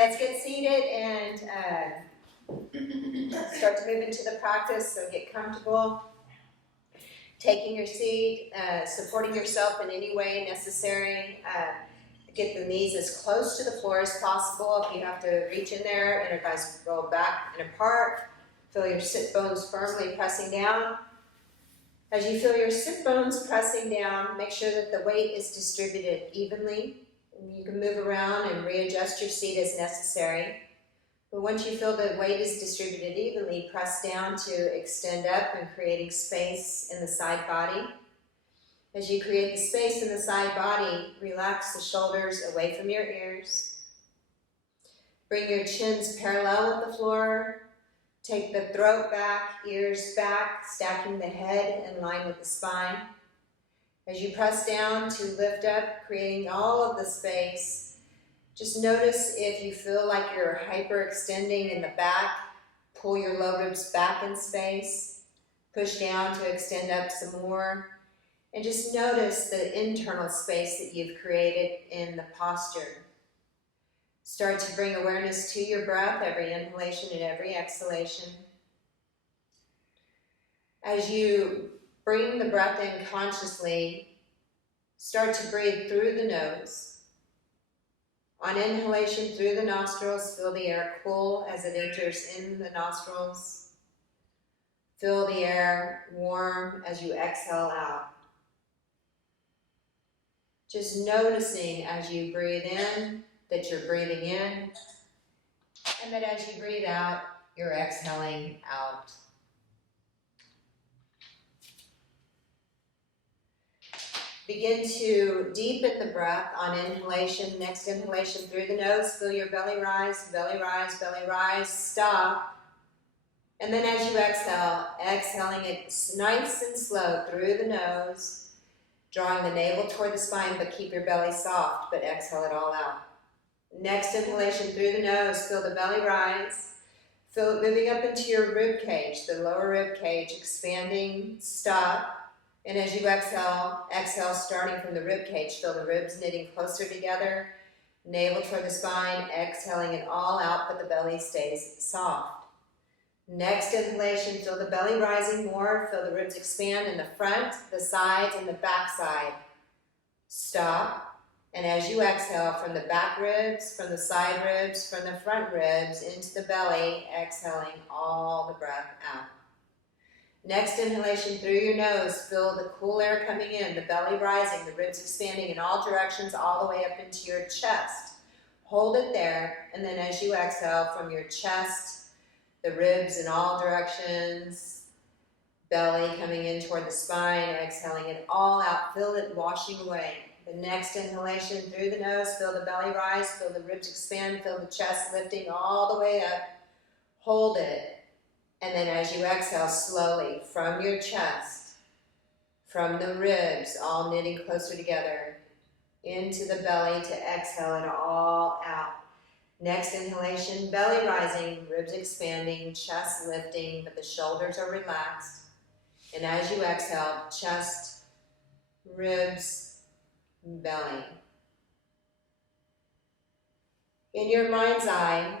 Let's get seated and start to move into the practice, so get comfortable. Taking your seat, supporting yourself in any way necessary. Get the knees as close to the floor as possible. If you have to reach in there, inner thighs roll back and apart. Feel your sit bones firmly pressing down. As you feel your sit bones pressing down, make sure that the weight is distributed evenly. You can move around and readjust your seat as necessary. But once you feel the weight is distributed evenly, press down to extend up and creating space in the side body. As you create the space in the side body, relax the shoulders away from your ears. Bring your chins parallel with the floor. Take the throat back, ears back, stacking the head in line with the spine. As you press down to lift up, creating all of the space, just notice if you feel like you're hyperextending in the back. Pull your low ribs back in space. Push down to extend up some more. And just notice the internal space that you've created in the posture. Start to bring awareness to your breath, every inhalation and every exhalation. As you bring the breath in consciously, start to breathe through the nose. On inhalation through the nostrils, feel the air cool as it enters in the nostrils. Feel the air warm as you exhale out. Just noticing as you breathe in that you're breathing in, and that as you breathe out, you're exhaling out. Begin to deepen the breath on inhalation. Next inhalation through the nose, feel your belly rise, belly rise, belly rise, stop. And then as you exhale, exhaling it nice and slow through the nose, drawing the navel toward the spine, but keep your belly soft, but exhale it all out. Next inhalation through the nose, feel the belly rise. Feel it moving up into your rib cage, the lower rib cage, expanding, stop. And as you exhale, exhale starting from the rib cage, feel the ribs knitting closer together, navel toward the spine, exhaling it all out, but the belly stays soft. Next inhalation, feel the belly rising more, feel the ribs expand in the front, the sides, and the back side. Stop. And as you exhale from the back ribs, from the side ribs, from the front ribs, into the belly, exhaling all the breath out. Next inhalation through your nose, feel the cool air coming in, the belly rising, the ribs expanding in all directions, all the way up into your chest. Hold it there, and then as you exhale from your chest, the ribs in all directions, belly coming in toward the spine, exhaling it all out, feel it washing away. The next inhalation through the nose, feel the belly rise, feel the ribs expand, feel the chest lifting all the way up. Hold it. And then as you exhale slowly from your chest, from the ribs, all knitting closer together, into the belly to exhale it all out. Next inhalation, belly rising, ribs expanding, chest lifting, but the shoulders are relaxed. And as you exhale, chest, ribs, belly. In your mind's eye,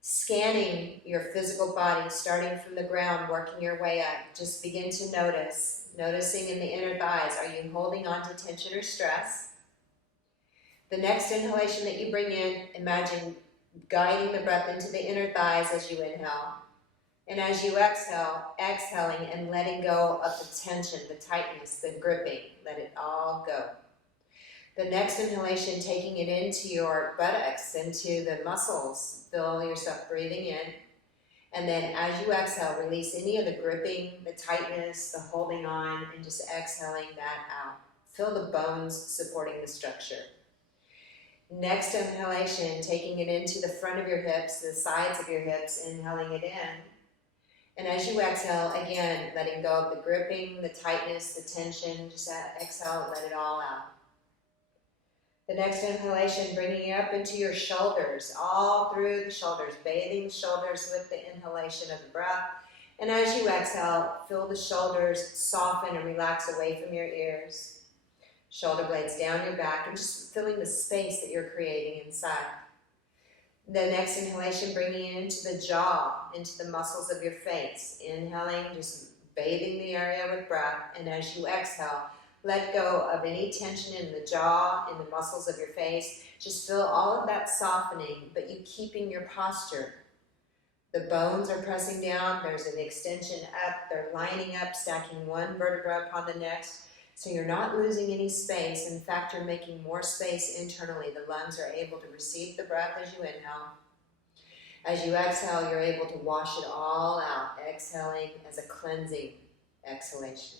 scanning your physical body, starting from the ground, working your way up, just begin to notice. Noticing in the inner thighs, are you holding on to tension or stress? The next inhalation that you bring in, imagine guiding the breath into the inner thighs as you inhale. And as you exhale, exhaling and letting go of the tension, the tightness, the gripping. Let it all go. The next inhalation, taking it into your buttocks, into the muscles. Feel yourself breathing in. And then as you exhale, release any of the gripping, the tightness, the holding on, and just exhaling that out. Feel the bones supporting the structure. Next inhalation, taking it into the front of your hips, the sides of your hips, inhaling it in. And as you exhale, again, letting go of the gripping, the tightness, the tension, just exhale, let it all out. The next inhalation, bringing it up into your shoulders, all through the shoulders, bathing the shoulders with the inhalation of the breath. And as you exhale, feel the shoulders soften and relax away from your ears. Shoulder blades down your back, and just feeling the space that you're creating inside. The next inhalation, bringing it into the jaw, into the muscles of your face. Inhaling, just bathing the area with breath. And as you exhale, let go of any tension in the jaw, in the muscles of your face. Just feel all of that softening, but you keeping your posture. The bones are pressing down. There's an extension up. They're lining up, stacking one vertebra upon the next. So you're not losing any space. In fact, you're making more space internally. The lungs are able to receive the breath as you inhale. As you exhale, you're able to wash it all out, exhaling as a cleansing exhalation.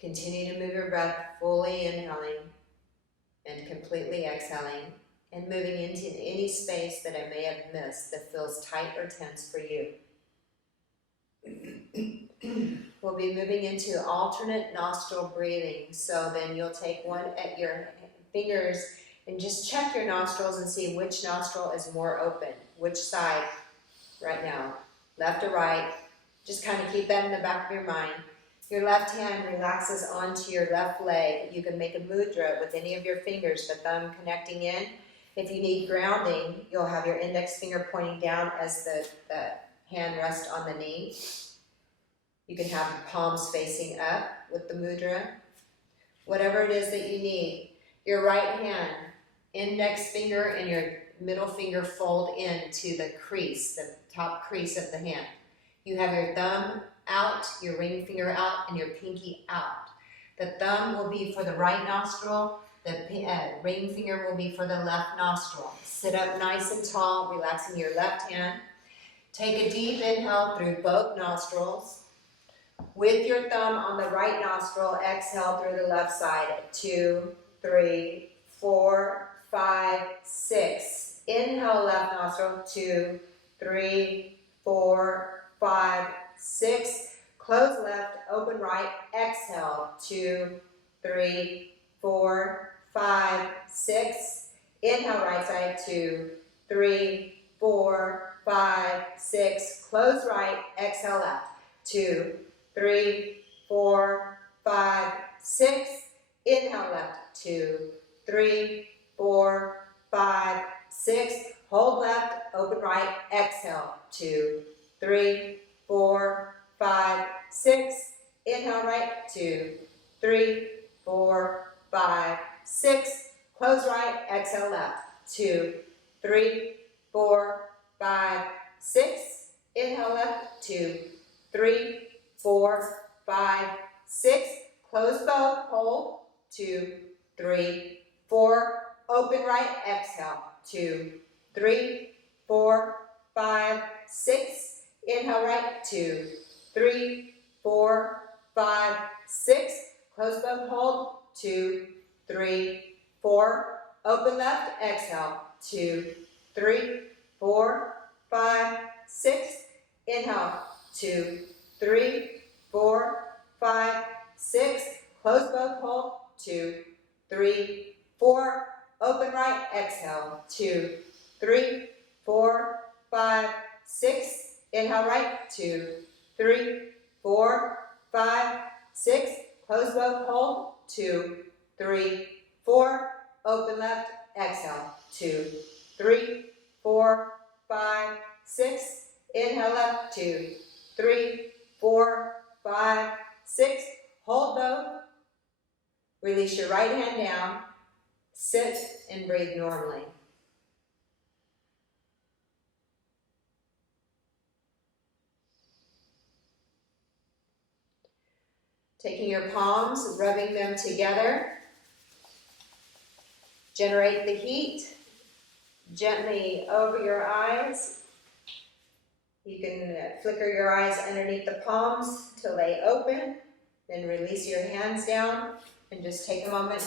Continue to move your breath, fully inhaling and completely exhaling, and moving into any space that I may have missed that feels tight or tense for you. We'll be moving into alternate nostril breathing. So then you'll take one at your fingers and just check your nostrils and see which nostril is more open, which side right now, left or right. Just kind of keep that in the back of your mind. Your left hand relaxes onto your left leg. You can make a mudra with any of your fingers, the thumb connecting in. If you need grounding, you'll have your index finger pointing down as the hand rests on the knee. You can have your palms facing up with the mudra. Whatever it is that you need. Your right hand, index finger and your middle finger fold into the crease, the top crease of the hand. You have your thumb out, your ring finger out, and your pinky out. The thumb will be for the right nostril. The ring finger will be for the left nostril. Sit up nice and tall, relaxing your left hand. Take a deep inhale through both nostrils. With your thumb on the right nostril, exhale through the left side. 2, 3, 4, 5, 6. Inhale left nostril. 2, 3, 4, 5, 6. Close left, open right. Exhale. 2, 3, 4, 5, 6. Inhale right side. 2, 3, 4, 5, 6. Close right. Exhale left. 2, 3, 4, 5, 6. Inhale left. 2, 3, 4, 5, 6. Hold left, open right. Exhale. 2, 3, 4, 5, 6. Inhale right. 2, 3, 4, 5, 6. Close right. Exhale left. 2, 3, 4, 5, 6. Inhale left. 2, 3, 4, 5, 6. Close both. Hold. 2, 3, 4. Open right. Exhale. 2, 3, 4, 5, 6. Inhale right. 2, 3, 4, 5, 6. Close both. Hold. 2, 3, 4. Open left. Exhale. 2, 3, 4, 5, 6. Inhale. 2, 3, 4, 5, 6. Close both. Hold. 2, 3, 4. Open right. Exhale. 2, 3, 4, 5, 6. Inhale right. 2, 3, 4, 5, 6. Close both. Hold. 2, 3, 4. Open left. Exhale. 2, 3, 4, 5, 6. Inhale left. 2, 3, 4, 5, 6. Hold both. Release your right hand down. Sit and breathe normally. Taking your palms, rubbing them together. Generate the heat gently over your eyes. You can flicker your eyes underneath the palms till they open. Then release your hands down and just take a moment.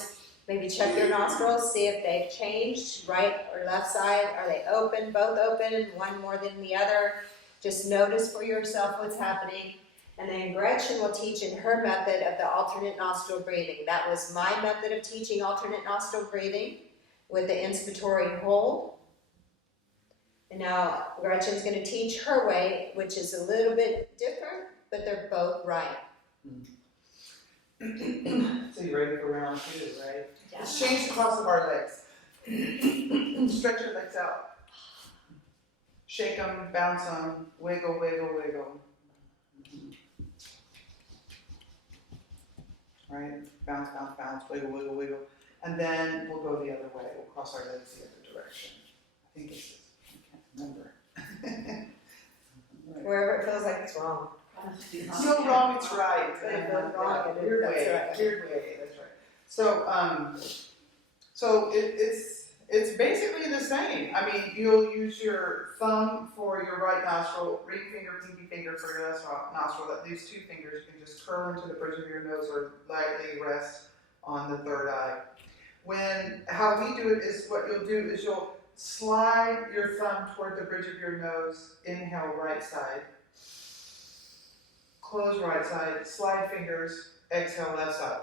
Maybe check your nostrils, see if they've changed, right or left side. Are they open, both open, one more than the other? Just notice for yourself what's happening. And then Gretchen will teach in her method of the alternate nostril breathing. That was my method of teaching alternate nostril breathing with the inspiratory hold. And now Gretchen's going to teach her way, which is a little bit different, but they're both right. So you ready for round 2, right? Yeah. Let's change the cross of our legs. Stretch your legs out. Shake them, bounce them, wiggle, wiggle, wiggle. Right? Bounce, bounce, bounce, wiggle, wiggle, wiggle. And then we'll go the other way. We'll cross our legs the other direction. I think it's, I can't remember. Wherever it feels like it's wrong. It's so wrong, it's right. But it feels wrong, it is. Weird way, That's right. weird way, that's right. So it's basically the same. I mean, you'll use your thumb for your right nostril, ring finger, pinky finger for your left nostril. That leaves two fingers. You can just curl into the bridge of your nose or lightly rest on the third eye. How we do it is what you'll do is you'll slide your thumb toward the bridge of your nose, inhale right side, close right side, slide fingers, exhale left side.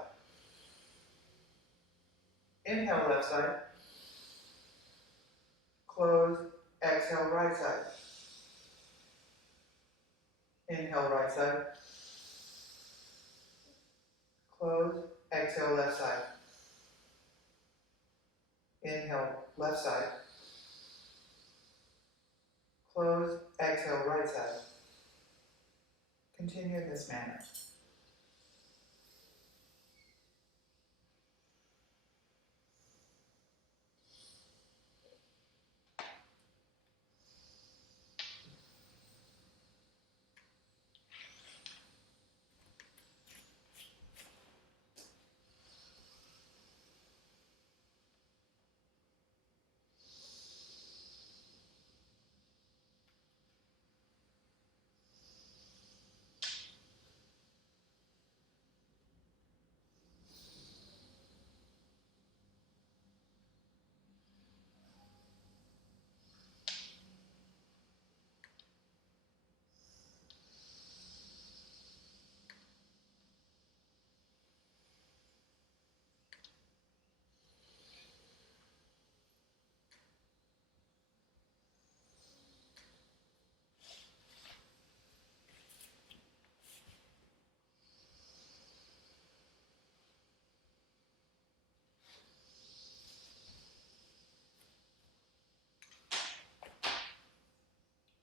Inhale left side, close, exhale right side. Inhale right side, close, exhale left side. Inhale left side, close, exhale right side. Continue in this manner.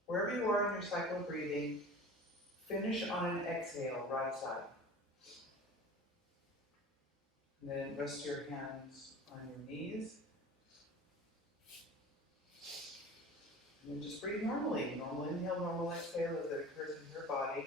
Wherever you are in your cycle of breathing, finish on an exhale, right side. And then rest your hands on your knees. And then just breathe normally. Normal inhale, normal exhale as it occurs in your body.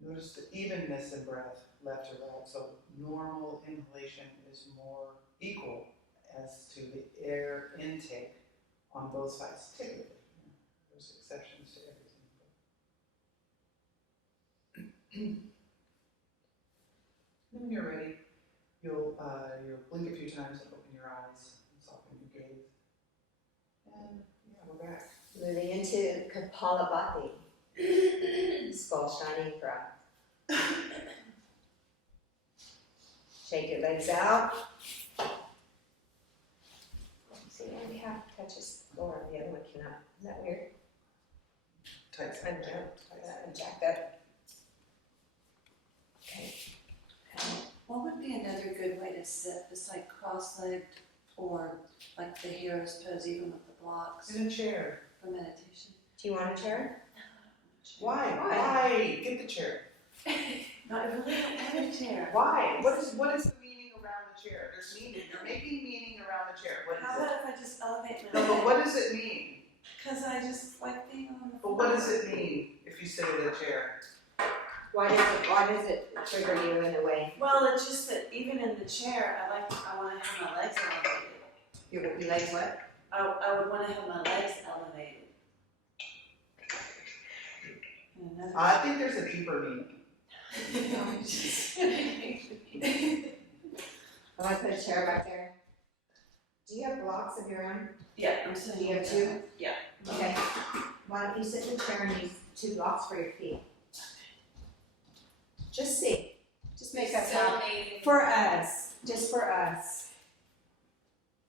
Notice the evenness in breath, left to right. So normal inhalation is more equal as to the air intake on both sides, typically. There's exceptions to everything. When you're ready, you'll blink a few times and open your eyes and soften your gaze. And yeah, we're back. Moving into Kapalabhati. Skull shining breath. Shake your legs out. See, only half touches the floor, the other one cannot. Isn't that weird? Tight. I'm jacked up. Okay. What would be another good way to sit, just like cross-legged or like the hero's pose, even with the blocks In a chair. for meditation? Do you want a chair? Why? Get the chair. Not if we don't have a chair. Why? What is the meaning around the chair? There's meaning. You're making meaning around the chair. What How is it? about if I just elevate my No, but leg? what does it mean? Because I just like being on the But floor. what does it mean if you sit in a chair? Why does it trigger you in a way? Well, it's just that even in the chair, I want to have my legs elevated. Your legs what? I would want to have my legs elevated. And another- I think there's a deeper meaning. I'm just- I want to put a chair back there. Do you have blocks of your own? Yeah, I'm sitting. Do you have with two? that. Yeah. Okay. Why don't you sit in the chair and use 2 blocks for your feet? Just see. Just make us happy. For us. Just for us.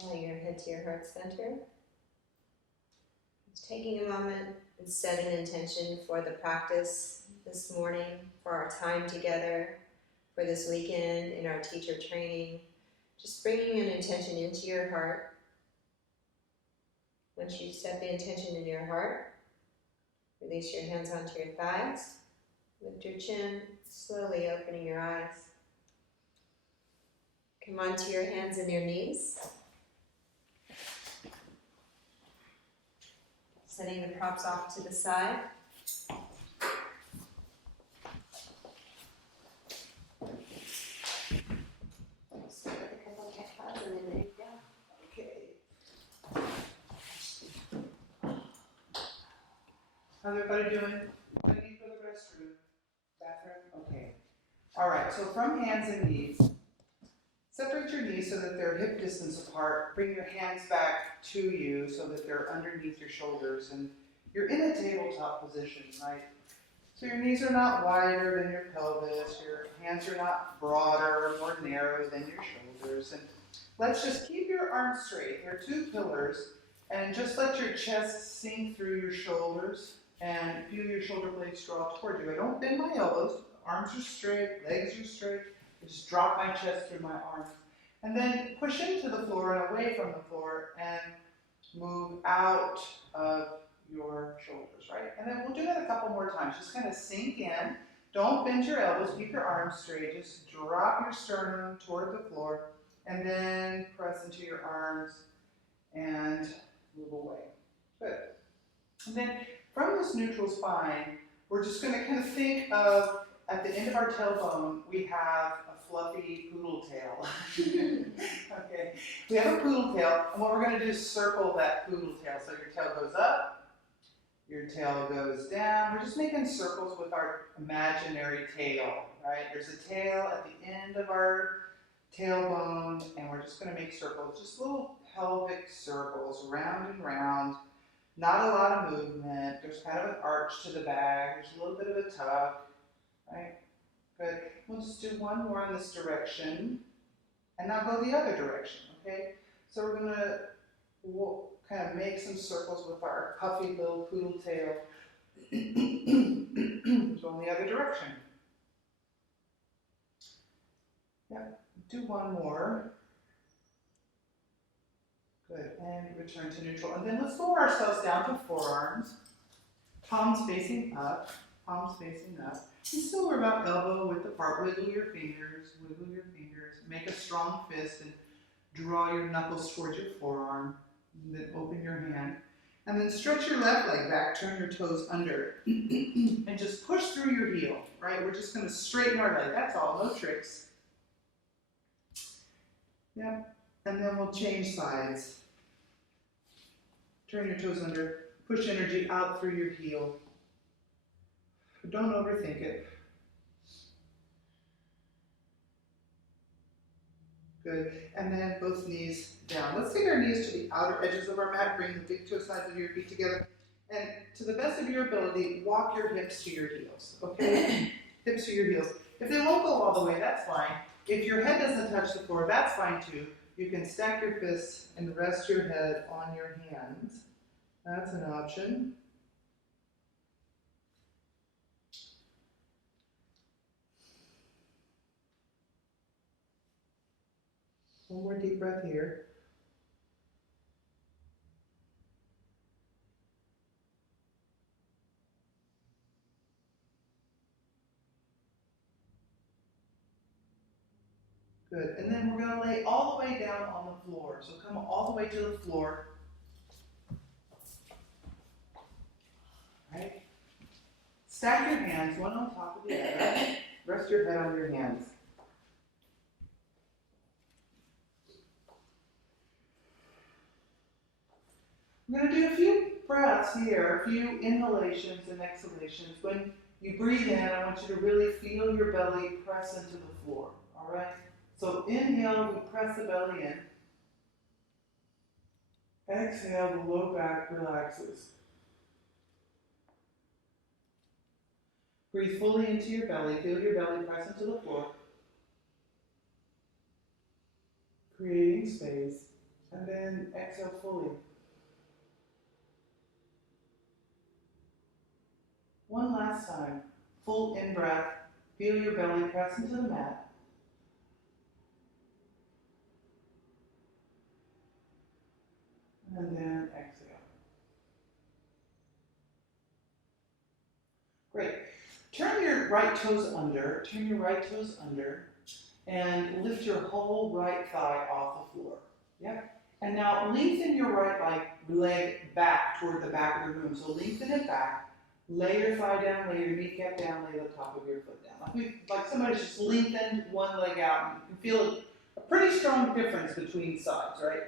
Bow your head to your heart center. Just taking a moment and set an intention for the practice this morning, for our time together, for this weekend in our teacher training. Just bringing an intention into your heart. Once you set the intention in your heart, release your hands onto your thighs. Lift your chin, slowly opening your eyes. Come onto your hands and your knees. Setting the props off to the side. Start with a couple of cat paws and then there you go. Okay. How's everybody doing? Waiting for the restroom? Bathroom? Okay. All right, so from hands and knees, separate your knees so that they're hip distance apart. Bring your hands back to you so that they're underneath your shoulders. And you're in a tabletop position, right? So your knees are not wider than your pelvis. Your hands are not broader or more narrow than your shoulders. And let's just keep your arms straight. There are two pillars. And just let your chest sink through your shoulders and feel your shoulder blades draw toward you. I don't bend my elbows. Arms are straight, legs are straight. I just drop my chest through my arms. And then push into the floor and away from the floor and move out of your shoulders, right? And then we'll do that a couple more times. Just kind of sink in. Don't bend your elbows. Keep your arms straight. Just drop your sternum toward the floor and then press into your arms and move away. Good. And then from this neutral spine, we're just going to kind of think of, at the end of our tailbone, we have a fluffy poodle tail. Okay, we have a poodle tail, and what we're going to do is circle that poodle tail. So your tail goes up, your tail goes down. We're just making circles with our imaginary tail, right? There's a tail at the end of our tailbone, and we're just going to make circles, just little pelvic circles, round and round. Not a lot of movement. There's kind of an arch to the back. There's a little bit of a tuck, right? Good. We'll just do one more in this direction, and now go the other direction, okay? So we're going to kind of make some circles with our puffy little poodle tail. Go in the other direction. Yep. Do one more. Good, and return to neutral. And then let's lower ourselves down to forearms, palms facing up, palms facing up. And still we're about elbow width apart. Wiggle your fingers, make a strong fist and draw your knuckles towards your forearm. And then open your hand. And then stretch your left leg back, turn your toes under. And just push through your heel, right? We're just going to straighten our leg, that's all, no tricks. Yep, and then we'll change sides. Turn your toes under, push energy out through your heel. Don't overthink it. Good, and then both knees down. Let's take our knees to the outer edges of our mat, bring the big toe sides of your feet together, and to the best of your ability, walk your hips to your heels, okay? Hips to your heels. If they won't go all the way, that's fine. If your head doesn't touch the floor, that's fine too. You can stack your fists and rest your head on your hands. That's an option. One more deep breath here. Good, and then we're going to lay all the way down on the floor. So come all the way to the floor. Right? Stack your hands, one on top of the other. Rest your head on your hands. We're going to do a few breaths here, a few inhalations and exhalations. When you breathe in, I want you to really feel your belly press into the floor, all right? So inhale, we press the belly in. Exhale, the low back relaxes. Breathe fully into your belly. Feel your belly press into the floor. Creating space. And then exhale fully. One last time. Full in-breath. Feel your belly press into the mat. And then exhale. Great. Turn your right toes under. Turn your right toes under. And lift your whole right thigh off the floor. Yep. And now lengthen your right leg back toward the back of the room. So lengthen it back. Lay your thigh down, lay your kneecap down, lay the top of your foot down. Like somebody's just lengthened one leg out. You can feel a pretty strong difference between sides, right?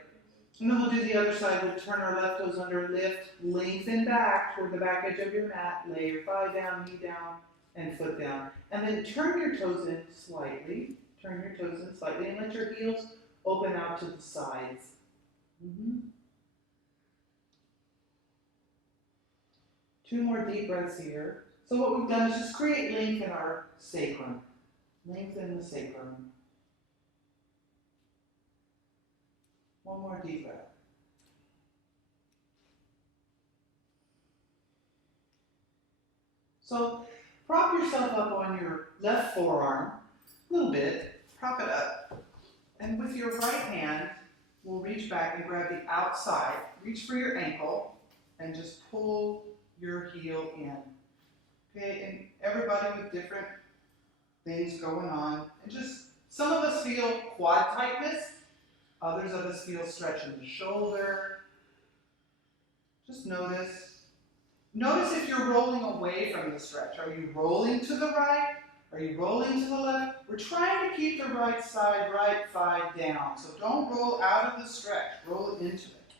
And then we'll do the other side. We'll turn our left toes under, lift, lengthen back toward the back edge of your mat. Lay your thigh down, knee down, and foot down. And then turn your toes in slightly. Turn your toes in slightly and let your heels open out to the sides. Two more deep breaths here. So what we've done is just create length in our sacrum. Lengthen the sacrum. One more deep breath. So prop yourself up on your left forearm a little bit. Prop it up. And with your right hand, we'll reach back and grab the outside. Reach for your ankle and just pull your heel in. Okay, and everybody with different things going on. And just, some of us feel quad tightness. Others of us feel stretch in the shoulder. Just notice. Notice if you're rolling away from the stretch. Are you rolling to the right? Are you rolling to the left? We're trying to keep the right side, right thigh down. So don't roll out of the stretch. Roll it into it.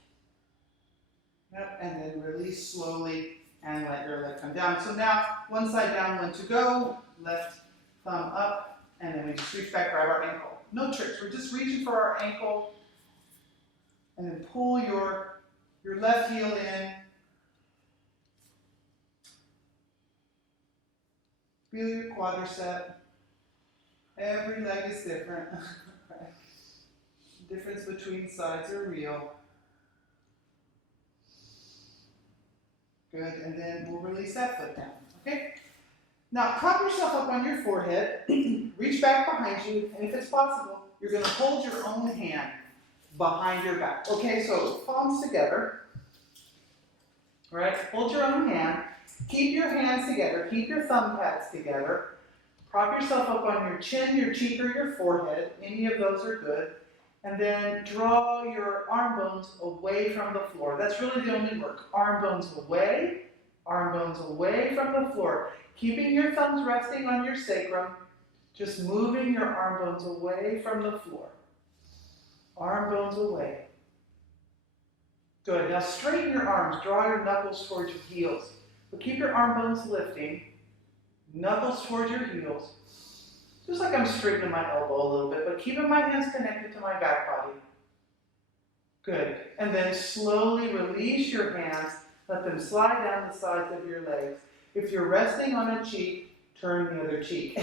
Yep, and then release slowly and let your leg come down. So now, one side down, one to go. Left thumb up, and then we just reach back, grab our ankle. No tricks. We're just reaching for our ankle, and then pull your left heel in. Feel your quadricep. Every leg is different. Right? The difference between sides are real. Good, and then we'll release that foot down, okay? Now, prop yourself up on your forehead, reach back behind you, and if it's possible, you're going to hold your own hand behind your back. Okay, so palms together, right? Hold your own hand. Keep your hands together. Keep your thumb pads together. Prop yourself up on your chin, your cheek, or your forehead. Any of those are good. And then draw your arm bones away from the floor. That's really the only work. Arm bones away from the floor. Keeping your thumbs resting on your sacrum, just moving your arm bones away from the floor. Arm bones away. Good. Now straighten your arms. Draw your knuckles towards your heels. But keep your arm bones lifting. Knuckles towards your heels. Just like I'm straightening my elbow a little bit, but keeping my hands connected to my back body. Good. And then slowly release your hands. Let them slide down the sides of your legs. If you're resting on a cheek, turn the other cheek.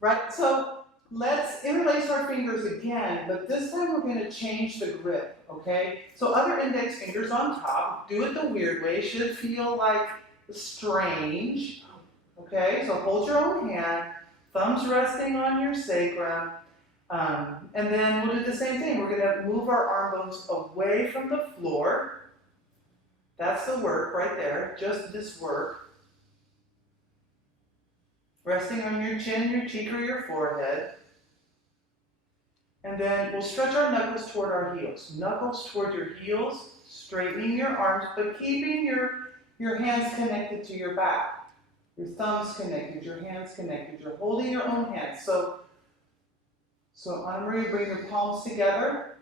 Right? So let's interlace our fingers again, but this time we're going to change the grip, okay? So other index fingers on top. Do it the weird way. It should feel like strange. Okay, so hold your own hand, thumbs resting on your sacrum, and then we'll do the same thing. We're going to move our arm bones away from the floor. That's the work right there, just this work. Resting on your chin, your cheek, or your forehead. And then we'll stretch our knuckles toward our heels. Knuckles toward your heels, straightening your arms, but keeping your hands connected to your back. Your thumbs connected, your hands connected. You're holding your own hands. So Anna Marie, bring your palms together.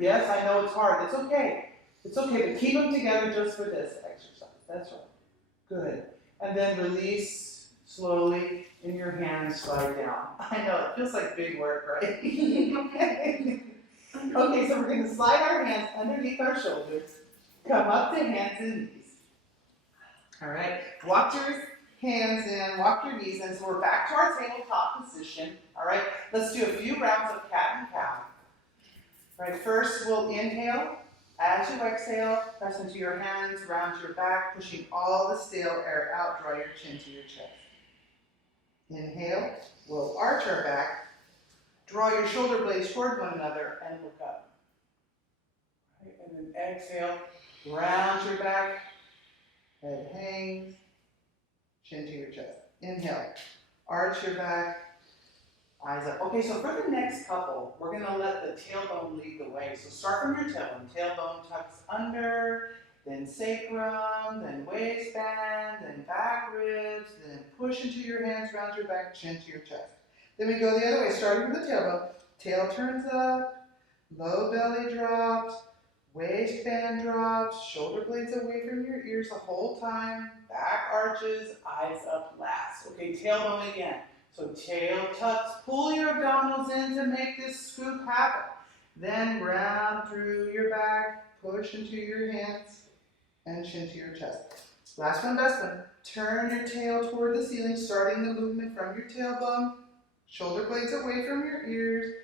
Yes, I know it's hard. It's okay. It's okay, but keep them together just for this exercise. That's right. Good. And then release slowly, and your hands slide down. I know, it feels like big work, right? Okay, so we're going to slide our hands underneath our shoulders. Come up to hands and knees. All right, walk your hands in, walk your knees in. So we're back to our tabletop position. All right, let's do a few rounds of cat and cow. Right, first we'll inhale. As you exhale, press into your hands, round your back, pushing all the stale air out, draw your chin to your chest. Inhale, we'll arch our back, draw your shoulder blades toward one another, and look up. Right, and then exhale, round your back, head hangs, chin to your chest. Inhale, arch your back, eyes up. Okay, so for the next couple, we're going to let the tailbone lead the way. So start from your tailbone. Tailbone tucks under, then sacrum, then waistband, then back ribs, then push into your hands, round your back, chin to your chest. Then we go the other way, starting from the tailbone. Tail turns up, low belly drops, waistband drops, shoulder blades away from your ears the whole time, back arches, eyes up last. Okay, tailbone again. So tail tucks, pull your abdominals in to make this scoop happen. Then round through your back, push into your hands, and chin to your chest. Last one, best one. Turn your tail toward the ceiling, starting the movement from your tailbone. Shoulder blades away from your ears.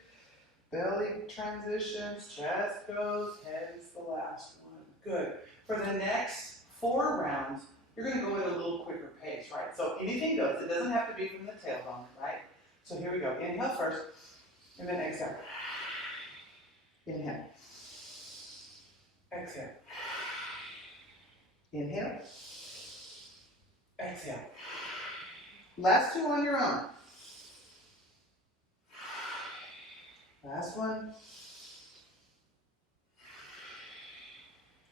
Belly transitions, chest goes, head is the last one. Good. For the next 4 rounds, you're going to go at a little quicker pace, right? So anything goes. It doesn't have to be from the tailbone, right? So here we go. Inhale first, and then exhale. Inhale. Exhale. Inhale. Exhale. Last 2 on your own. Last one.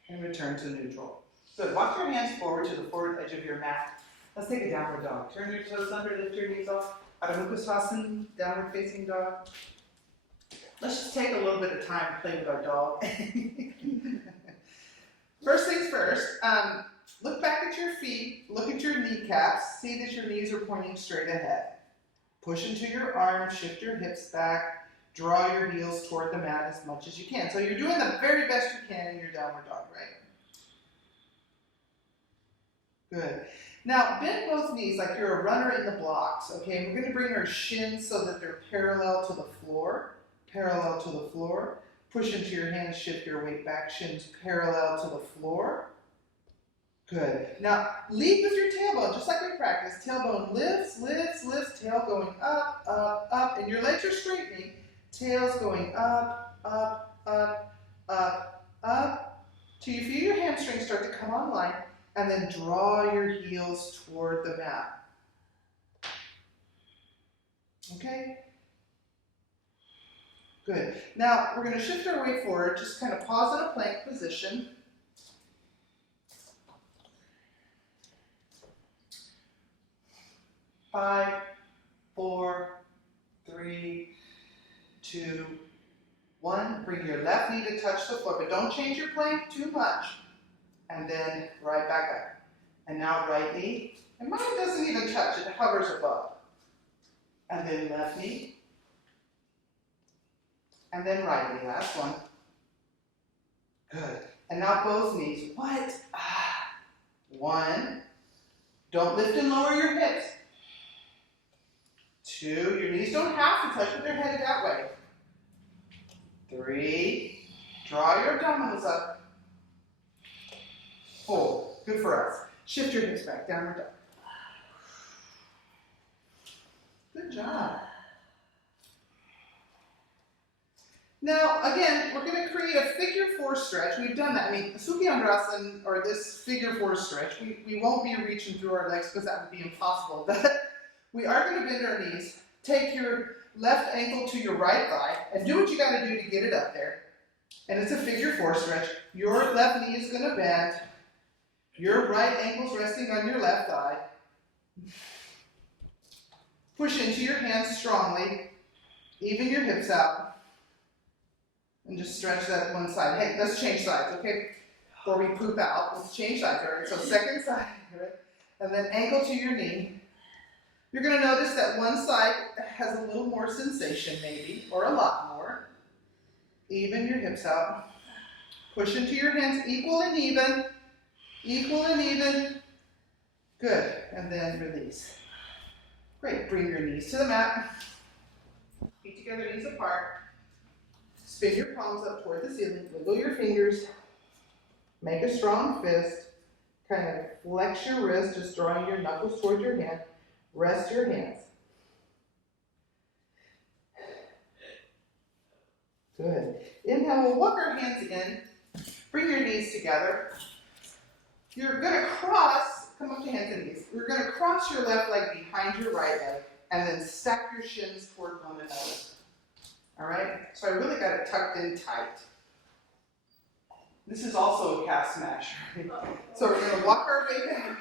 And return to neutral. Good. Walk your hands forward to the forward edge of your mat. Let's take a downward dog. Turn your toes under, lift your knees off. Adho Mukha Sasana, downward facing dog. Let's just take a little bit of time to play with our dog. First things first, look back at your feet, look at your kneecaps, see that your knees are pointing straight ahead. Push into your arms, shift your hips back, draw your heels toward the mat as much as you can. So you're doing the very best you can in your downward dog, right? Good. Now, bend both knees like you're a runner in the blocks, okay? We're going to bring our shins so that they're parallel to the floor. Parallel to the floor. Push into your hands, shift your weight back, shins parallel to the floor. Good. Now, lead with your tailbone, just like we practiced. Tailbone lifts, lifts, lifts, tail going up, up, up, and your legs are straightening. Tail's going up, up, up, up, up, till you feel your hamstrings start to come online. And then draw your heels toward the mat. Okay? Good. Now, we're going to shift our weight forward. Just kind of pause in a plank position. Five, 4, 3, 2, 1. Bring your left knee to touch the floor, but don't change your plank too much. And then right back up. And now right knee. And mine doesn't even touch, it hovers above. And then left knee. And then right knee, last one. Good. And now both knees. What? 1. Don't lift and lower your hips. 2. Your knees don't have to touch, but they're headed that way. 3. Draw your abdominals up. 4. Good for us. Shift your hips back, downward dog. Good job. Now, again, we're going to create a figure 4 stretch. We've done that. I mean, Sukhiyandrasana, or this figure 4 stretch, we won't be reaching through our legs because that would be impossible. But we are going to bend our knees. Take your left ankle to your right thigh and do what you got to do to get it up there. And it's a figure 4 stretch. Your left knee is going to bend. Your right ankle's resting on your left thigh. Push into your hands strongly. Even your hips out. And just stretch that one side. Hey, let's change sides, okay? Before we poop out, let's change sides, all right? So second side, right? And then ankle to your knee. You're going to notice that one side has a little more sensation maybe, or a lot more. Even your hips out. Push into your hands equal and even. Equal and even. Good. And then release. Great. Bring your knees to the mat. Feet together, knees apart. Spin your palms up toward the ceiling, wiggle your fingers, make a strong fist, kind of flex your wrist, just drawing your knuckles toward your hand. Rest your hands. Good. Inhale, we'll walk our hands in. Bring your knees together. You're going to cross, come up to hands and knees. You're going to cross your left leg behind your right leg and then stack your shins toward one another. All right? So I really got it tucked in tight. This is also a calf smash. Right? So we're going to walk our way down.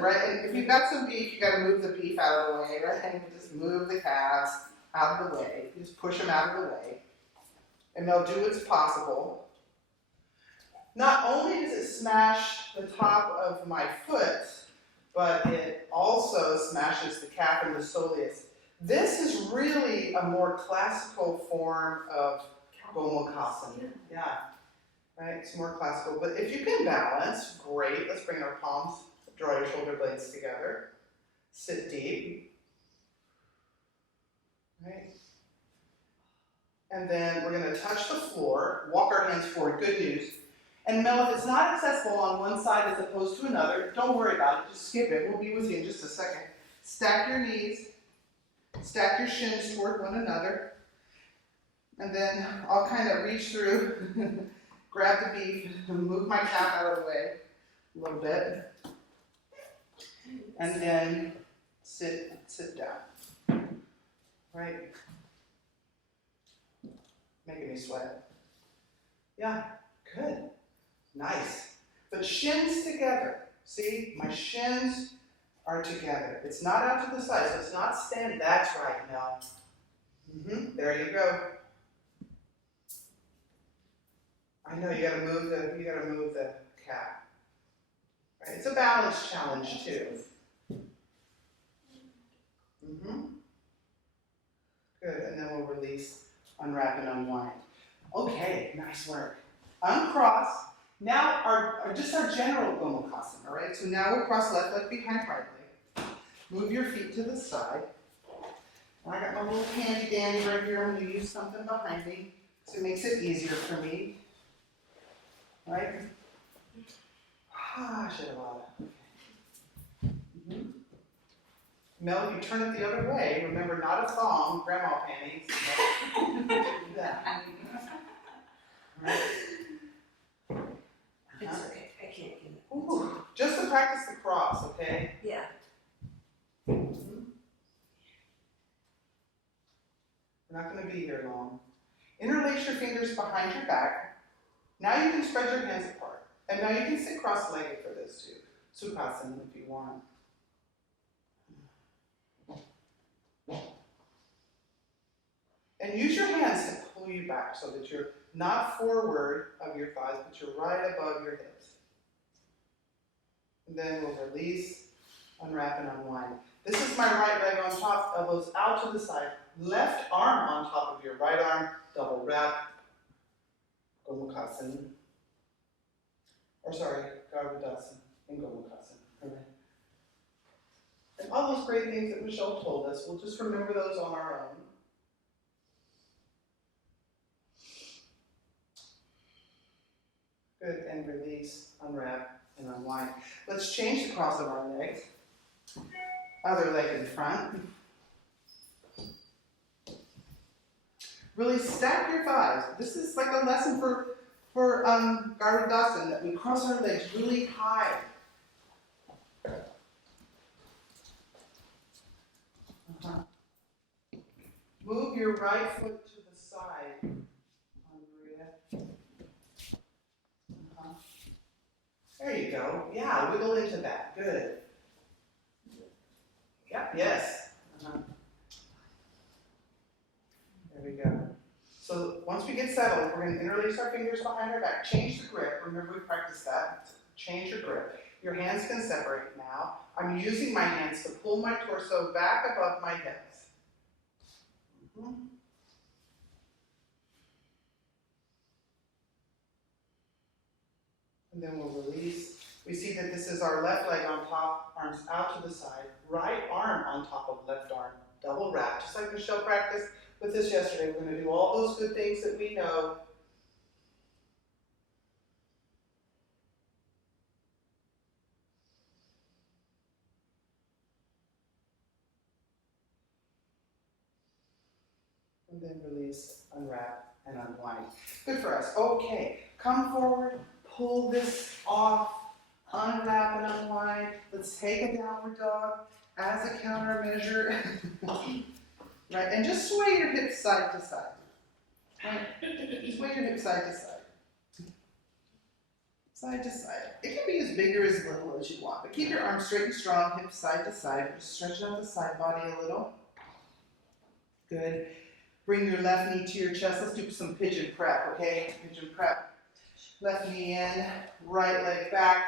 Right? And if you've got some beef, you got to move the beef out of the way, right? Just move the calves out of the way. Just push them out of the way. And they'll do what's possible. Not only does it smash the top of my foot, but it also smashes the calf and the soleus. This is really a more classical form of Gomukhasana. Yeah, right? It's more classical. But if you can balance, great. Let's bring our palms, draw your shoulder blades together. Sit deep. Right? And then we're going to touch the floor, walk our hands forward. Good news. And Mel, if it's not accessible on one side as opposed to another, don't worry about it. Just skip it. We'll be with you in just a second. Stack your knees. Stack your shins toward one another. And then I'll kind of reach through, grab the beef, and move my calf out of the way a little bit. And then sit down. Right? Making me sweat. Yeah, good. Nice. But shins together. See, my shins are together. It's not out to the side, so it's not stand. That's right, Mel. There you go. I know you gotta move the calf. Right? It's a balance challenge too. Good, and then we'll release, unwrap and unwind. Okay, nice work. Uncross. Now our general Gomukhasana, all right? So now we'll cross left leg behind right leg. Move your feet to the side. I got my little handy dandy right here. I'm going to use something behind me so it makes it easier for me. Right? Should have okay. Mel, you turn it the other way. Remember, not a thong, grandma panties. Do that. Right? It's okay, I can't get it. Ooh, just to practice the cross, okay? Yeah. We're not going to be here long. Interlace your fingers behind your back. Now you can spread your hands apart. And now you can sit cross-legged for this too. Sukhasana if you want. And use your hands to pull you back so that you're not forward of your thighs, but you're right above your hips. And then we'll release, unwrap, and unwind. This is my right leg on top, elbows out to the side. Left arm on top of your right arm, double wrap, Gomukhasana. Or sorry, Garudasana and Gomukhasana. Okay. And all those great things that Michelle told us, we'll just remember those on our own. Good, and release, unwrap, and unwind. Let's change the cross of our legs. Other leg in front. Really stack your thighs. This is like a lesson for Garudasana, that we cross our legs really high. Move your right foot to the side, Andrea. There you go. Yeah, wiggle into that. Good. Yep, yes. There we go. So once we get settled, we're going to interlace our fingers behind our back. Change the grip. Remember, we practiced that. Change your grip. Your hands can separate now. I'm using my hands to pull my torso back above my hips. And then we'll release. We see that this is our left leg on top, arms out to the side. Right arm on top of left arm. Double wrap, just like Michelle practiced with this yesterday. We're going to do all those good things that we know. And then release, unwrap, and unwind. Good for us. Okay, come forward, pull this off, unwrap and unwind. Let's take a downward dog as a countermeasure. Right, and just sway your hips side to side. Right, sway your hips side to side. Side to side. It can be as big or as little as you want, but keep your arms straight and strong, hips side to side. Just stretch out the side body a little. Good. Bring your left knee to your chest. Let's do some pigeon prep, okay? Pigeon prep. Left knee in, right leg back,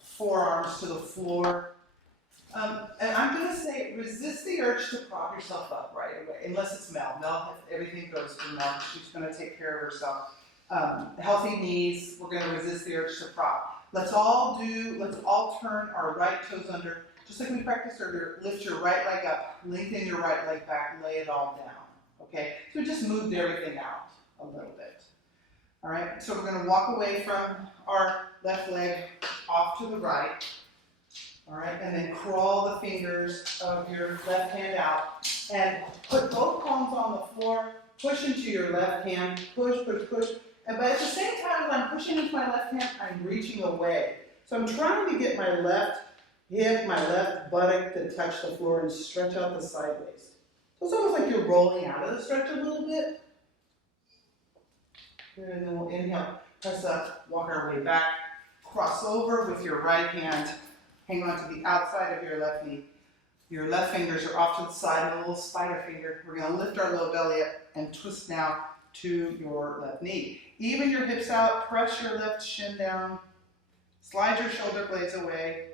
forearms to the floor. And I'm going to say resist the urge to prop yourself up right away, unless it's Mel. Mel, everything goes for Mel. She's going to take care of herself. Healthy knees, we're going to resist the urge to prop. Let's all turn our right toes under, just like we practiced earlier. Lift your right leg up, lengthen your right leg back, lay it all down. Okay, so we just moved everything out a little bit. All right, so we're going to walk away from our left leg off to the right. All right, and then crawl the fingers of your left hand out and put both palms on the floor, push into your left hand, push, push, push. But at the same time as I'm pushing into my left hand, I'm reaching away. So I'm trying to get my left hip, my left buttock to touch the floor and stretch out the sideways. So it's almost like you're rolling out of the stretch a little bit. Good, and then we'll inhale, press up, walk our way back, cross over with your right hand. Hang on to the outside of your left knee. Your left fingers are off to the side, a little spider finger. We're going to lift our low belly up and twist now to your left knee. Even your hips out, press your left shin down, slide your shoulder blades away.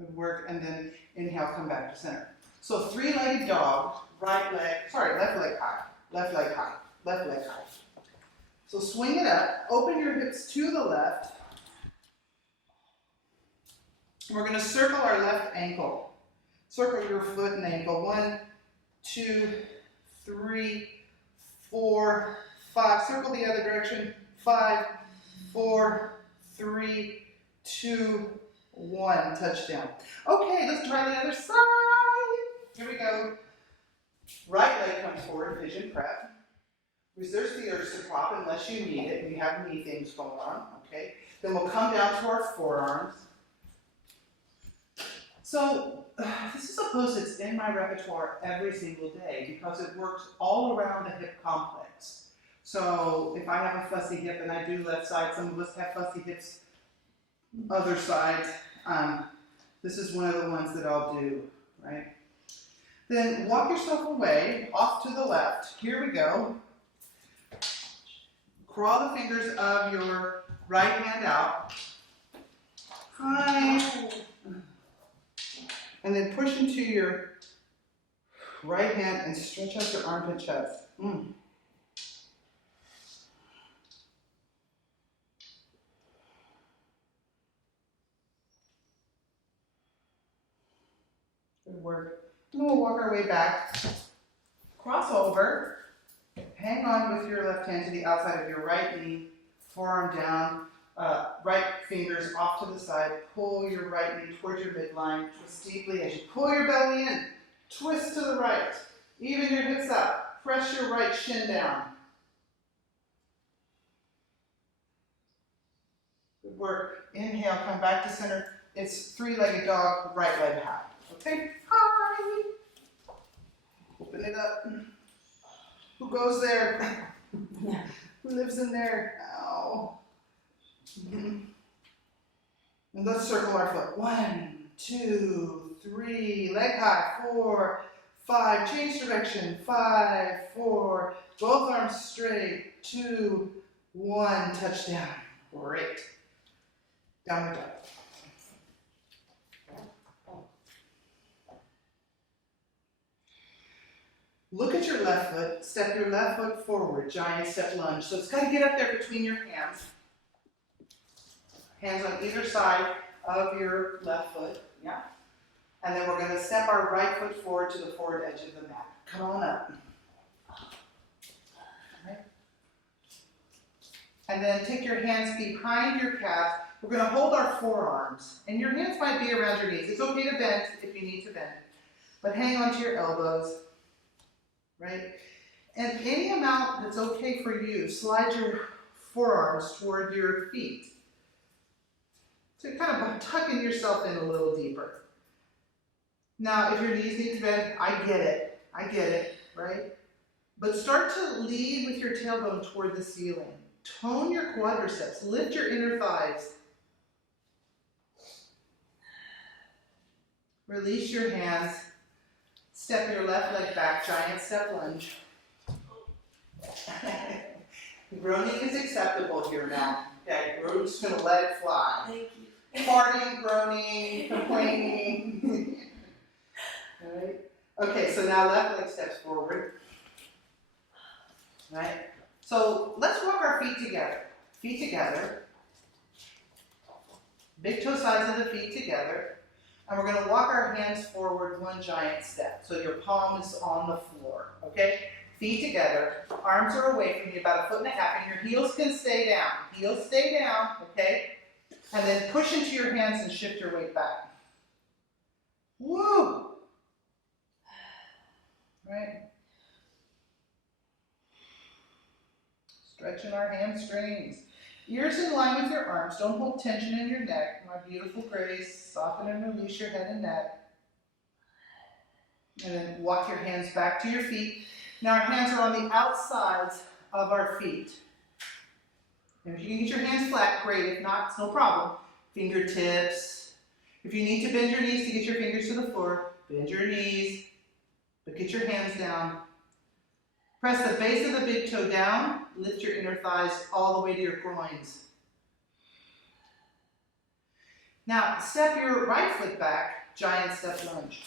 Good work, and then inhale, come back to center. So three-legged dog, left leg high, left leg high, left leg high. So swing it up, open your hips to the left. We're going to circle our left ankle. Circle your foot and ankle. 1, 2, 3, 4, 5. Circle the other direction. 5, 4, 3, 2, 1. Touchdown. Okay, let's try the other side. Here we go. Right leg comes forward, pigeon prep. Resist the urge to prop unless you need it and you have knee things going on, okay? Then we'll come down to our forearms. So this is a pose that's in my repertoire every single day because it works all around the hip complex. So if I have a fussy hip and I do left side, some of us have fussy hips, other sides. This is one of the ones that I'll do, right? Then walk yourself away, off to the left. Here we go. Crawl the fingers of your right hand out. High. And then push into your right hand and stretch out your arm to chest. Good work. And we'll walk our way back. Cross over. Hang on with your left hand to the outside of your right knee, forearm down, right fingers off to the side. Pull your right knee towards your midline. Twist deeply as you pull your belly in. Twist to the right. Even your hips up. Press your right shin down. Good work. Inhale, come back to center. It's three-legged dog, right leg high. Okay? Hi. Open it up. Who goes there? Who lives in there? Ow. And let's circle our foot. 1, 2, 3, leg high. 4, 5, change direction. 5, 4, both arms straight. 2, 1, touchdown. Great. Downward dog. Look at your left foot, step your left foot forward, giant step lunge. So it's got to get up there between your hands. Hands on either side of your left foot, yeah. And then we're going to step our right foot forward to the forward edge of the mat. Come on up. Right. And then take your hands behind your calves. We're going to hold our forearms. And your hands might be around your knees. It's okay to bend if you need to bend. But hang on to your elbows. Right? And any amount that's okay for you, slide your forearms toward your feet. So kind of tucking yourself in a little deeper. Now, if your knees need to bend, I get it, right? But start to lead with your tailbone toward the ceiling. Tone your quadriceps, lift your inner thighs. Release your hands, step your left leg back, giant step lunge. Groaning is acceptable here now. Okay, we're just gonna let it fly. Thank you. Farting, groaning, complaining. All right. Okay, so now left leg steps forward. Right? So let's walk our feet together. Feet together. Big toe sides of the feet together. And we're going to walk our hands forward one giant step. So your palm is on the floor. Okay? Feet together. Arms are away from you about 1.5 feet. And your heels can stay down. Heels stay down. Okay? And then push into your hands and shift your weight back. Woo! Right? Stretching our hamstrings. Ears in line with your arms. Don't hold tension in your neck. My beautiful grace. Soften and release your head and neck. And then walk your hands back to your feet. Now our hands are on the outsides of our feet. And if you can get your hands flat, great. If not, it's no problem. Fingertips. If you need to bend your knees to get your fingers to the floor, bend your knees. But get your hands down. Press the base of the big toe down. Lift your inner thighs all the way to your groins. Now, step your right foot back. Giant step lunge.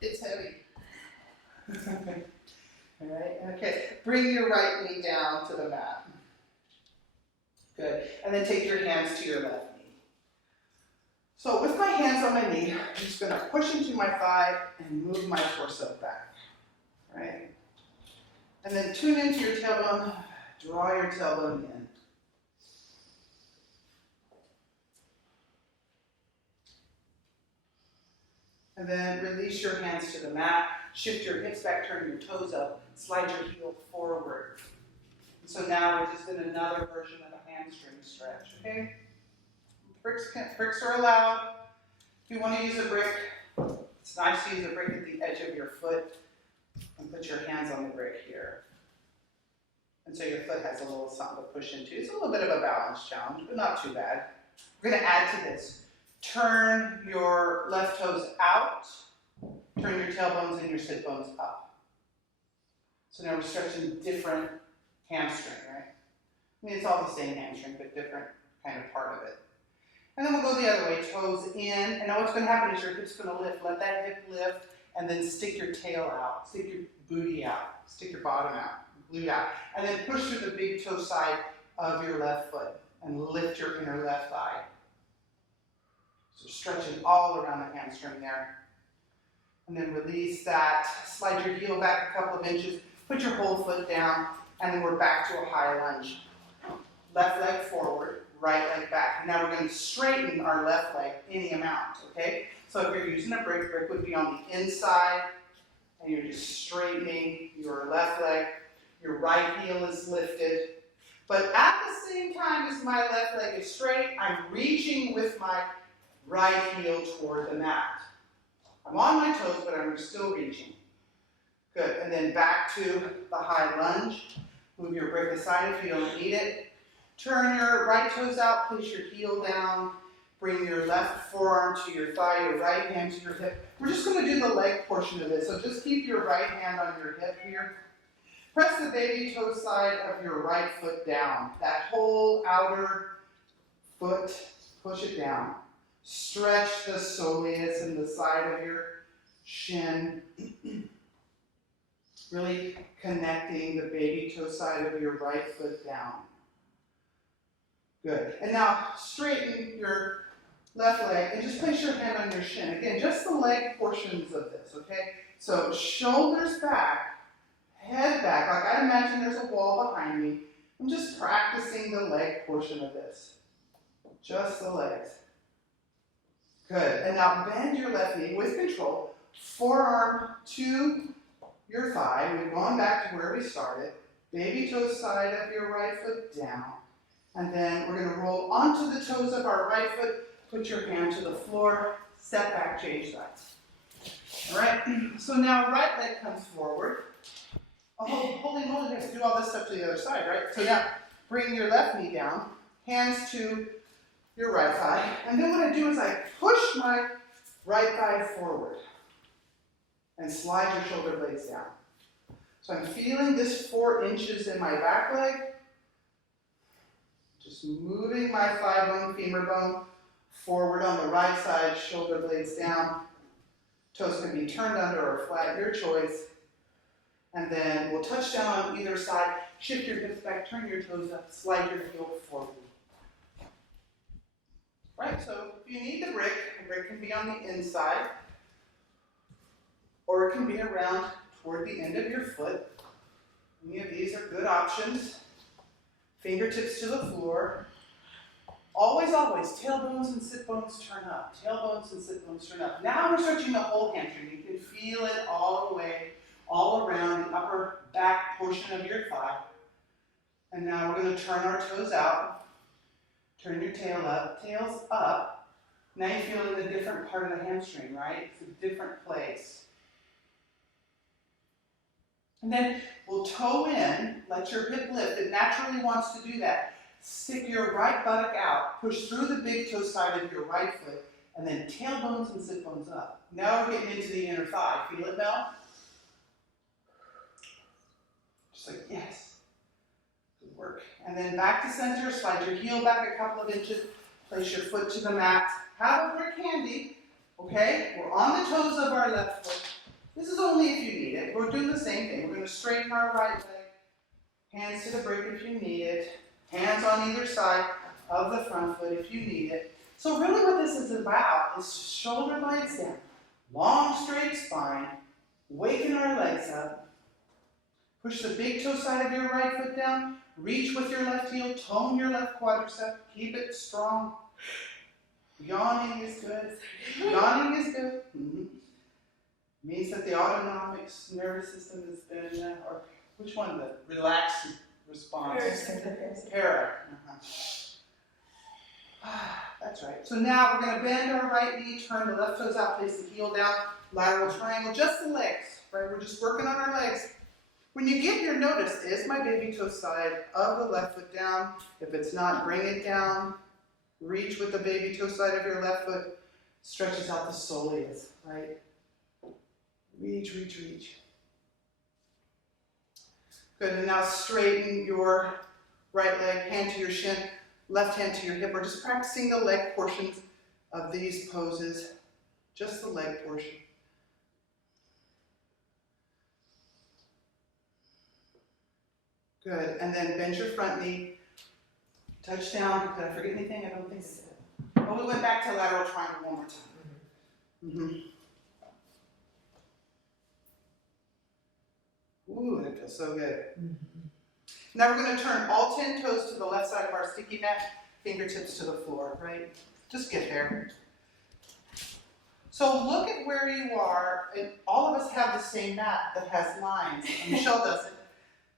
It's heavy. All right, okay. Bring your right knee down to the mat. Good. And then take your hands to your left knee. So with my hands on my knee, I'm just going to push into my thigh and move my torso back. Right? And then tune into your tailbone. Draw your tailbone in. And then release your hands to the mat. Shift your hips back, turn your toes up. Slide your heel forward. And so now we're just in another version of a hamstring stretch, okay? Bricks are allowed. If you want to use a brick, it's nice to use a brick at the edge of your foot and put your hands on the brick here. And so your foot has a little something to push into. It's a little bit of a balance challenge, but not too bad. We're going to add to this. Turn your left toes out. Turn your tailbones and your sit bones up. So now we're stretching different hamstring, right? I mean, it's all the same hamstring, but different kind of part of it. And then we'll go the other way, toes in. And now what's going to happen is your hip's going to lift. Let that hip lift, and then stick your tail out. Stick your booty out. Stick your bottom out. Glute out. And then push through the big toe side of your left foot and lift your inner left thigh. So stretching all around the hamstring there. And then release that. Slide your heel back a couple of inches. Put your whole foot down. And then we're back to a high lunge. Left leg forward, right leg back. Now we're going to straighten our left leg any amount, okay? So if you're using a brick would be on the inside. And you're just straightening your left leg. Your right heel is lifted. But at the same time as my left leg is straight, I'm reaching with my right heel toward the mat. I'm on my toes, but I'm still reaching. Good. And then back to the high lunge. Move your brick aside if you don't need it. Turn your right toes out. Place your heel down. Bring your left forearm to your thigh, your right hand to your hip. We're just going to do the leg portion of this. So just keep your right hand on your hip here. Press the baby toe side of your right foot down. That whole outer foot, push it down. Stretch the soleus in the side of your shin. Really connecting the baby toe side of your right foot down. Good. And now straighten your left leg, and just place your hand on your shin. Again, just the leg portions of this, okay? So shoulders back, head back, like I imagine there's a wall behind me. I'm just practicing the leg portion of this. Just the legs. Good. And now bend your left knee with control. Forearm to your thigh. We've gone back to where we started. Baby toe side of your right foot down. And then we're going to roll onto the toes of our right foot. Put your hand to the floor. Step back, change sides. All right. So now right leg comes forward. Oh, holy moly, we have to do all this stuff to the other side, right? So now bring your left knee down. Hands to your right thigh. And then what I do is I push my right thigh forward and slide your shoulder blades down. So I'm feeling this 4 inches in my back leg. Just moving my thigh bone, femur bone forward on the right side, shoulder blades down. Toes can be turned under or flat, your choice. And then we'll touch down on either side, shift your hips back, turn your toes up, slide your heel forward. Right, so if you need the brick can be on the inside, or it can be around toward the end of your foot. Any of these are good options. Fingertips to the floor. Always, always, tailbones and sit bones turn up. Tailbones and sit bones turn up. Now we're stretching the whole hamstring. You can feel it all the way, all around the upper back portion of your thigh. And now we're going to turn our toes out. Turn your tail up, tails up. Now you feel it in a different part of the hamstring, right? It's a different place. And then we'll toe in, let your hip lift. It naturally wants to do that. Stick your right buttock out, push through the big toe side of your right foot, and then tailbones and sit bones up. Now we're getting into the inner thigh. Feel it now? Just like, yes. Good work. And then back to center, slide your heel back a couple of inches, place your foot to the mat. Have a brick handy, okay? We're on the toes of our left foot. This is only if you need it. We're doing the same thing. We're going to straighten our right leg. Hands to the brick if you need it. Hands on either side of the front foot if you need it. So really what this is about is just shoulder blades down. Long, straight spine. Waken our legs up. Push the big toe side of your right foot down. Reach with your left heel. Tone your left quadricep. Keep it strong. Yawning is good. Yawning is good. Mm-hmm. Means that the autonomic nervous system has been, or which one? The relaxed response. Para. That's right. So now we're going to bend our right knee, turn the left toes out, place the heel down, lateral triangle, just the legs, right? We're just working on our legs. When you get here, notice, is my baby toe side of the left foot down? If it's not, bring it down. Reach with the baby toe side of your left foot. Stretches out the soleus, right? Reach, reach, reach. Good, and now straighten your right leg, hand to your shin, left hand to your hip. We're just practicing the leg portions of these poses, just the leg portion. Good, and then bend your front knee, touch down. Did I forget anything? I don't think so. Oh, we went back to lateral triangle one more time. Mm-hmm. Ooh, that feels so good. Mm-hmm. Now we're going to turn all 10 toes to the left side of our sticky mat, fingertips to the floor, right? Just get there. So look at where you are, and all of us have the same mat that has lines. Michelle doesn't.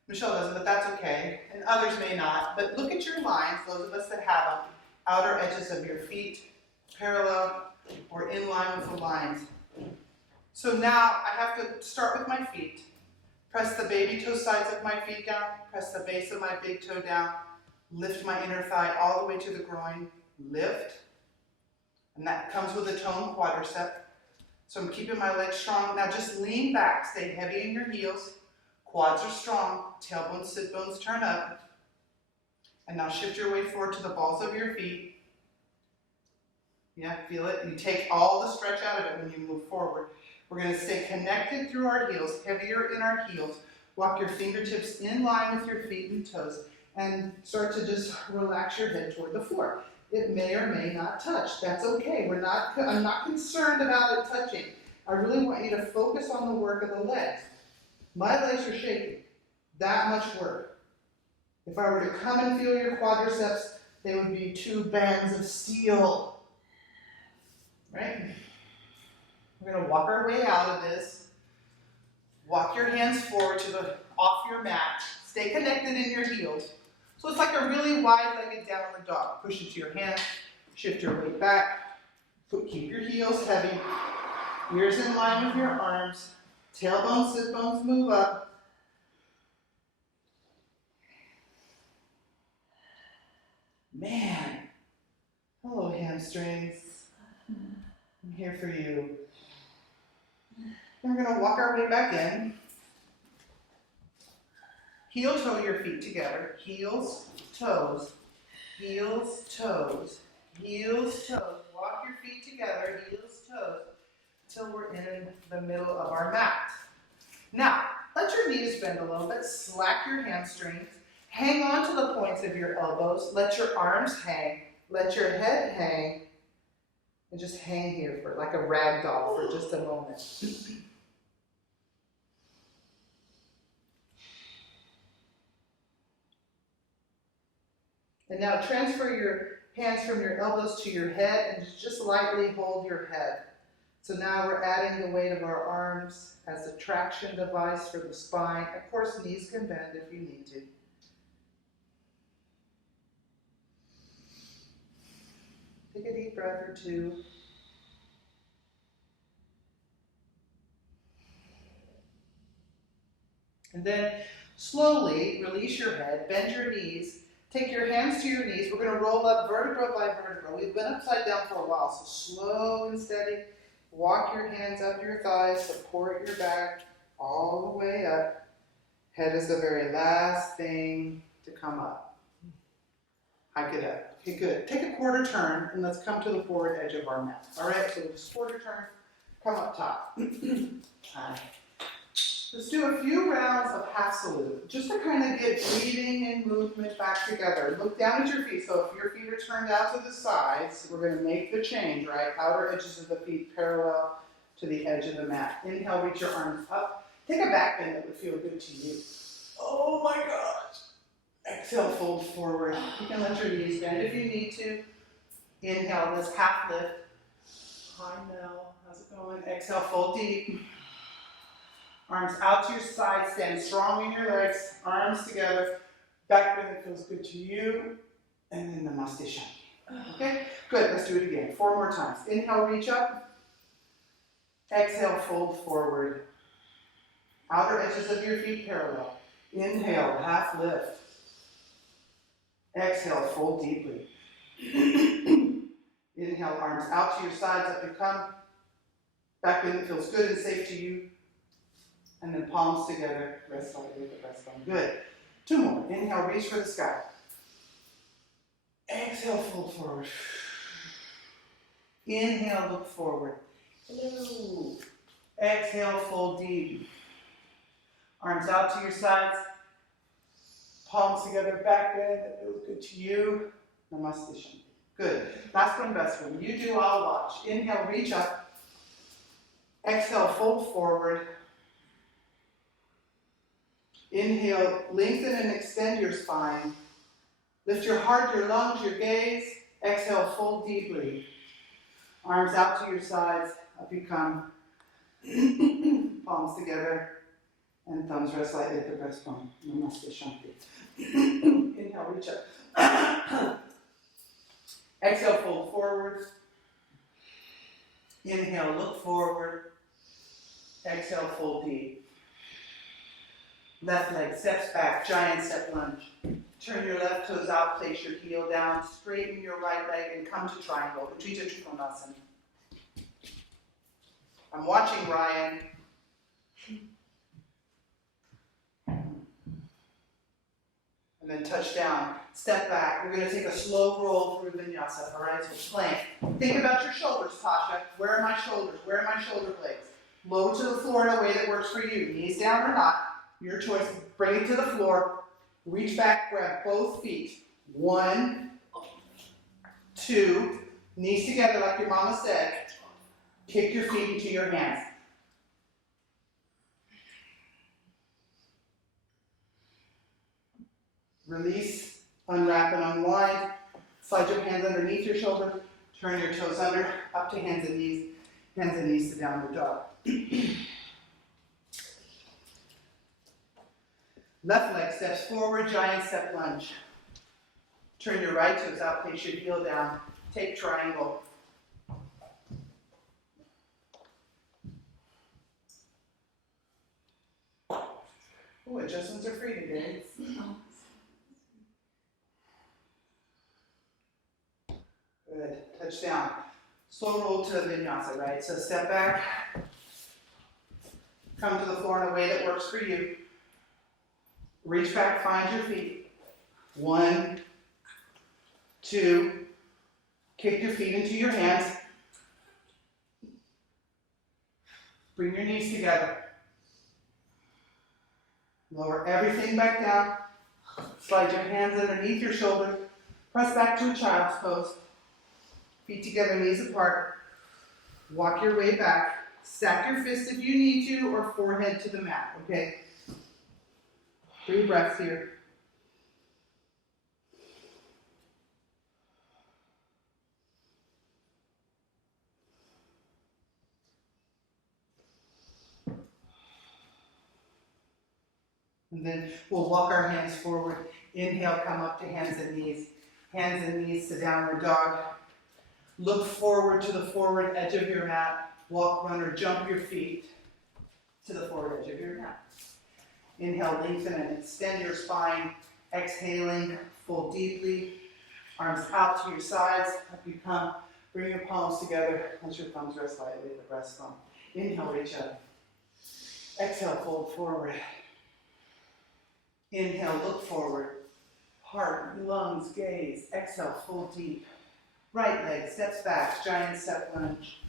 Michelle doesn't, but that's okay. And others may not. But look at your lines, those of us that have them, outer edges of your feet, parallel or in line with the lines. So now I have to start with my feet. Press the baby toe sides of my feet down. Press the base of my big toe down. Lift my inner thigh all the way to the groin. Lift. And that comes with a toned quadricep. So I'm keeping my legs strong. Now just lean back. Stay heavy in your heels. Quads are strong. Tailbones, sit bones turn up. And now shift your weight forward to the balls of your feet. Yeah, feel it? You take all the stretch out of it when you move forward. We're going to stay connected through our heels, heavier in our heels. Walk your fingertips in line with your feet and toes and start to just relax your head toward the floor. It may or may not touch. That's okay. I'm not concerned about it touching. I really want you to focus on the work of the legs. My legs are shaking. That much work. If I were to come and feel your quadriceps, they would be two bands of steel. Right? We're going to walk our way out of this. Walk your hands forward off your mat. Stay connected in your heels. So it's like a really wide-legged downward dog. Push into your hands. Shift your weight back. Keep your heels heavy. Ears in line with your arms. Tailbones, sit bones move up. Man. Hello, hamstrings. I'm here for you. Then we're going to walk our way back in. Heel toe your feet together. Heels, toes, heels, toes, heels, toes. Walk your feet together, heels, toes, until we're in the middle of our mat. Now, let your knees bend a little bit. Slack your hamstrings. Hang on to the points of your elbows. Let your arms hang. Let your head hang. And just hang here for like a rag doll for just a moment. And now transfer your hands from your elbows to your head and just lightly hold your head. So now we're adding the weight of our arms as a traction device for the spine. Of course, knees can bend if you need to. Take a deep breath or two. And then slowly release your head, bend your knees. Take your hands to your knees. We're going to roll up vertebra by vertebra. We've been upside down for a while, so slow and steady. Walk your hands up your thighs, support your back all the way up. Head is the very last thing to come up. Hike it up. Okay, good. Take a quarter turn, and let's come to the forward edge of our mat. All right, so just quarter turn, come up top. Let's do a few rounds of half salute, just to kind of get breathing and movement back together. Look down at your feet. So if your feet are turned out to the sides, we're going to make the change, right? Outer edges of the feet parallel to the edge of the mat. Inhale, reach your arms up. Take a back bend that would feel good to you. Oh my gosh. Exhale, fold forward. You can let your knees bend if you need to. Inhale, let's half lift. Hi Mel, how's it going? Exhale, fold deep. Arms out to your side, stand strong in your legs, arms together, back bend that feels good to you, and then Namaste Shanti. Okay? Good, let's do it again. 4 more times. Inhale, reach up. Exhale, fold forward. Outer edges of your feet parallel. Inhale, half lift. Exhale, fold deeply. Inhale, arms out to your sides, up you come. Back bend that feels good and safe to you. And then palms together, rest lightly with the breastbone. Good. 2 more. Inhale, reach for the sky. Exhale, fold forward. Inhale, look forward. Hello. Exhale, fold deep. Arms out to your sides. Palms together, back bend. That feels good to you. Namaste Shanti. Good. Last one, best one. You do, I'll watch. Inhale, reach up. Exhale, fold forward. Inhale, lengthen and extend your spine. Lift your heart, your lungs, your gaze. Exhale, fold deeply. Arms out to your sides, up you come. Palms together, and thumbs rest lightly at the breastbone. Namaste Shanti. Inhale, reach up. Exhale, fold forward. Inhale, look forward. Exhale, fold deep. Left leg steps back, giant step lunge. Turn your left toes out, place your heel down, straighten your right leg and come to triangle, Utthita Trikonasana. I'm watching Ryan. And then touch down, step back. We're going to take a slow roll through vinyasa, all right? So plank. Think about your shoulders, Tasha. Where are my shoulders? Where are my shoulder blades? Low to the floor in a way that works for you. Knees down or not. Your choice. Bring it to the floor. Reach back, grab both feet. 1, 2, knees together like your mama said. Kick your feet into your hands. Release, unwrap and unwind. Slide your hands underneath your shoulder. Turn your toes under, up to hands and knees to downward dog. Left leg steps forward, giant step lunge. Turn your right toes out, place your heel down. Take triangle. Ooh, adjustments are free today. Good. Touchdown. Slow roll to the vinyasa, right? So step back. Come to the floor in a way that works for you. Reach back, find your feet. 1, 2. Kick your feet into your hands. Bring your knees together. Lower everything back down. Slide your hands underneath your shoulder. Press back to a child's pose. Feet together, knees apart. Walk your way back. Stack your fists if you need to, or forehead to the mat, okay? 3 breaths here. And then we'll walk our hands forward. Inhale, come up to hands and knees. Hands and knees to downward dog. Look forward to the forward edge of your mat. Walk, run, or jump your feet to the forward edge of your mat. Inhale, lengthen and extend your spine. Exhaling, fold deeply. Arms out to your sides. Up you come. Bring your palms together. Let your thumbs rest lightly, the breast bump. Inhale, reach up. Exhale, fold forward. Inhale, look forward. Heart, lungs, gaze. Exhale, fold deep. Right leg steps back, giant step lunge.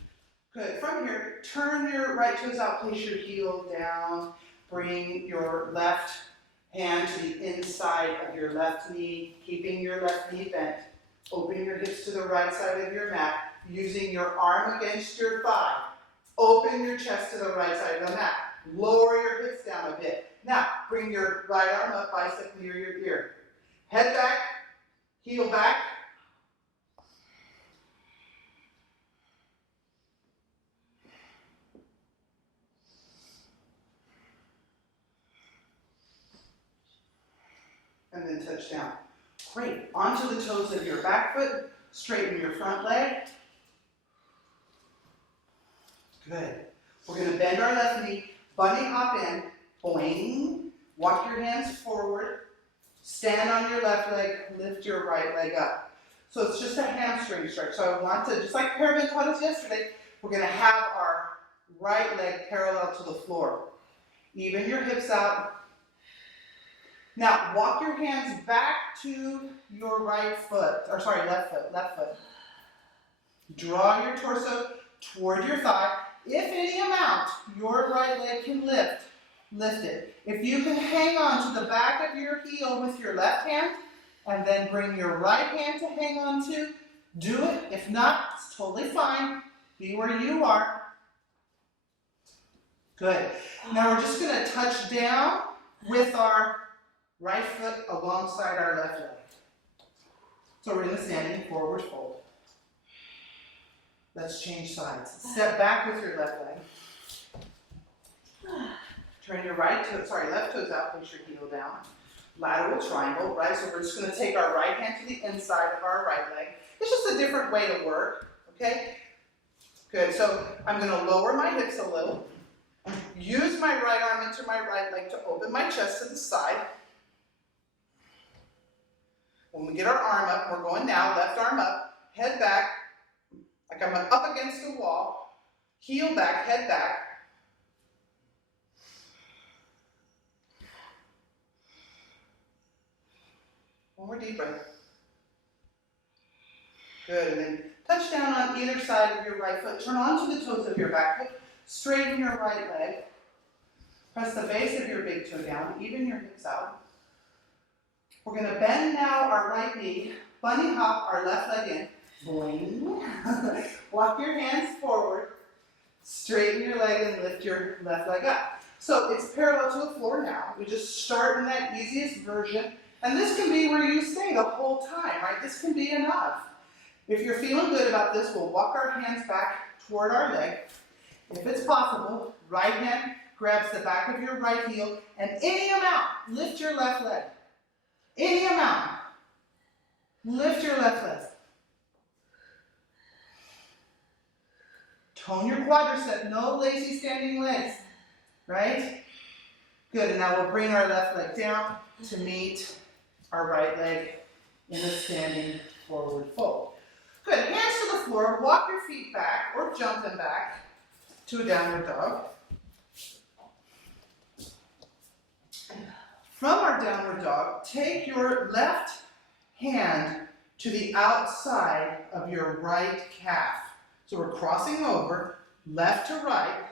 Good. From here, turn your right toes out, place your heel down. Bring your left hand to the inside of your left knee, keeping your left knee bent. Open your hips to the right side of your mat, using your arm against your thigh. Open your chest to the right side of the mat. Lower your hips down a bit. Now, bring your right arm up, bicep near your ear. Head back, heel back. And then touch down. Great. Onto the toes of your back foot. Straighten your front leg. Good. We're going to bend our left knee. Bunny hop in. Boing. Walk your hands forward. Stand on your left leg. Lift your right leg up. So it's just a hamstring stretch. So I want to, just like Pearman taught us yesterday, we're going to have our right leg parallel to the floor. Even your hips out. Now, walk your hands back to your left foot. Draw your torso toward your thigh. If any amount your right leg can lift, lift it. If you can hang on to the back of your heel with your left hand, and then bring your right hand to hang on to, do it. If not, it's totally fine. Be where you are. Good. Now we're just going to touch down with our right foot alongside our left leg. So we're in the standing forward fold. Let's change sides. Step back with your left leg. Turn your left toes out, place your heel down. Lateral triangle, right? So we're just going to take our right hand to the inside of our right leg. It's just a different way to work, okay? Good, so I'm going to lower my hips a little. Use my right arm into my right leg to open my chest to the side. When we get our arm up, we're going now, left arm up, head back, like I'm up against the wall, heel back, head back. One more deep breath. Good, and then touch down on either side of your right foot. Turn onto the toes of your back foot. Straighten your right leg. Press the base of your big toe down. Even your hips out. We're going to bend now our right knee. Bunny hop our left leg in. Boing. Walk your hands forward, straighten your leg and lift your left leg up. So it's parallel to the floor now. We just start in that easiest version. And this can be where you stay the whole time, right? This can be enough. If you're feeling good about this, we'll walk our hands back toward our leg. If it's possible, right hand grabs the back of your right heel, and any amount, lift your left leg. Any amount, lift your left leg. Tone your quadricep, no lazy standing legs, right? Good, and now we'll bring our left leg down to meet our right leg in a standing forward fold. Good, hands to the floor, walk your feet back or jump them back to a downward dog. From our downward dog, take your left hand to the outside of your right calf. So we're crossing over, left to right.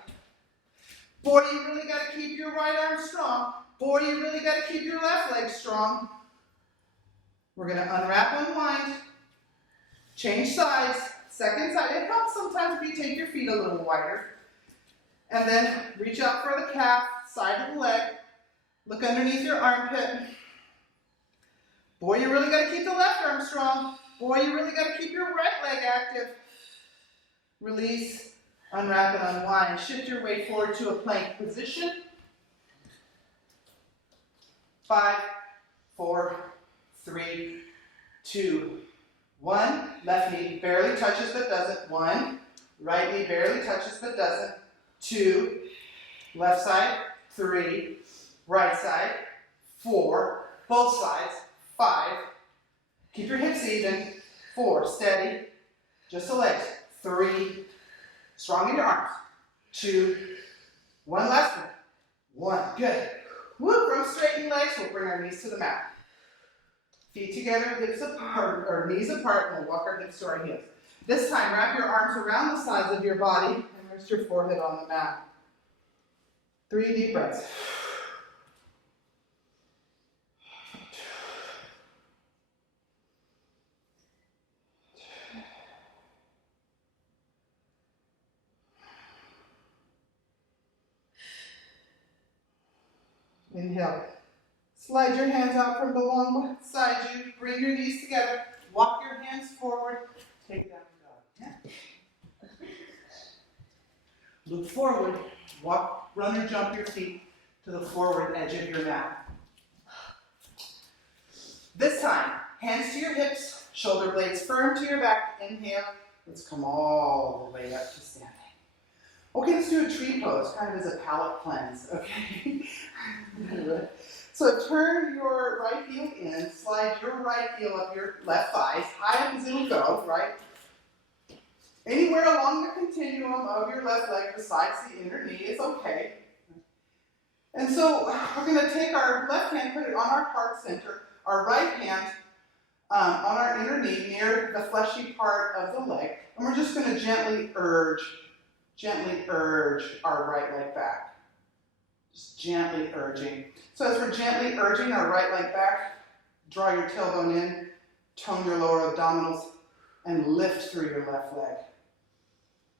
Boy, you really got to keep your right arm strong. Boy, you really got to keep your left leg strong. We're going to unwrap, unwind, change sides, second side. It helps sometimes if you take your feet a little wider. And then reach out for the calf, side of the leg. Look underneath your armpit. Boy, you really got to keep the left arm strong. Boy, you really got to keep your right leg active. Release, unwrap, and unwind. Shift your weight forward to a plank position. 5, 4, 3, 2, 1. Left knee barely touches but doesn't. 1. Right knee barely touches but doesn't. 2. Left side. 3. Right side. 4. Both sides. 5. Keep your hips even. 4. Steady. Just the legs. 3. Strong in your arms. 2. 1 last one. 1. Good. Woo, from straightened legs, we'll bring our knees to the mat. Feet together, hips apart, or knees apart, and we'll walk our hips to our heels. This time, wrap your arms around the sides of your body and rest your forehead on the mat. 3 deep breaths. Inhale. Slide your hands out from beside you. Bring your knees together. Walk your hands forward. Take down the dog. Yeah. Look forward. Walk, run or jump your feet to the forward edge of your mat. This time, hands to your hips, shoulder blades firm to your back. Inhale. Let's come all the way up to standing. Okay, let's do a tree pose, kind of as a palate cleanse, okay? So turn your right heel in, slide your right heel up your left thigh, high up as it'll go, right? Anywhere along the continuum of your left leg besides the inner knee is okay. And so we're going to take our left hand, put it on our heart center, our right hand on our inner knee near the fleshy part of the leg, and we're just going to gently urge our right leg back. Just gently urging. So as we're gently urging our right leg back, draw your tailbone in, tone your lower abdominals, and lift through your left leg.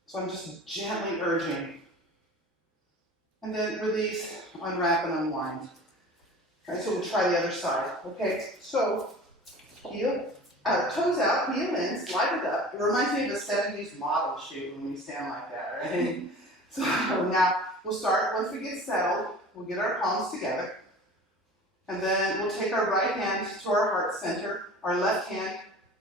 So I'm just gently urging. And then release, unwrap, and unwind. Okay, so we'll try the other side. Okay, so heel out, toes out, heel in, slide it up. It reminds me of a 70s model shoot when we stand like that, right? So now we'll start, once we get settled, we'll get our palms together. And then we'll take our right hand to our heart center, our left hand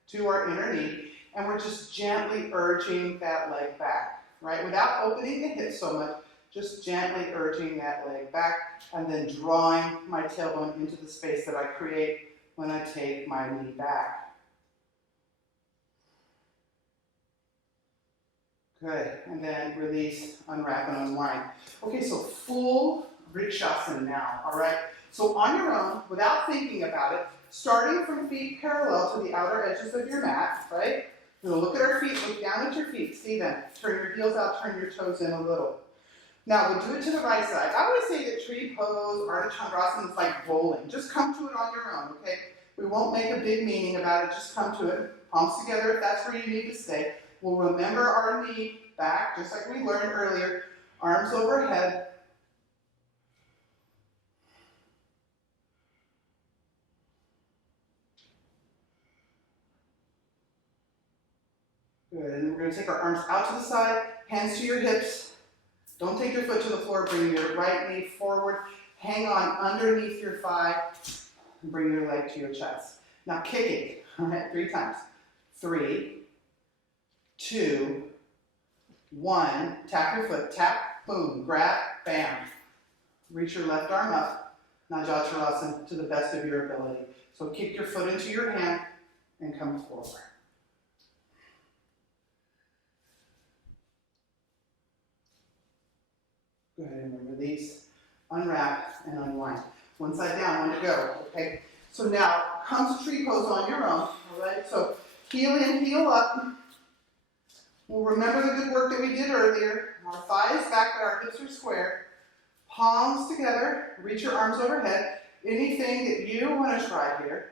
to our inner knee, and we're just gently urging that leg back, right? Without opening the hips so much, just gently urging that leg back, and then drawing my tailbone into the space that I create when I take my knee back. Good, and then release, unwrap, and unwind. Okay, so full Vrikshasana now, all right? So on your own, without thinking about it, starting from feet parallel to the outer edges of your mat, right? We'll look at our feet, look down at your feet, see them. Turn your heels out, turn your toes in a little. Now we'll do it to the right side. I always say that tree pose, Ardha Chandrasana is like bowling. Just come to it on your own, okay? We won't make a big meaning about it, just come to it. palms together if that's where you need to stay. We'll remember our knee back, just like we learned earlier. Arms overhead. Good, and then we're going to take our arms out to the side, hands to your hips. Don't take your foot to the floor, bring your right knee forward. Hang on underneath your thigh, and bring your leg to your chest. Now kick it, all right, 3 times. 3, 2, 1. Tap your foot, tap, boom, grab, bam. Reach your left arm up, Najatarasana, to the best of your ability. So kick your foot into your hand and come forward. Go ahead and release, unwrap, and unwind. One side down, one to go, okay? So now, come to tree pose on your own, all right? So heel in, heel up. We'll remember the good work that we did earlier. Our thighs back, but our hips are square. Palms together, reach your arms overhead. Anything that you want to try here.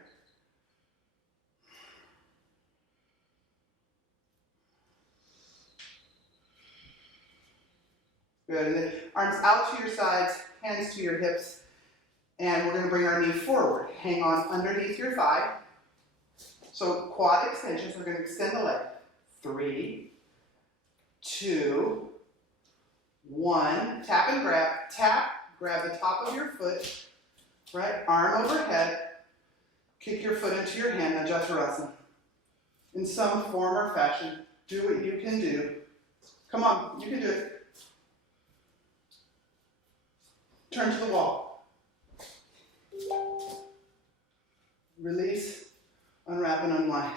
Good, and then arms out to your sides, hands to your hips, and we're going to bring our knee forward. Hang on underneath your thigh. So quad extensions, we're going to extend the leg. 3, 2, 1. Tap and grab. Tap, grab the top of your foot, right? Arm overhead. Kick your foot into your hand, Najatarasana. In some form or fashion, do what you can do. Come on, you can do it. Turn to the wall. Release, unwrap, and unwind.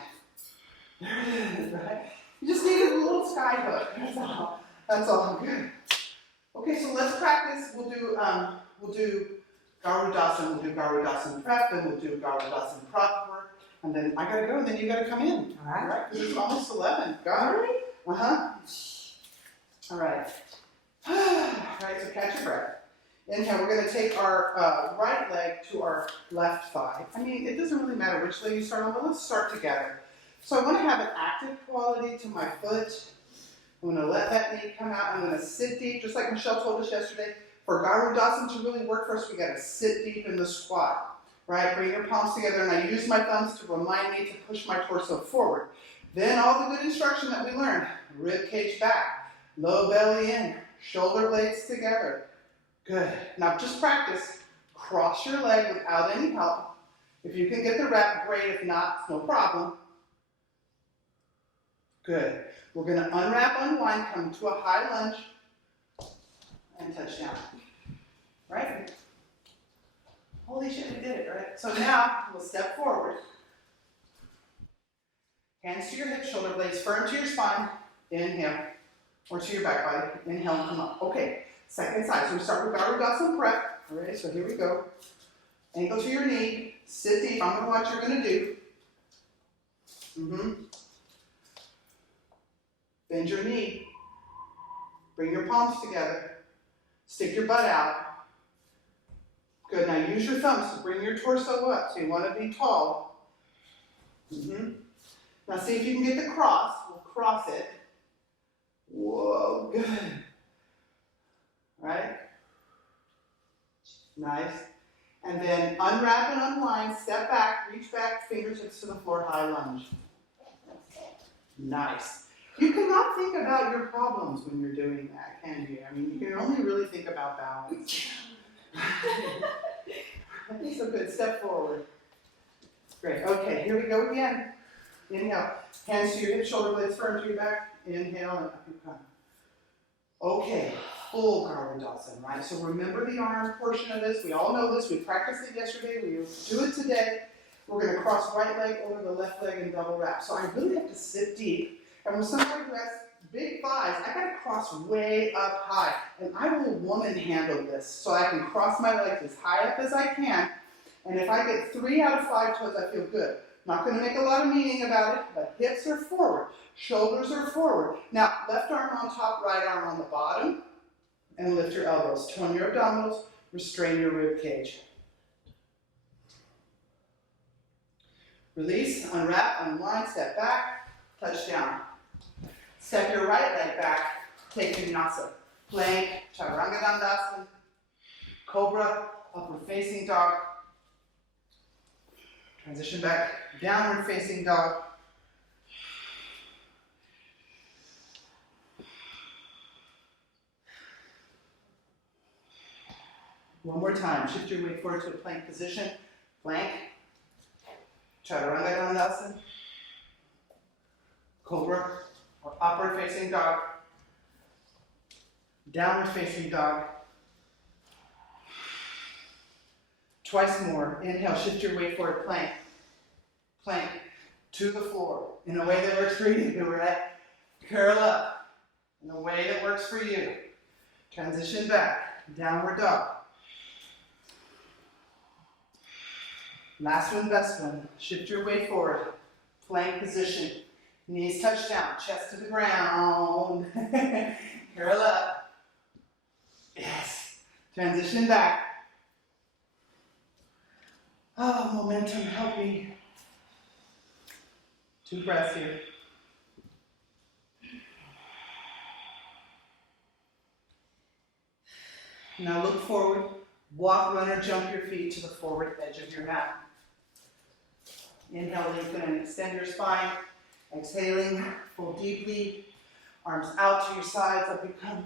There it is, right? You just needed a little sky hook. That's all. That's all. Good. Okay, so let's practice. We'll do Garudasana. We'll do Garudasana prep, then we'll do Garudasana proper, and then I gotta go, and then you gotta come in. All right. Because it's almost 11. Got it? Uh-huh. All right. All right, so catch your breath. Inhale, we're going to take our right leg to our left thigh. I mean, it doesn't really matter which leg you start on, but let's start together. So I want to have an active quality to my foot. I'm going to let that knee come out. I'm going to sit deep, just like Michelle told us yesterday. For Garudasana to really work for us, we got to sit deep in the squat. Right? Bring your palms together, and I use my thumbs to remind me to push my torso forward. Then all the good instruction that we learned. Rib cage back, low belly in, shoulder blades together. Good. Now just practice. Cross your leg without any help. If you can get the rep, great. If not, it's no problem. Good. We're going to unwrap, unwind, come to a high lunge, and touch down. Right? Holy shit, we did it, right? So now we'll step forward. Hands to your hips, shoulder blades firm to your spine. Inhale. Or to your back body. Inhale and come up. Okay. Second side. So we start with Garudasana prep. All right, so here we go. Ankle to your knee. Sit deep. I'm going to watch what you're going to do. Bend your knee. Bring your palms together. Stick your butt out. Good. Now use your thumbs to bring your torso up. So you want to be tall. Now see if you can get the cross. We'll cross it. Whoa, good. Right? Nice. And then unwrap and unwind, step back, reach back, fingertips to the floor, high lunge. Nice. You cannot think about your problems when you're doing that, can you? I mean, you can only really think about balance. So good, step forward. Great, okay, here we go again. Inhale, hands to your hips, shoulder blades firm to your back. Inhale and up you come. Okay, full Garudasana, right? So remember the arm portion of this. We all know this. We practiced it yesterday. We will do it today. We're going to cross right leg over the left leg and double wrap. So I really have to sit deep. And with somebody who has big thighs, I got to cross way up high. And I will woman handle this. So I can cross my legs as high up as I can. And if I get 3 out of 5 toes, I feel good. Not going to make a lot of meaning about it, but hips are forward, shoulders are forward. Now, left arm on top, right arm on the bottom, and lift your elbows. Tone your abdominals, restrain your rib cage. Release, unwrap, unwind, step back, touch down. Step your right leg back, take vinyasa. Plank, chaturanga dandasana, cobra, upward facing dog. Transition back, downward facing dog. One more time, shift your weight forward to a plank position. Plank, chaturanga dandasana, cobra, or upward facing dog, downward facing dog. Twice more. Inhale, shift your weight forward, plank. Plank to the floor in a way that works for you, right? Curl up in a way that works for you. Transition back, downward dog. Last one, best one. Shift your weight forward, plank position. Knees touch down, chest to the ground. Curl up. Yes. Transition back. Oh, momentum, help me. 2 breaths here. Now look forward. Walk, run, or jump your feet to the forward edge of your mat. Inhale, lengthen and extend your spine. Exhaling, fold deeply. Arms out to your sides, up you come.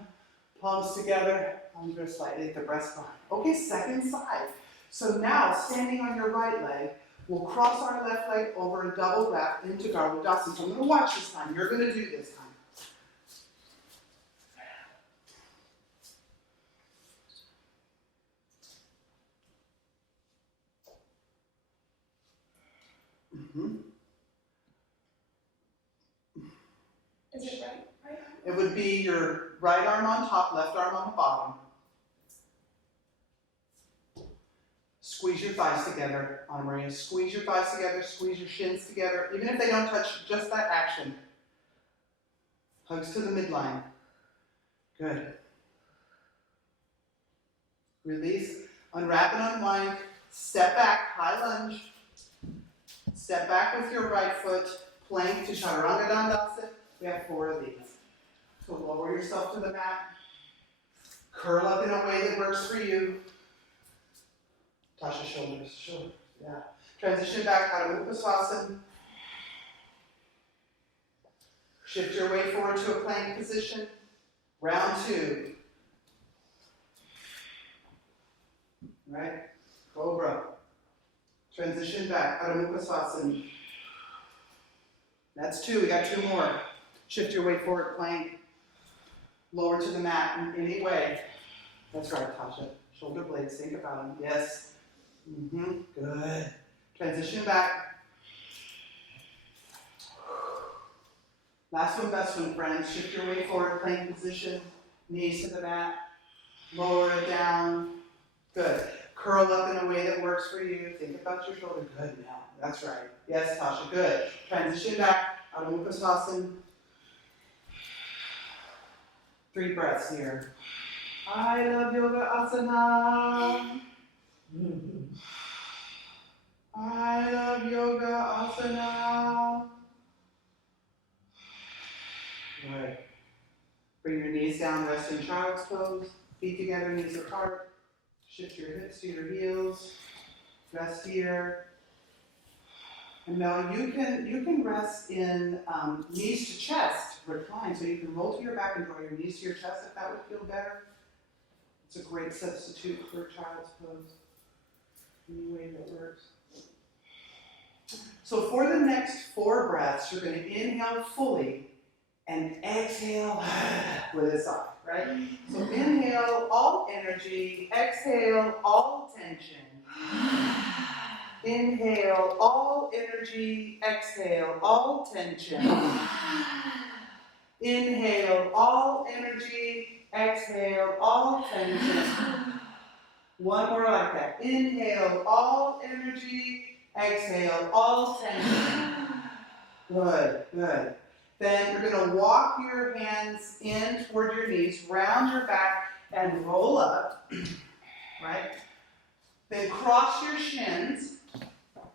Palms together. Arms go slightly at the breastbone. Okay, second side. So now, standing on your right leg, we'll cross our left leg over and double wrap into Garudasana. So I'm going to watch this time. You're going to do this time. Is it right? Right? It would be your right arm on top, left arm on the bottom. Squeeze your thighs together, Anna Maria. Squeeze your thighs together, squeeze your shins together, even if they don't touch, just that action. Hugs to the midline. Good. Release, unwrap and unwind. Step back, high lunge. Step back with your right foot, plank to chaturanga dandasana. We have 4 of these. So lower yourself to the mat. Curl up in a way that works for you. Tasha, shoulders, yeah. Transition back, Adho Mukha. Shift your weight forward to a plank position. Round 2. Right? Cobra. Transition back, Adho Mukha. That's 2, we got 2 more. Shift your weight forward, plank. Lower to the mat in any way. That's right, Tasha. Shoulder blades, think about them. Yes. Good. Transition back. Last one, best one, friends. Shift your weight forward, plank position. Knees to the mat. Lower it down. Good. Curl up in a way that works for you. Think about your shoulder. Good now. That's right. Yes, Tasha. Good. Transition back. Adho Mukha. 3 breaths here. I love yoga asana. I love yoga asana. Good. Bring your knees down, rest in child's pose. Feet together, knees apart. Shift your hips to your heels. Rest here. And now you can rest in knees to chest, recline. So you can roll to your back and draw your knees to your chest if that would feel better. It's a great substitute for child's pose. Any way that works. So for the next 4 breaths, you're going to inhale fully and exhale with a sigh, right? So inhale all energy, exhale all tension. Inhale all energy, exhale all tension. Inhale all energy, exhale all tension. One more like that. Inhale all energy, exhale all tension. Good, good. Then you're going to walk your hands in toward your knees, round your back, and roll up, right? Then cross your shins,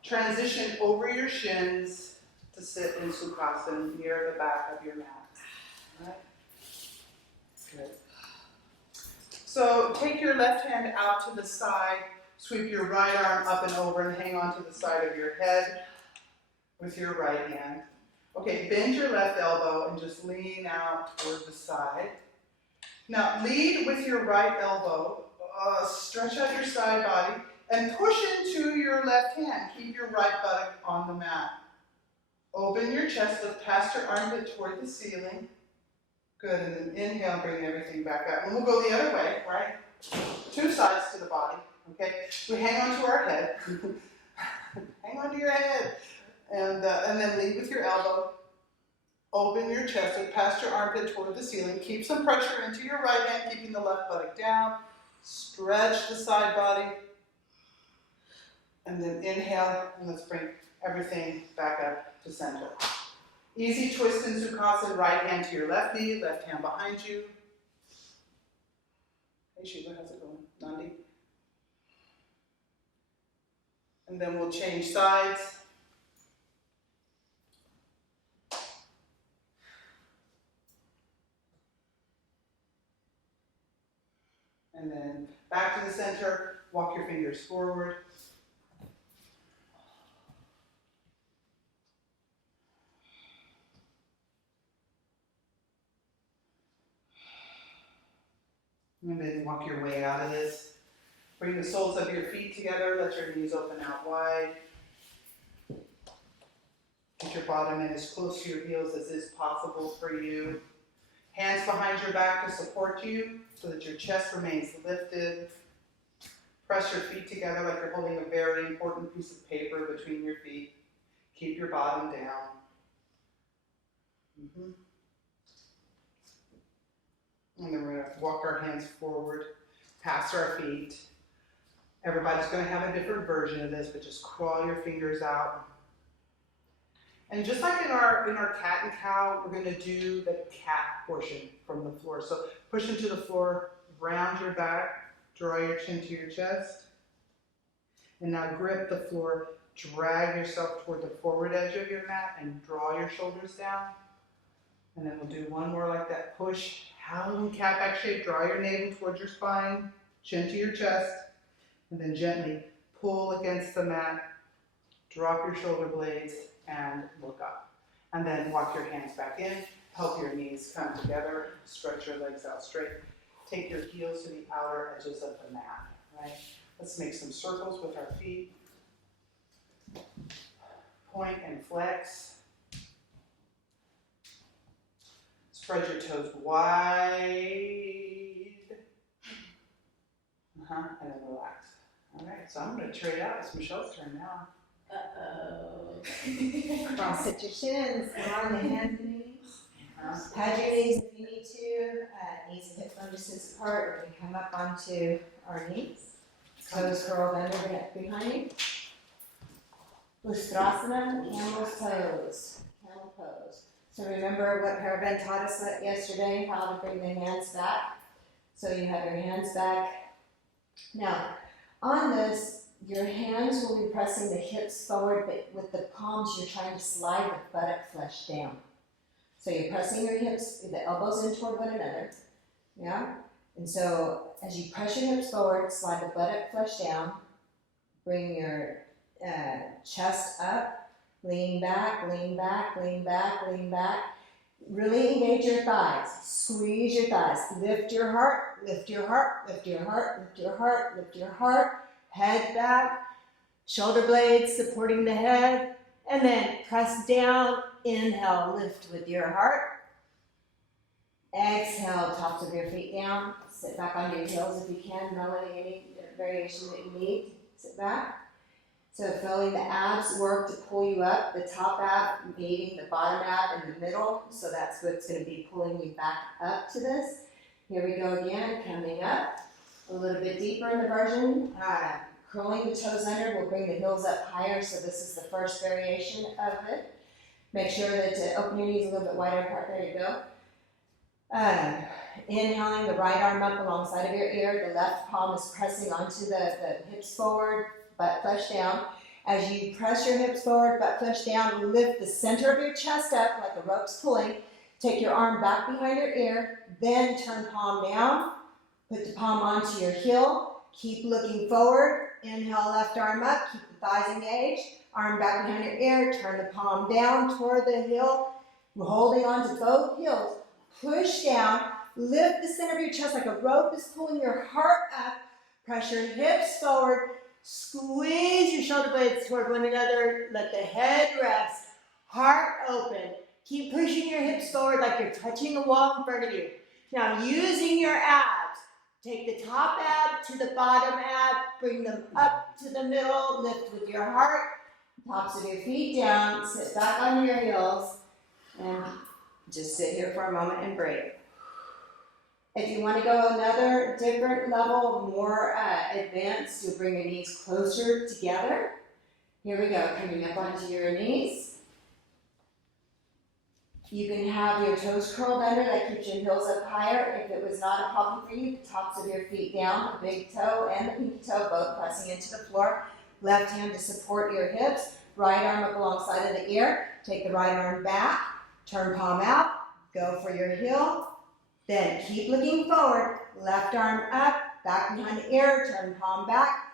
Transition over your shins to sit in Sukhasana near the back of your mat. All right? Good. So take your left hand out to the side, sweep your right arm up and over and hang on to the side of your head with your right hand. Okay, bend your left elbow and just lean out toward the side. Now lead with your right elbow, stretch out your side body, and push into your left hand. Keep your right buttock on the mat. Open your chest, lift past your armpit toward the ceiling. Good, and then inhale, bring everything back up. And we'll go the other way, right? Two sides to the body, okay? We hang on to our head. Hang on to your head. And then lead with your elbow. Open your chest, lift past your armpit toward the ceiling. Keep some pressure into your right hand, keeping the left buttock down. Stretch the side body. And then inhale, and let's bring everything back up to center. Easy twist in Sukhasana, right hand to your left knee, left hand behind you. Hey Shiva, how's it going? Nandi? And then we'll change sides. And then back to the center, walk your fingers forward. And then walk your way out of this. Bring the soles of your feet together, let your knees open out wide. Get your bottom end as close to your heels as is possible for you. Hands behind your back to support you so that your chest remains lifted. Press your feet together like you're holding a very important piece of paper between your feet. Keep your bottom down. And then we're going to walk our hands forward, past our feet. Everybody's going to have a different version of this, but just crawl your fingers out. And just like in our cat and cow, we're going to do the cat portion from the floor. So push into the floor, round your back, draw your chin to your chest. And now grip the floor, drag yourself toward the forward edge of your mat and draw your shoulders down. And then we'll do one more like that. Push, howling cat back shape, draw your navel towards your spine, chin to your chest. And then gently pull against the mat, drop your shoulder blades, and look up. And then walk your hands back in, help your knees come together, stretch your legs out straight. Take your heels to the outer edges of the mat, right? Let's make some circles with our feet. Point and flex. Spread your toes wide. And then relax. All right, so I'm going to trade out. It's Michelle's turn now. Cross at your shins, along the hands and knees. Pad your knees if you need to. Knees and hips bone distance apart. We can come up onto our knees. Toes curled under, bring it behind you. Ustrasana, camel's pose. Camel pose. So remember what Paraben taught us yesterday, how to bring the hands back. So you have your hands back. Now, on this, your hands will be pressing the hips forward, but with the palms, you're trying to slide the buttock flesh down. So you're pressing your hips, the elbows in toward one another, yeah? And so as you press your hips forward, slide the buttock flesh down, bring your chest up, lean back, lean back, lean back, lean back. Really engage your thighs, squeeze your thighs, lift your heart, lift your heart, lift your heart, lift your heart, lift your heart. Head back, shoulder blades supporting the head, and then press down, inhale, lift with your heart. Exhale, tops of your feet down, sit back on your heels if you can, Melanie, any variation that you need, sit back. So feeling the abs work to pull you up, the top ab meeting the bottom ab in the middle, so that's what's going to be pulling you back up to this. Here we go again, coming up. A little bit deeper in the version, curling the toes under will bring the heels up higher, so this is the first variation of it. Make sure that open your knees a little bit wider apart, there you go. Inhaling the right arm up alongside of your ear, the left palm is pressing onto the hips forward, butt flesh down, As you press your hips forward, butt flesh down, lift the center of your chest up like a rope's pulling. Take your arm back behind your ear, then turn palm down. Put the palm onto your heel. Keep looking forward. Inhale, left arm up. Keep the thighs engaged. Arm back behind your ear. Turn the palm down toward the heel. We're holding on to both heels. Push down. Lift the center of your chest like a rope is pulling your heart up. Press your hips forward. Squeeze your shoulder blades toward one another. Let the head rest. Heart open. Keep pushing your hips forward like you're touching a wall in front of you. Now using your abs. Take the top ab to the bottom ab. Bring them up to the middle. Lift with your heart. Tops of your feet down. Sit back on your heels. And just sit here for a moment and breathe. If you want to go another different level, more advanced, you'll bring your knees closer together. Here we go, coming up onto your knees. You can have your toes curled under, that keeps your heels up higher. If it was not a problem for you, the tops of your feet down, the big toe and the pinky toe both pressing into the floor. Left hand to support your hips, right arm up alongside of the ear. Take the right arm back, turn palm out, go for your heel. Then keep looking forward, left arm up, back behind the ear, turn palm back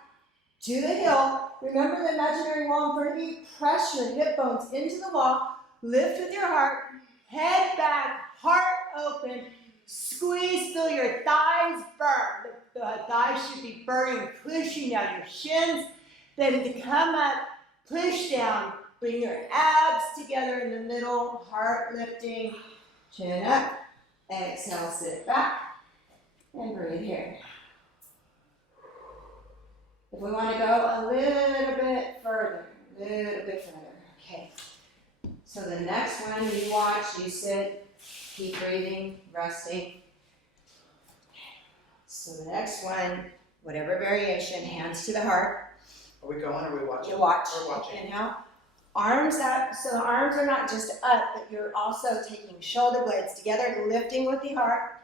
to the heel. Remember the imaginary wall in front of you. Press your hip bones into the wall. Lift with your heart. Head back, heart open. Squeeze till your thighs burn. The thighs should be burning, pushing down your shins. Then to come up, push down. Bring your abs together in the middle. Heart lifting, chin up. Exhale, sit back, and breathe here. If we want to go a little bit further, okay. So the next one, you watch, you sit, keep breathing, resting. So the next one, whatever variation, hands to the heart. Are we going or are we watching? You watch. We're watching. Inhale. Arms up, so the arms are not just up, but you're also taking shoulder blades together, lifting with the heart,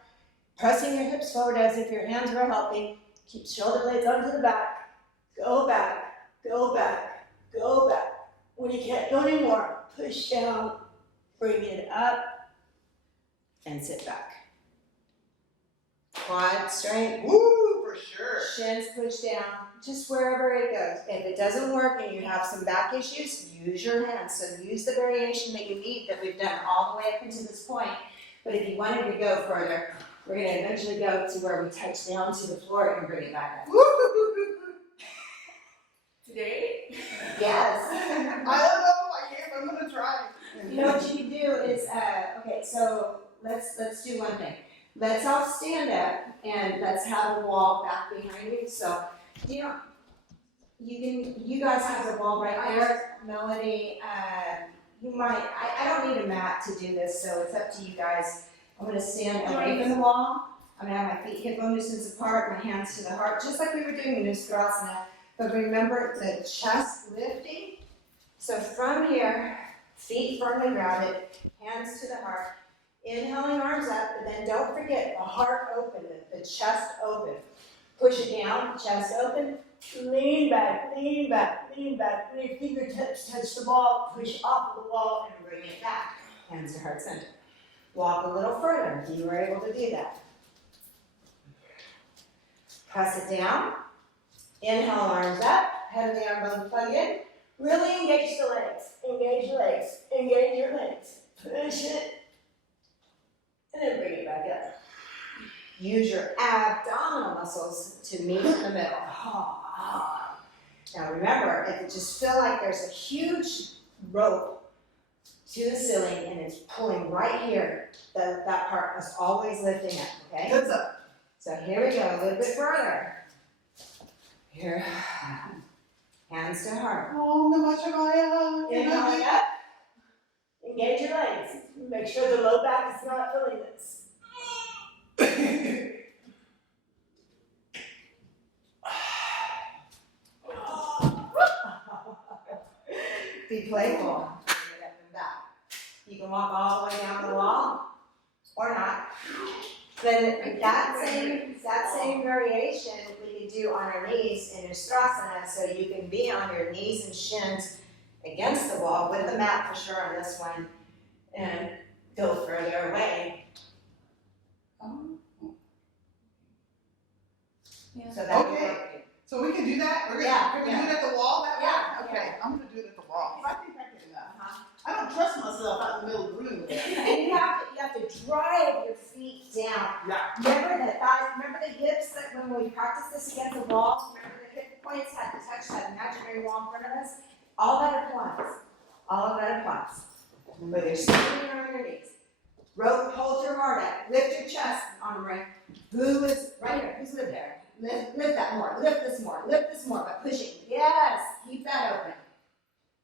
pressing your hips forward as if your hands were helping. Keep shoulder blades onto the back. Go back, go back, go back. When you can't go anymore, push down, bring it up, and sit back. Quad straight. Woo, for sure. Shins push down, just wherever it goes. If it doesn't work and you have some back issues, use your hands. So use the variation that you need that we've done all the way up until this point. But if you wanted to go further, we're going to eventually go to where we touch down to the floor and bring it back up. Today? Yes. I don't know if I can, but I'm going to try. You know what you can do is, okay, so let's do one thing. Let's all stand up and let's have a wall back behind you. So, you guys have the wall right there. Melody, you might, I don't need a mat to do this, so it's up to you guys. I'm going to stand away from the wall. I'm going to have my feet hip bone distance apart, my hands to the heart, just like we were doing in Uttanasana. But remember the chest lifting. So from here, feet firmly grounded, hands to the heart. Inhaling arms up, but then don't forget the heart open, the chest open. Push it down, chest open. Lean back, lean back, lean back. When your fingertips touch the wall, push off of the wall and bring it back. Hands to heart center. Walk a little further if you were able to do that. Press it down. Inhale, arms up. Head of the arm bone plug in. Really engage the legs. Engage your legs. Engage your legs. Push it. And then bring it back up. Use your abdominal muscles to meet in the middle. Now remember, if you just feel like there's a huge rope to the ceiling and it's pulling right here, that part is always lifting up, okay? Heads up. So here we go, a little bit further. Here, hands to heart. Om Namah Shivaya. Inhaling up. Engage your legs. Make sure the low back is not feeling this. Be playful. Bring it up and back. You can walk all the way down the wall or not. Then that same variation we can do on our knees in Ustrasana, so you can be on your knees and shins against the wall with the mat for sure on this one, and go further away. Yeah. So that would Okay. work. So we can do that? Can we do it at the wall that way? Yeah, Okay, I'm gonna do it at the wall. I think I can, Uh-huh. I don't trust myself out in the middle of the room there. And you have to drive your feet down. Yeah. Remember the thighs, remember the hips that when we practiced this against the wall, remember the hip points had to touch that imaginary wall in front of us? All that applies. All of that applies. Whether you're sitting or on your knees. Hold your heart up. Lift your chest, Andre. Who is right here? Who's lived there? Lift that more. Lift this more. Lift this more. But pushing. Yes. Keep that open.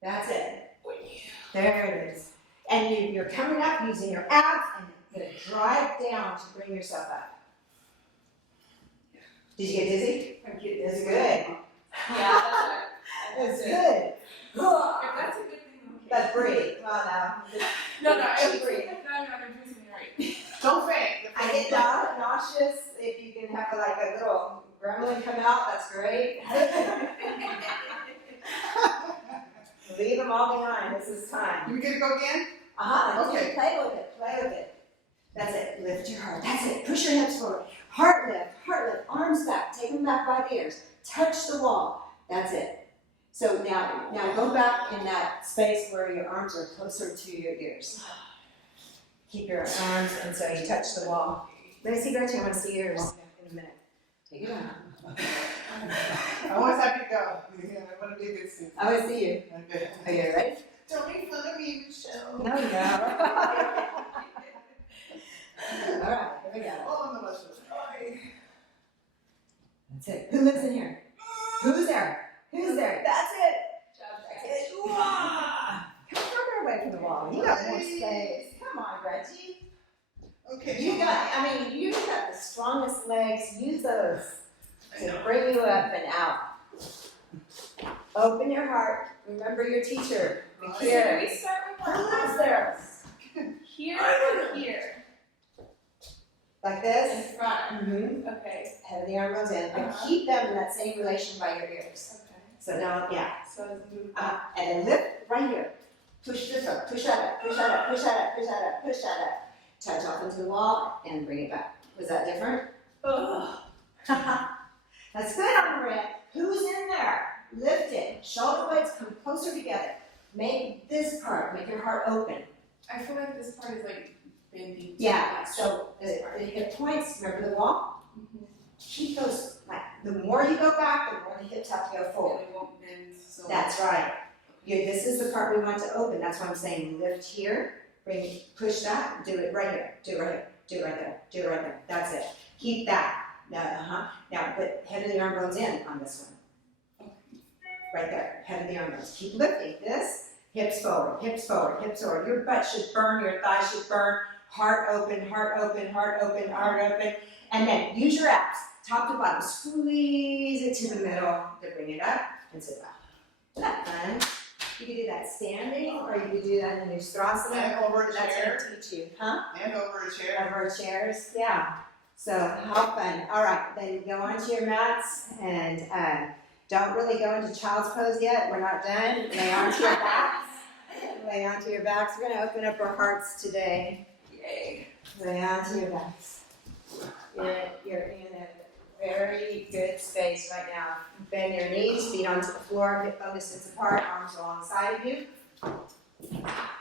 That's it. There it is. And you're coming up using your abs and you're going to drive down to bring yourself up. Did you get dizzy? I'm kidding. That's good. Yeah, That's good. If that's a good thing, okay. But breathe. Well, No, Keep breathing. I'm doing something right. Don't faint. I get nauseous. If you can have like a little gremlin come out, that's great. Leave them all behind. This is time. You gonna go again? Okay. Play with it. Play with it. That's it. Lift your heart. That's it. Push your hips forward. Heart lift. Arms back. Take them back by the ears. Touch the wall. That's it. So now go back in that space where your arms are closer to your ears. Keep your arms, and so you touch the wall. Let me see, Gretchen. I want to see yours in a minute. Take it out. I always have to go. Yeah, I wanna be a good student. I want to see you. Okay. Are you ready? Don't make fun of me, Michelle. No. All right, here we go. Oh, no, Michelle. That's it. Who lives in here? Who's there? That's it. That's it. Come further away from the wall. You got more space. Come on, Gretchen. Okay. You got the strongest legs. Use those to bring you up and out. Open your heart. Remember your teacher. So do Here. we start with Who one lives there? here or here? Like this. In front. Mm-hmm. Okay. Head of the arm goes in. But Uh-huh. keep them in that same relation by your ears. Okay. So now, yeah. So let's move. And then lift right here. Push this up. Push that up. Push that up. Push that up. Push that up. Push that up. Touch off into the wall and bring it back. Was that different? Ugh. That's good, Andrea. Who's in there? Lift it. Shoulder blades come closer together. Make this part, make your heart open. I feel like this part is like bending. Yeah, so the hip points, remember the wall? Mm-hmm. Keep those, like, the more you go back, the more the hips have to go forward. And it won't bend so That's right. This is the part we want to open. That's why I'm saying lift here, push that, do it right here, do it right here, do it right there, do it right there. That's it. Keep that. Now put head of the arm bones in on this one. Right there, head of the arm bones. Keep lifting this, hips forward, hips forward, hips forward. Your butt should burn, your thighs should burn. Heart open, heart open, heart open, heart open. And then use your abs, top to bottom. Squeeze it to the middle to bring it up and sit back. Isn't that fun? You can do that standing, or you can do that in your Ustrasana. And over a That's chair. going to teach you, huh? And over a chair. Over chairs, yeah. So how fun. All right, then go onto your mats and don't really go into child's pose yet. We're not done. Lay onto your backs. Lay onto your backs. We're going to open up our hearts today. Yay. Lay onto your backs. You're in a very good space right now. Bend your knees, feet onto the floor, hip bone distance apart, arms alongside of you.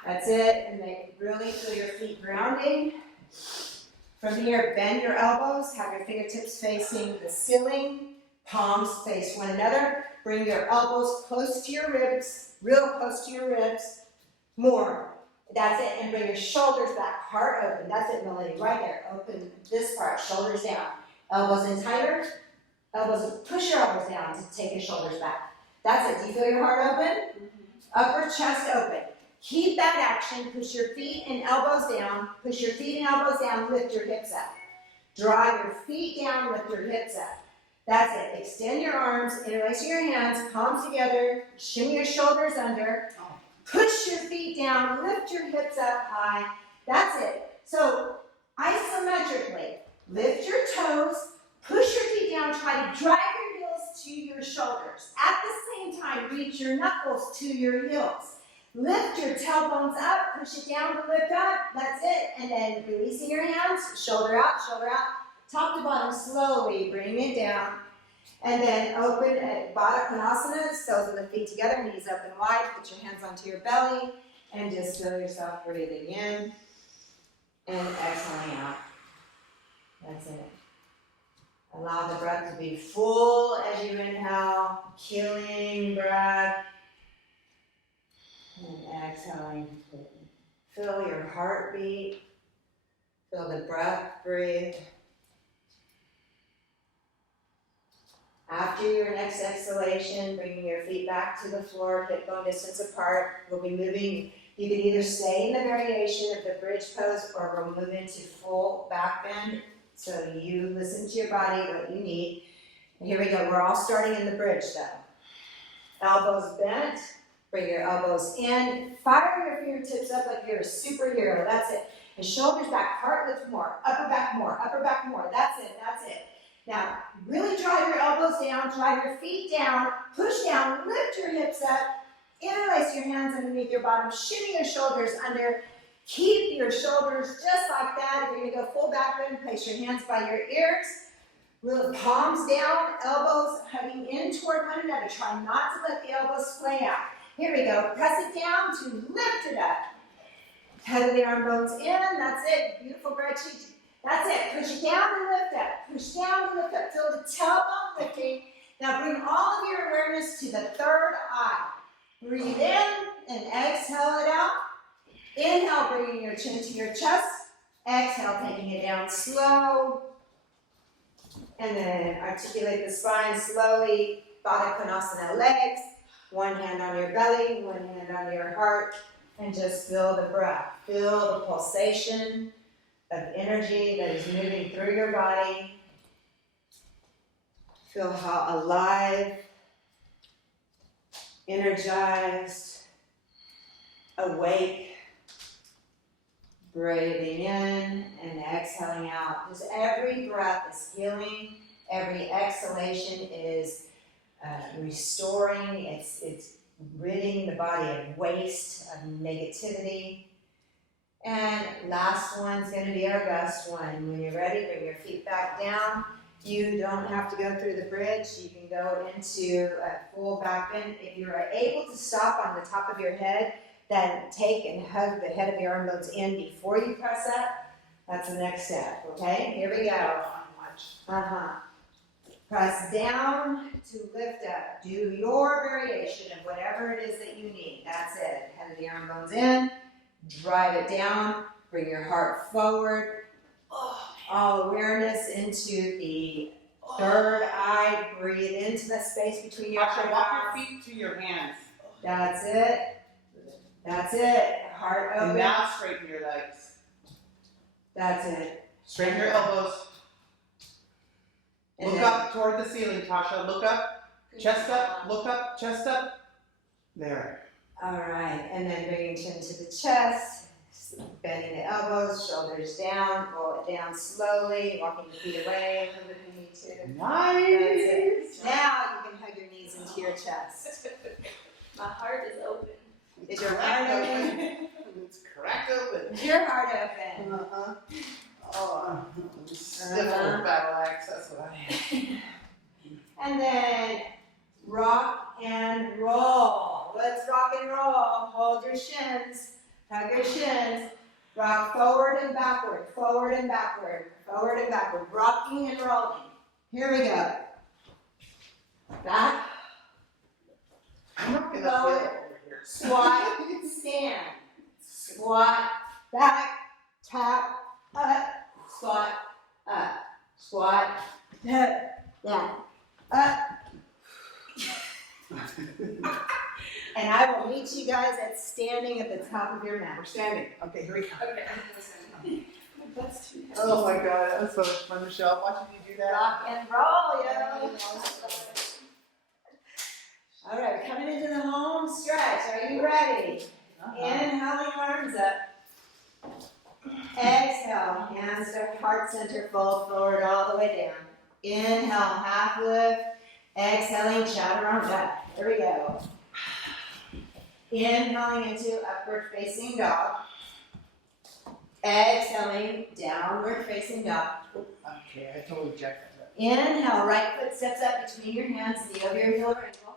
That's it, and really feel your feet grounding. From here, bend your elbows, have your fingertips facing the ceiling, palms face one another. Bring your elbows close to your ribs, real close to your ribs. More. That's it, and bring your shoulders back, heart open. That's it, Melanie, right there. Open this part, shoulders down. Elbows in tighter. Push your elbows down to take your shoulders back. That's it. Do you feel your heart open? Upper chest open. Keep that action. Push your feet and elbows down. Push your feet and elbows down. Lift your hips up. Drive your feet down. Lift your hips up. That's it. Extend your arms. Interlace your hands. Palms together. Shimmy your shoulders under. Push your feet down. Lift your hips up high. That's it. So isometrically, Lift your toes, push your feet down, try to drag your heels to your shoulders. At the same time, reach your knuckles to your heels. Lift your tailbones up, push it down to lift up, that's it. And then releasing your hands, shoulder out, top to bottom, slowly bring it down. And then open at Baddha Konasana, soles of the feet together, knees open wide, put your hands onto your belly, and just feel yourself breathing in and exhaling out. That's it. Allow the breath to be full as you inhale, killing breath, and exhaling. Feel your heartbeat, feel the breath breathe. After your next exhalation, bringing your feet back to the floor, hip bone distance apart. We'll be moving. You can either stay in the variation of the bridge pose or we'll move into full back bend. So you listen to your body, what you need. And here we go. We're all starting in the bridge though. Elbows bent. Bring your elbows in. Fire your fingertips up like you're a superhero. That's it. And shoulders back. Heart lift more. Upper back more. Upper back more. That's it. That's it. Now, really drive your elbows down, drive your feet down, push down, lift your hips up, interlace your hands underneath your bottom, shimmy your shoulders under, keep your shoulders just like that. If you're gonna go full back bend, place your hands by your ears, really palms down, elbows hugging in toward one another. Try not to let the elbows splay out. Here we go, press it down to lift it up. Head of the arm bones in, that's it, beautiful Gretchen. That's it. Push it down and lift up. Push down and lift up. Feel the tailbone lifting. Now bring all of your awareness to the third eye. Breathe in and exhale it out. Inhale, bringing your chin to your chest. Exhale, taking it down slow. And then articulate the spine slowly. Baddha Konasana legs. One hand on your belly, one hand on your heart. And just feel the breath. Feel the pulsation of energy that is moving through your body. Feel how alive, energized, awake, breathing in and exhaling out. Just every breath is healing, every exhalation is restoring, it's ridding the body of waste, of negativity. And last one's going to be our best one. When you're ready, bring your feet back down. You don't have to go through the bridge. You can go into a full back bend. If you are able to stop on the top of your head, then take and hug the head of your arm bones in before you press up. That's the next step, okay? Here we go. Press down to lift up. Do your variation of whatever it is that you need. That's it. Head of the arm bones in. Drive it down, bring your heart forward. All awareness into the third eye. Breathe into the space between your Actually, eyebrows. walk your feet to your hands. That's it. That's it. Heart open. And now straighten your legs. That's it. Straighten your elbows. And Look then- up toward the ceiling, Tasha. Look up. Chest up. Look up. Chest up. There. All right, and then bringing chin to the chest, bending the elbows, shoulders down, roll it down slowly, walking the feet away from if you need to. Nice. Now you can hug your knees into your chest. My heart is open. Is your heart open? It's cracked open. Is your heart open? Oh, I'm stiff with battle axe. That's what I am. And then rock and roll. Let's rock and roll. Hold your shins. Hug your shins. Rock forward and backward, forward and backward, forward and backward. Rocking and rolling. Here we go. Back. I'm not gonna feel it over here. Squat, stand. Squat, back, tap, up, squat, up, squat, down, up. And I will meet you guys at standing at the top of your mat. We're standing. Okay, here we go. Okay. That's too heavy. Oh my god, that was so much fun, Michelle. Watching you do that. Rock and roll, yo. All right, we're coming into the home stretch. Are you ready? Inhaling arms up. Exhale, hands to heart center, fold forward all the way down. Inhale, half lift. Exhaling, chaturanga. Here we go. Inhaling into upward facing dog. Exhaling, downward facing dog. Okay, I totally checked that. Inhale, right foot steps up between your hands, knee over your heel or ankle.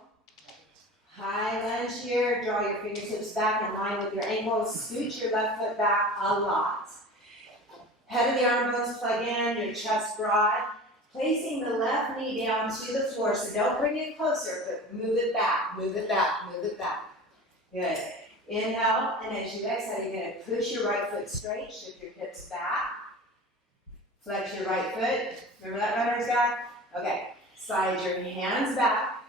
High lunge here, draw your fingertips back in line with your ankles, scoot your left foot back a lot. Head of the arm bones plug in, your chest broad. Placing the left knee down to the floor, so don't bring it closer, but move it back, move it back, move it back. Good. Inhale, and as you exhale, you're going to push your right foot straight, shift your hips back. Flex your right foot. Remember that runner's guide? Okay. Slide your hands back.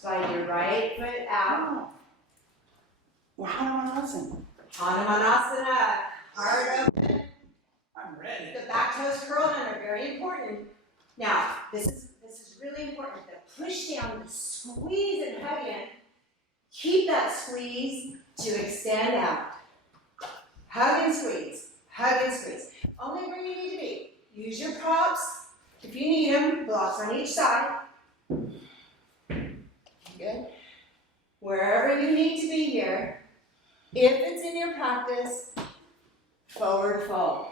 Slide your right foot out. We're Hanumanasana. Hanumanasana. Heart open. I'm ready. The back toes curled under, very important. Now, this is really important. The push down, the squeeze and hug in. Keep that squeeze to extend out. Hug and squeeze. Hug and squeeze. Only where you need to be. Use your props if you need them. Blocks on each side. Good. Wherever you need to be here. If it's in your practice, forward fold.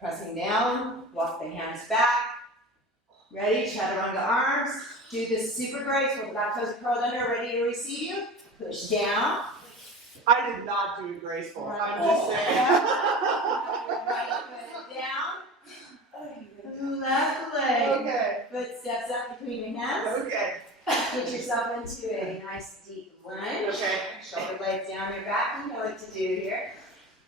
Pressing down, walk the hands back. Ready, chaturanga arms. Do this super graceful. The back toes are curled under, ready to receive you. Push down. I did not do it graceful. Right. I'm just saying. Right foot down. Left leg. Okay. Foot steps up between your hands. Okay. Put yourself into a nice deep lunge. Okay. Shoulder blades down your back. You know what to do here.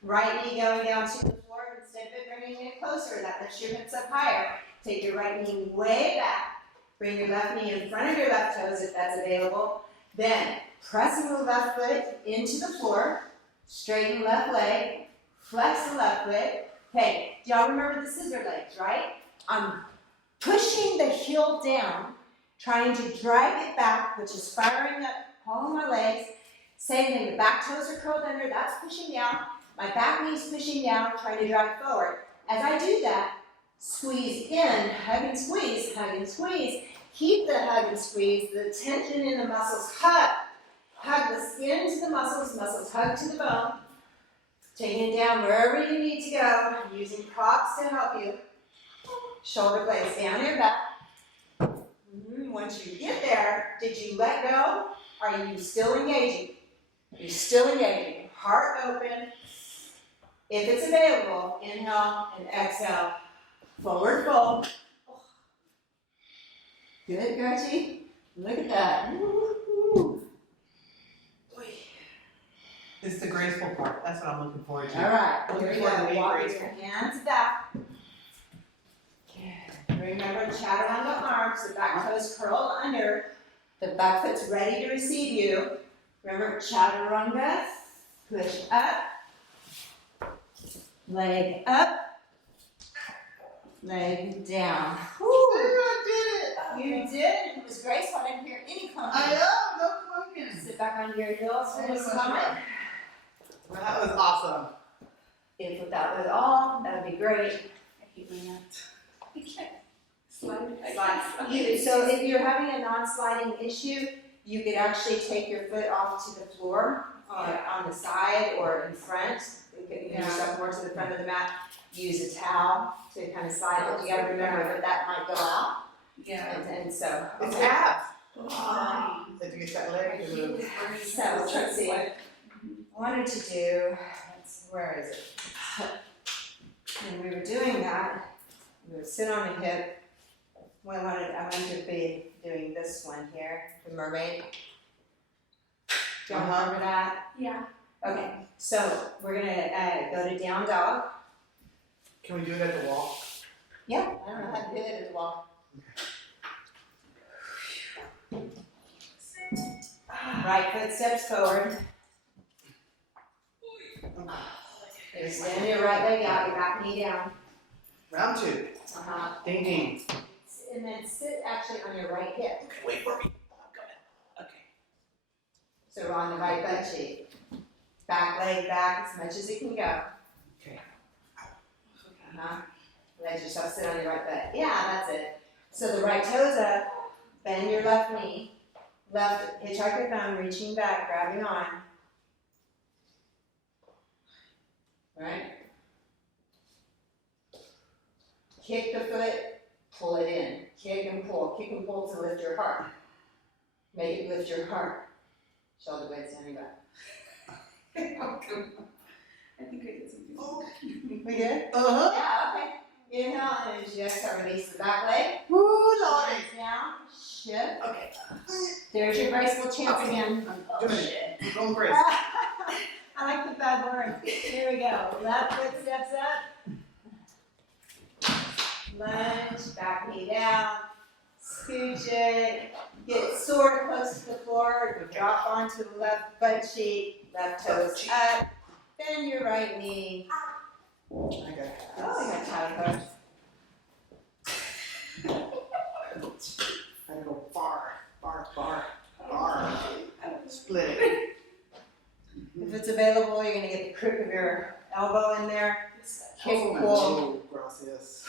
Right knee going down to the floor. Instead of it bringing it closer, that lifts your hips up higher. Take your right knee way back. Bring your left knee in front of your left toes if that's available. Then, pressing the left foot into the floor. Straighten left leg. Flex the left foot. Okay, do y'all remember the scissor legs, right? I'm pushing the heel down, trying to drag it back, which is firing up all of my legs. Same thing, the back toes are curled under, that's pushing down. My back knee's pushing down, trying to drive forward. As I do that, squeeze in, hug and squeeze, hug and squeeze. Keep the hug and squeeze, the tension in the muscles, hug. Hug the skin to the muscles, muscles hug to the bone. Taking it down wherever you need to go, using props to help you. Shoulder blades down your back. Once you get there, did you let go? Are you still engaging? Are you still engaging? Heart open. If it's available, inhale and exhale. Forward fold. Good, Gretchen. Look at that. Woo-hoo. It's the graceful part. That's what I'm looking forward to. All right, here Looking we forward to go. being Walk graceful. your hands back. Remember, chaturanga arms, the back toes curl under. The back foot's ready to receive you. Remember, chaturanga, push up, leg up, leg down. Woo. I did it! You did. It was graceful. I didn't hear any clunking. I know, no clunking. Sit back onto your heels for just a Oh my moment. gosh. That was awesome. If that was all, that would be great. I keep doing that. So if you're having a non-sliding issue, you could actually take your foot off to the floor on the side or in front. You can move yourself more to the front of the mat. Use a towel to kind of slide, but you gotta remember that that might go out. Yeah. And so. It's okay. abs. Did you get that leg to move? So let's see. I wanted to do, where is it? When we were doing that, we would sit on a hip. I wanted to be doing this one here, the mermaid. Do you remember that? Yeah. Okay, so we're gonna go to down dog. Can we do it at the wall? Yeah, I don't know how to do it as well. Right foot steps forward. Extend your right leg out, your back knee down. Round two. Uh-huh. Ding ding. And then sit actually on on your right hip. Okay, wait for me. I'm coming. Okay. So we're on the right butt cheek. Back leg back as much as it can go. Okay. Let yourself sit on your right butt. Yeah, that's it. So the right toes up, bend your left knee, left hitchhiker thumb, reaching back, grabbing on. Right? Kick the foot, pull it in. Kick and pull to lift your heart. Make it lift your heart. Shoulder blades down your back. I think I did something. Oh. We good? Uh-huh. Yeah, okay. Inhale, and as you exhale, release the back leg. Woo, Lordy. Hands down, shift. Okay. There's your graceful chance Okay. again. I'm doing it. I'm going crazy. I like the bad word. Here we go. Left foot steps up. Lunge, back knee down. Scooch it. Get sort of close to the floor. Drop onto the left butt cheek. Left toes up. Bend your right knee. I got it. Oh, I got child pose. I go far. Split it. If it's available, you're going to get the crook of your elbow in there. Kick, pull. Oh, gracias.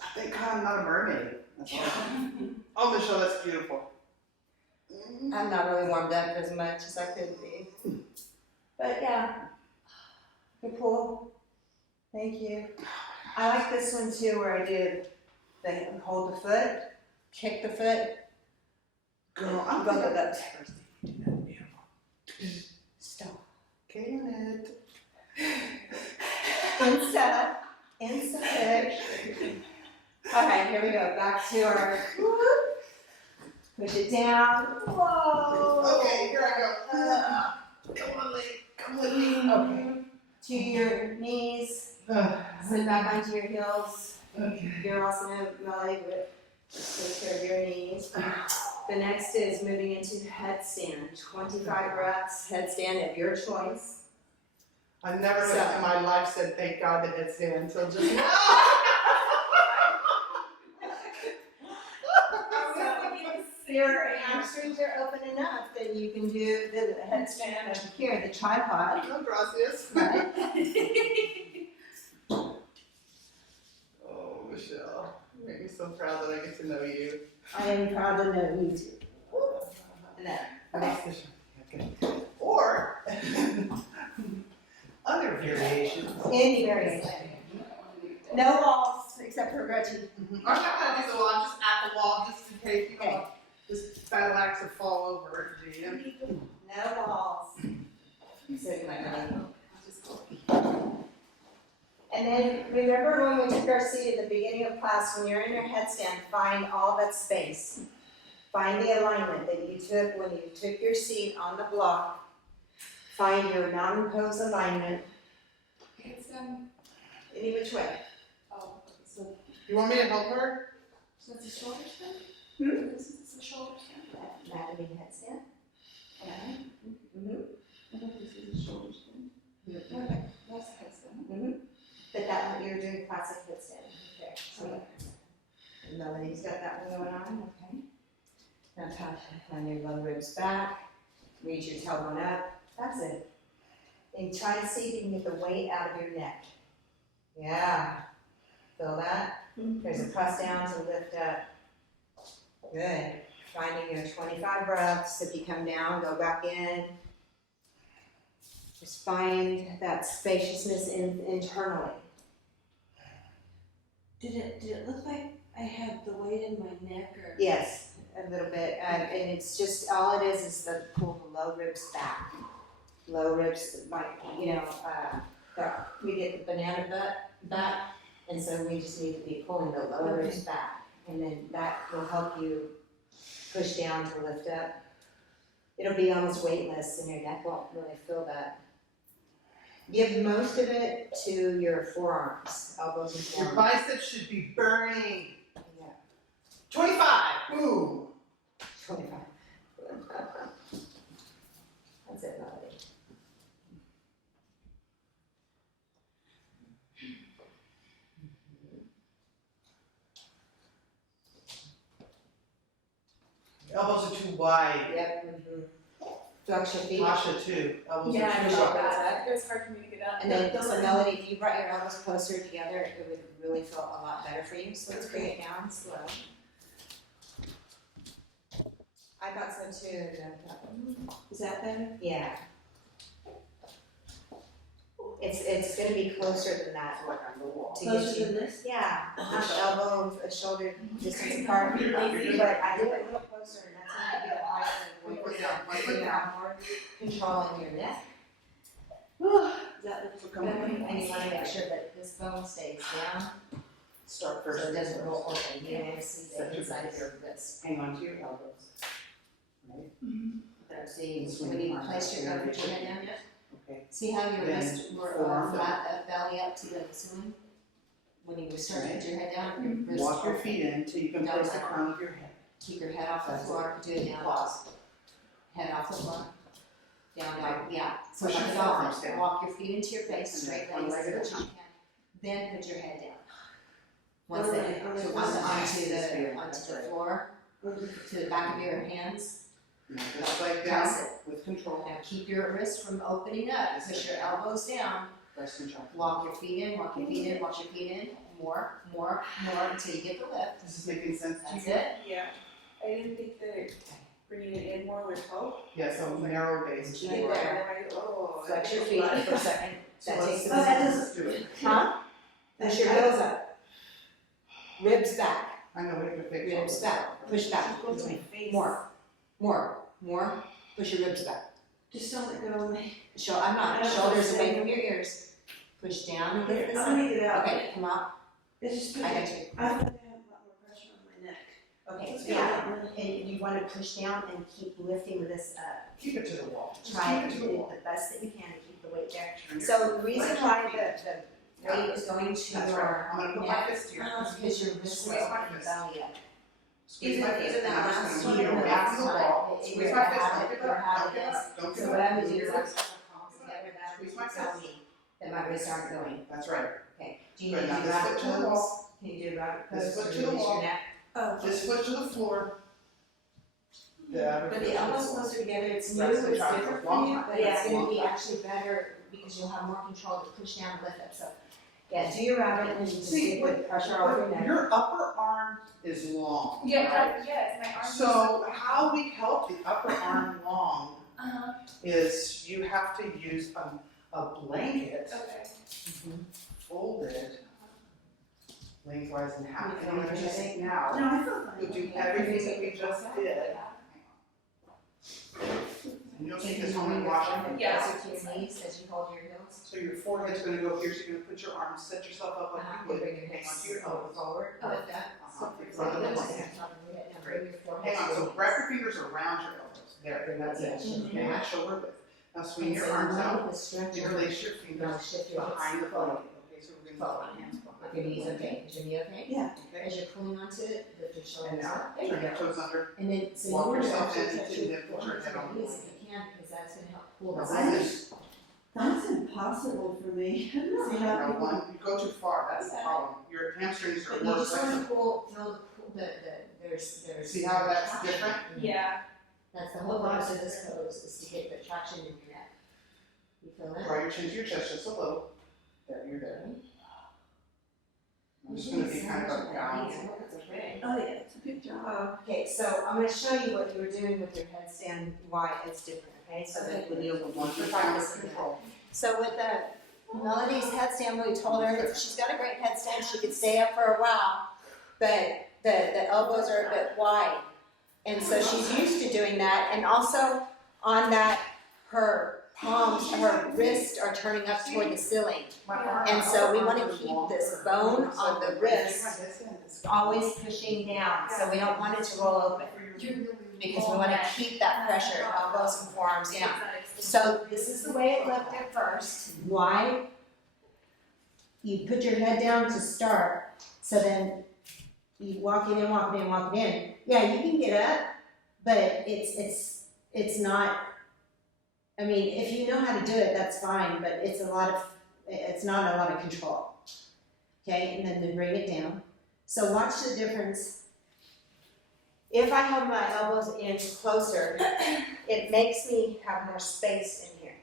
I think I'm not a mermaid. That's all. Oh, Michelle, that's beautiful. I'm not really warmed up as much as I could be. But yeah, good pull. Thank you. I like this one too, where I do the hold the foot, kick the foot. Girl, I'm Go gonna with that. beautiful. Stop. Okay, Annette. Insta kick. Okay, here we go. Back to our push it down. Whoa. Okay, here I go. Come on, lady. Come with me. Okay. To your knees. Sit back onto your heels. Okay. You're also melody with take care of your knees. The next is moving into headstand. 25 breaths, headstand of your choice. I've never in my life said thank God that it's in until just now. Your hamstrings are open enough that you can do the headstand over here, the tripod. No, gracias. Right? Oh, Michelle, you make me so proud that I get to know you. I am proud to know you too. And then, okay. Okay. Or other variations. Any variation. No walls except for Gretchen. I'm not gonna do the wall. I'm just at the wall just in case you Okay. know this battle axe would fall over. Gene. No walls. So you might not know. And then remember when we took our seat at the beginning of class, when you're in your headstand, find all that space. Find the alignment that you took when you took your seat on the block. Find your mountain pose alignment, It's any which way. oh, so You want me to help her? that's a shoulder stand? This is a shoulder stand? Anatomy headstand. Yeah. Mm-hmm. I think this is a shoulder stand. Okay, that's the headstand. Mm-hmm. But that one, you're doing classic headstand. Okay. So Melody's got that one going on. Okay. Now touch on your low ribs back. Reach your tailbone up. That's it. And try to see if you can get the weight out of your neck. Yeah. Feel that? There's a press down to lift up. Good. Finding your 25 breaths. If you come down, go back in. Just find that spaciousness internally. Did it look like I had the weight in my neck or? Yes, a little bit. And it's just, all it is the pull the low ribs back. Low ribs, like, we get the banana butt back, and so we just need to be pulling the low ribs back. And then that will help you push down to lift up. It'll be almost weightless, and your neck won't really feel that. Give most of it to your forearms, elbows and Your down. biceps should be burning. Yeah. 25. Boom. 25. That's it, Melody. too wide. Yep. Flex your feet. Tasha too, elbows Yeah, are I too felt wide. that. It was hard for me to get up. And then, so Melody, if you brought your elbows closer together, it would really feel a lot better for you. So let's bring it down slow. I thought so too. Is that better? Yeah. It's gonna be closer than that. Like on the wall. To get Closer you. than this? Yeah, elbow, shoulder distance apart. But I did it a little closer, and that's gonna give you the height of One foot down, one foot you down. have more control in your neck. Is that So the come on. And you wanna make sure that this bone stays down, Start so first. it doesn't roll open. You wanna see Set the your inside back of your wrist. Hang on to your elbows. Right? See, when you place your put your head down yet? Okay. See how your Then wrists were forearm flat, belly up to the ceiling? When you start to put your head down, your wrists Walk your open. feet in till you can place the crown of your head. Keep your head off the That's floor, do it down. Pause. Head off the floor. Down, down, yeah. So Push like your it off, forearms down. walk your feet into your face, And straight then one legs, leg as at a much as you can. Then put your head down. Once One it, leg, one leg. onto That's the right. floor, to the back of your hands. Now just like Press that, it. with control. Now keep your wrists from opening up, push your elbows down, Rest control. walk your feet in, walk your feet in, walk your feet in, more, until you get the lift. This is making sense to That's you? it. Yeah. I didn't think that bringing it in more would help. Yeah, so narrow base. Keep I it did there. that, and I, oh. Flex your feet for a second. So That let's, takes Oh, that a doesn't- let's do it. Huh? Push your heels up. Ribs back. I know we have to fix all Ribs this. back. Push back. More. Push your ribs back. Just don't let go of me. I'm not. Shoulders away from your ears. Push down and lift this I'm gonna up. get it out. Okay, come up. It's just, I I got you. feel like I have a lot more pressure on my neck. Okay, Let's so get yeah. it out. And you want to push down and keep lifting this up. Keep it to the wall. Just Try keep to it to do the wall. the best that you can to keep the weight there. Turn your- So the reason why the weight is going to That's your right. I'm gonna put my neck fist here. is because your wrist is Squeeze my up and fist. belly up. Squeeze my fist. Even that And I'm last just one, gonna the move last away from the time, wall. it- Squeeze you're my gonna fist. have Don't it, give you're up. having Don't give this. up. Don't So give what up. I would do is You're I good. put my palms together, that Squeeze would my tell fist. me that my wrists aren't going. That's right. Okay, do you Good. need to Now do this rabbit foot to the pose? wall. Can you do rabbit This pose foot or to the release wall. your neck? Oh, This foot to the floor. But the elbows closer together, it's new, That's it's the chop. different for Long you, time. but Yeah. it's gonna be actually better because you'll have more control to push down and lift up, so. Yeah, do your rabbit and just See, get the pressure off your neck. Your upper arm is long. Yeah, right? yes, my arms. So how we help the upper arm long is you have to use a blanket Okay. folded lengthwise in half. You And you feel just okay? now, no, I feel fine. you'll do everything that we just did. And you'll see this when we wash it. Yeah. Closer to your knees as you hold your heels. So your forehead's gonna go here, so you're gonna put your arms, set yourself up like you would, Bring your hang hips onto your elbows. forward, lift up. In front of the blanket. Bring your forehead Hang on, to so your wrap knees. your fingers around your elbows. There, that's it. Yeah. Okay, that's shoulder width. Now swing And your so you arms want out, to stretch your interlace your Now fingers shift your hips behind the forward. blanket. Okay, so we're gonna put our hands If your knees behind. okay, is your knee okay? Yeah. Okay, As you're pulling onto it, lift your and shoulders now up. There you turn your go. toes under. And then, so Walk you want to yourself actually in touch and your then put your forearms head and on your the knees if you can, because that's gonna help pull the Now, body. That's impossible for me. I don't see how Now, people. one, you go too far, that's the problem. Your hamstrings are But you more just wanna flexible. feel there's. See how that's traction. different? Yeah. That's the whole purpose of this pose, is to get the traction in your neck. You feel that? Draw your chin to your chest just a little. There, you're there. I'm just gonna be kind of a balance. Okay. Oh, yeah, it's a good job. Okay, so I'm gonna show you what you were doing with your headstand, why it's different, okay? So that when you One foot down with control. So with the Melody's headstand, we told her that she's got a great headstand, she could stay up for a while, but the elbows are a bit wide. And so she's used to doing that, and also on that, her palms, her wrists are turning up toward the ceiling. And so we wanna keep this bone on the wrist always pushing down, so we don't want it to roll open. Because we wanna keep that pressure, elbows and forearms down. So this is the way it looked at first. Why? You put your head down to start, so then you walk it in, walk it in, walk it in. Yeah, you can get up, but it's not, I mean, if you know how to do it, that's fine, but it's not a lot of control. Okay, and then bring it down. So watch the difference. if I have my elbows in closer, it makes me have more space in here.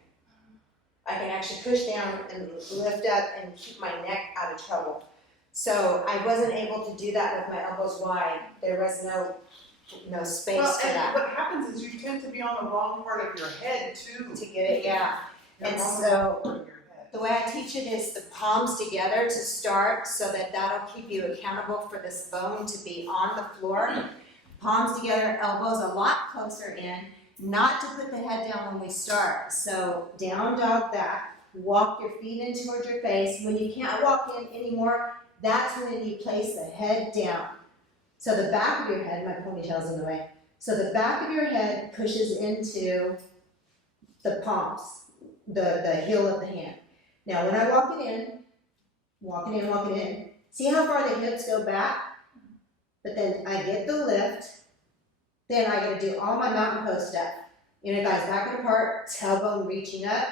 I can actually push down and lift up and keep my neck out of trouble. So I wasn't able to do that with my elbows wide. There was no space Well, for and that what happens is you tend to be on the wrong part of your head too. to get it, yeah. You're And on the so- wrong part of your head. The way I teach it is the palms together to start so that that'll keep you accountable for this bone to be on the floor. Palms together, elbows a lot closer in, not to put the head down when we start. So down dog that, walk your feet in towards your face. When you can't walk in anymore, that's when you place the head down. So the back of your head, my ponytail's in the way. So the back of your head pushes into the palms, the heel of the hand. Now when I walk it in, walking in, see how far the hips go back? But then I get the lift, then I gotta do all my mountain pose stuff. You know, guys, back and apart, tailbone reaching up,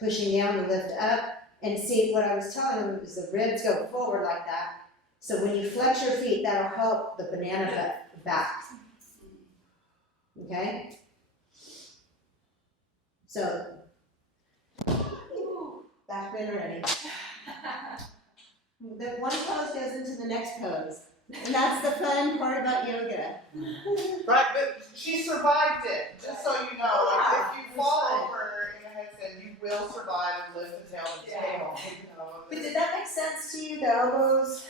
pushing down to lift up. And see, what I was telling them is the ribs go forward like that. So when you flex your feet, that'll help the banana butt back. Okay? So, back bend ready. The one pose goes into the next pose. And that's the fun part about yoga. Right, but she survived it, just so you know. Like, Yeah, if you it's follow fun. her in a headstand, you will survive and lift the tail and Yeah. stay home. You know, But did that make sense to you, the elbows?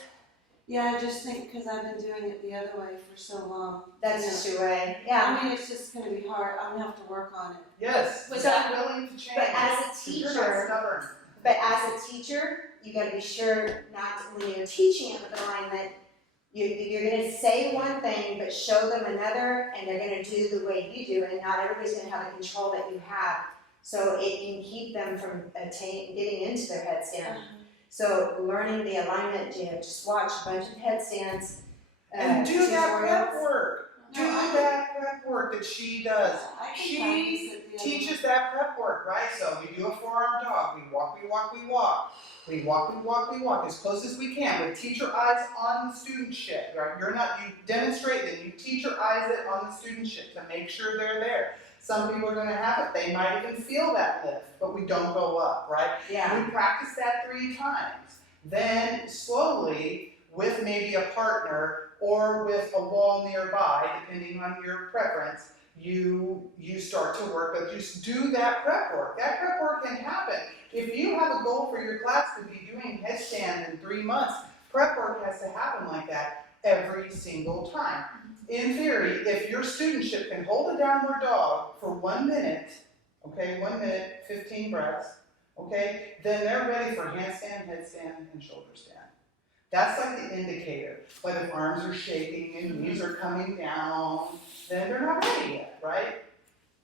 Yeah, I just think because I've been doing it the other way for so long. That's you know. just your way. Yeah. I mean, it's just gonna be hard. I'm gonna have to work on it. Yes, Was so that- willing to change. But as a 'Cause you're not teacher, stubborn. you gotta be sure not to, when you're teaching it with alignment, you're gonna say one thing, but show them another, and they're gonna do the way you do, and not everybody's gonna have the control that you have. So it can keep them from getting into their headstand. So learning the alignment, just watch a bunch of headstands. And do that tutorials. prep work. Do that prep work that she does. I can She practice it the other teaches way. that prep work, right? So we do a forearm dog. We walk, we walk, we walk. We walk, we walk, we walk as close as we can with teacher eyes on the student ship, right? You demonstrate that you teacher eyes it on the student ship to make sure they're there. Some people are going to have it. They might even feel that lift, but we don't go up, right? Yeah. We practice that 3 times. Then slowly, with maybe a partner or with a wall nearby, depending on your preference, you start to work, but just do that prep work. That prep work can happen. If you have a goal for your class to be doing headstand in 3 months, prep work has to happen like that every single time. In theory, if your studentship can hold a downward dog for 1 minute, okay, 1 minute, 15 breaths, okay, then they're ready for handstand, headstand, and shoulder stand. That's like the indicator. But if arms are shaking and knees are coming down, then they're not ready yet, right?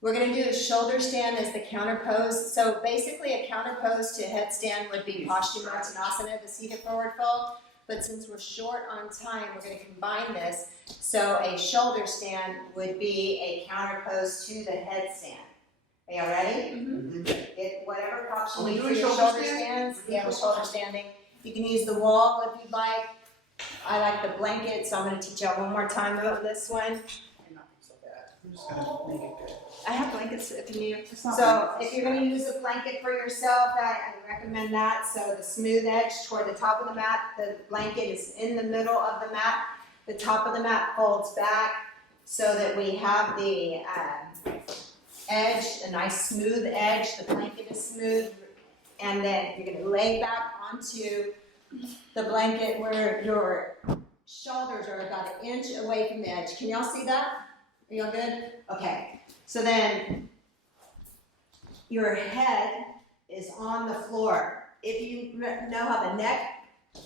We're going to do a shoulder stand as the counter pose. So basically a counter pose to headstand would be Paschimottanasana, the seated forward fold. But since we're short on time, we're going to combine this. So a shoulder stand would be a counter pose to the headstand. Are y'all ready? Get whatever props you Are we need for doing your shoulder shoulder stand? stands. Yeah, we're shoulder standing. You can use the wall if you'd like. I like the blanket, so I'm going to teach y'all one more time about this one. May not be so bad. I'm just gonna make it good. I have blankets if you need it. It's not So bad. if you're going to use a blanket for yourself, I recommend that. So the smooth edge toward the top of the mat, the blanket is in the middle of the mat. The top of the mat folds back so that we have the edge, a nice smooth edge. The blanket is smooth. And then you're going to lay back onto the blanket where your shoulders are about 1 inch away from the edge. Can y'all see that? Are y'all good? Okay. So then your head is on the floor. If you know how the neck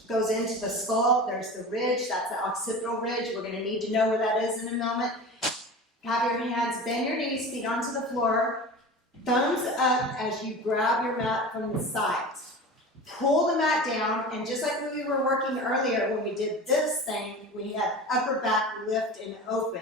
goes into the skull, there's the ridge, that's the occipital ridge. We're going to need to know where that is in a moment. Have your hands, bend your knees, feet onto the floor, thumbs up as you grab your mat from the sides. Pull the mat down, and just like when we were working earlier, when we did this thing, we had upper back lift and open.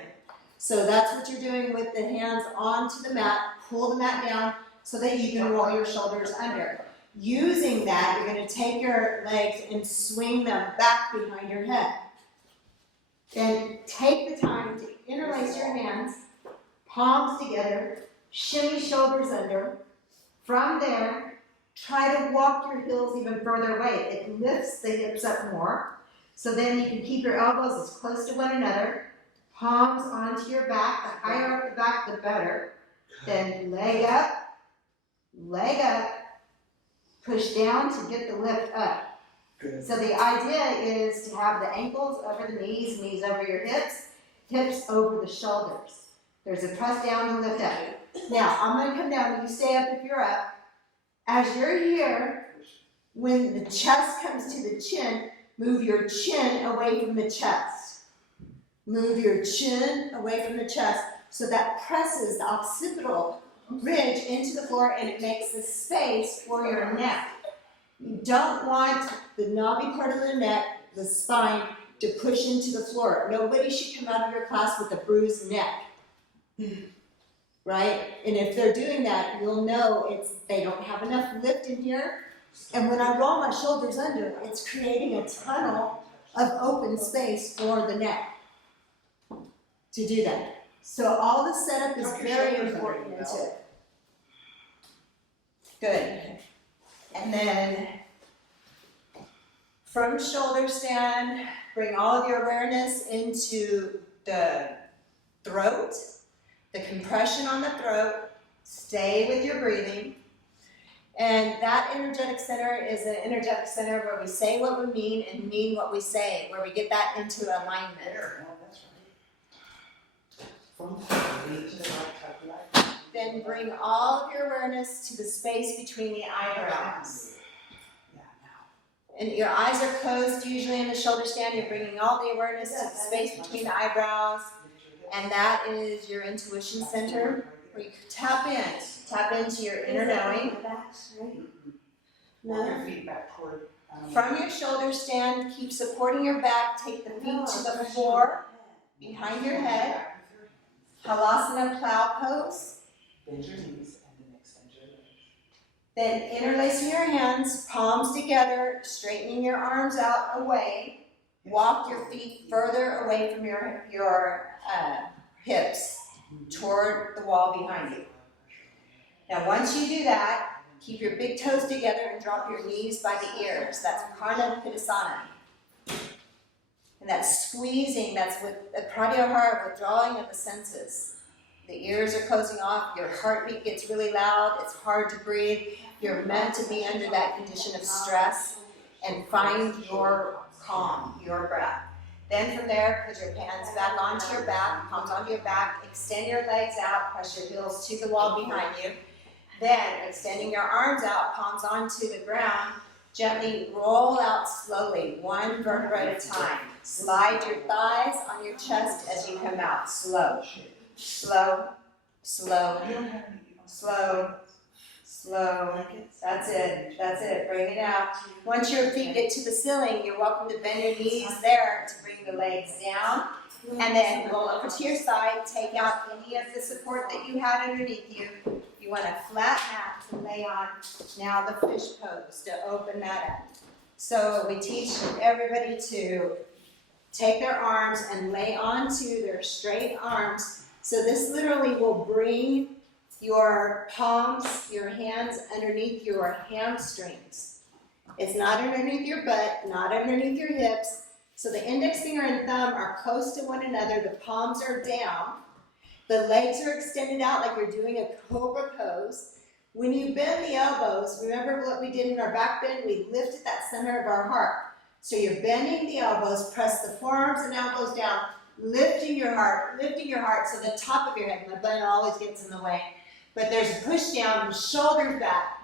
So that's what you're doing with the hands onto the mat. Pull the mat down so that you can roll your shoulders under. Using that, you're going to take your legs and swing them back behind your head. Then take the time to place your hands, palms together, shimmy shoulders under. From there, try to walk your heels even further away. It lifts the hips up more. So then you can keep your elbows as close to one another, palms onto your back. The higher up the back, the better. Then leg up, push down to get the lift up. Good. So the idea is to have the ankles over the knees, knees over your hips, hips over the shoulders. There's a press down to lift up. Now, I'm going to come down. You stay up if you're up. As you're here, when the chest comes to the chin, move your chin away from the chest. Move your chin away from the chest so that presses the occipital ridge into the floor and it makes the space for your neck. You don't want the knobby part of the neck, the spine, to push into the floor. Nobody should come out of your class with a bruised neck. Right? And if they're doing that, you'll know they don't have enough lift in here. And when I roll my shoulders under, it's creating a tunnel of open space for the neck to do that. So all the setup is very important into it. Good. And then from shoulder stand, bring all of your awareness into the throat, the compression on the throat. Stay with your breathing. And that energetic center is an energetic center where we say what we mean and mean what we say, where we get that into alignment. There, no, that's right. From the knee to the right. Then bring all of your awareness to the space between the eyebrows. Yeah, now. And your eyes are closed usually in the shoulder stand. You're bringing all the awareness to the space between the eyebrows. And that is your intuition center, where you tap into your inner knowing. My back straight. Pull No. your feet back toward. From your shoulder stand, keep supporting your back. Take the feet to the floor, behind your head. Halasana plow pose. Bend your knees and then extend your legs. Then interlacing your hands, palms together, straightening your arms out away. Walk your feet further away from your hips toward the wall behind you. Now once you do that, keep your big toes together and drop your knees by the ears. That's Karna Pidasana. And that's squeezing, that's with the pratyahara, withdrawing of the senses. The ears are closing off, your heartbeat gets really loud, it's hard to breathe. You're meant to be under that condition of stress and find your calm, your breath. Then from there, put your hands back onto your back, palms onto your back, extend your legs out, press your heels to the wall behind you. Then, extending your arms out, palms onto the ground, gently roll out slowly, one vertebra at a time. Slide your thighs on your chest as you come out. Slow, slow, slow, slow, slow. That's it. Bring it out. Once your feet get to the ceiling, you're welcome to bend your knees there to bring the legs down. And then roll over to your side. Take out any of the support that you had underneath you. You want a flat mat to lay on. Now the fish pose to open that up. So we teach everybody to take their arms and lay onto their straight arms. So this literally will bring your palms, your hands underneath your hamstrings. It's not underneath your butt, not underneath your hips. So the index finger and thumb are close to one another. The palms are down. The legs are extended out like you're doing a cobra pose. When you bend the elbows, remember what we did in our back bend? We lifted that center of our heart. So you're bending the elbows, press the forearms and elbows down, lifting your heart so the top of your head, my bun always gets in the way. But there's a push down, shoulders back,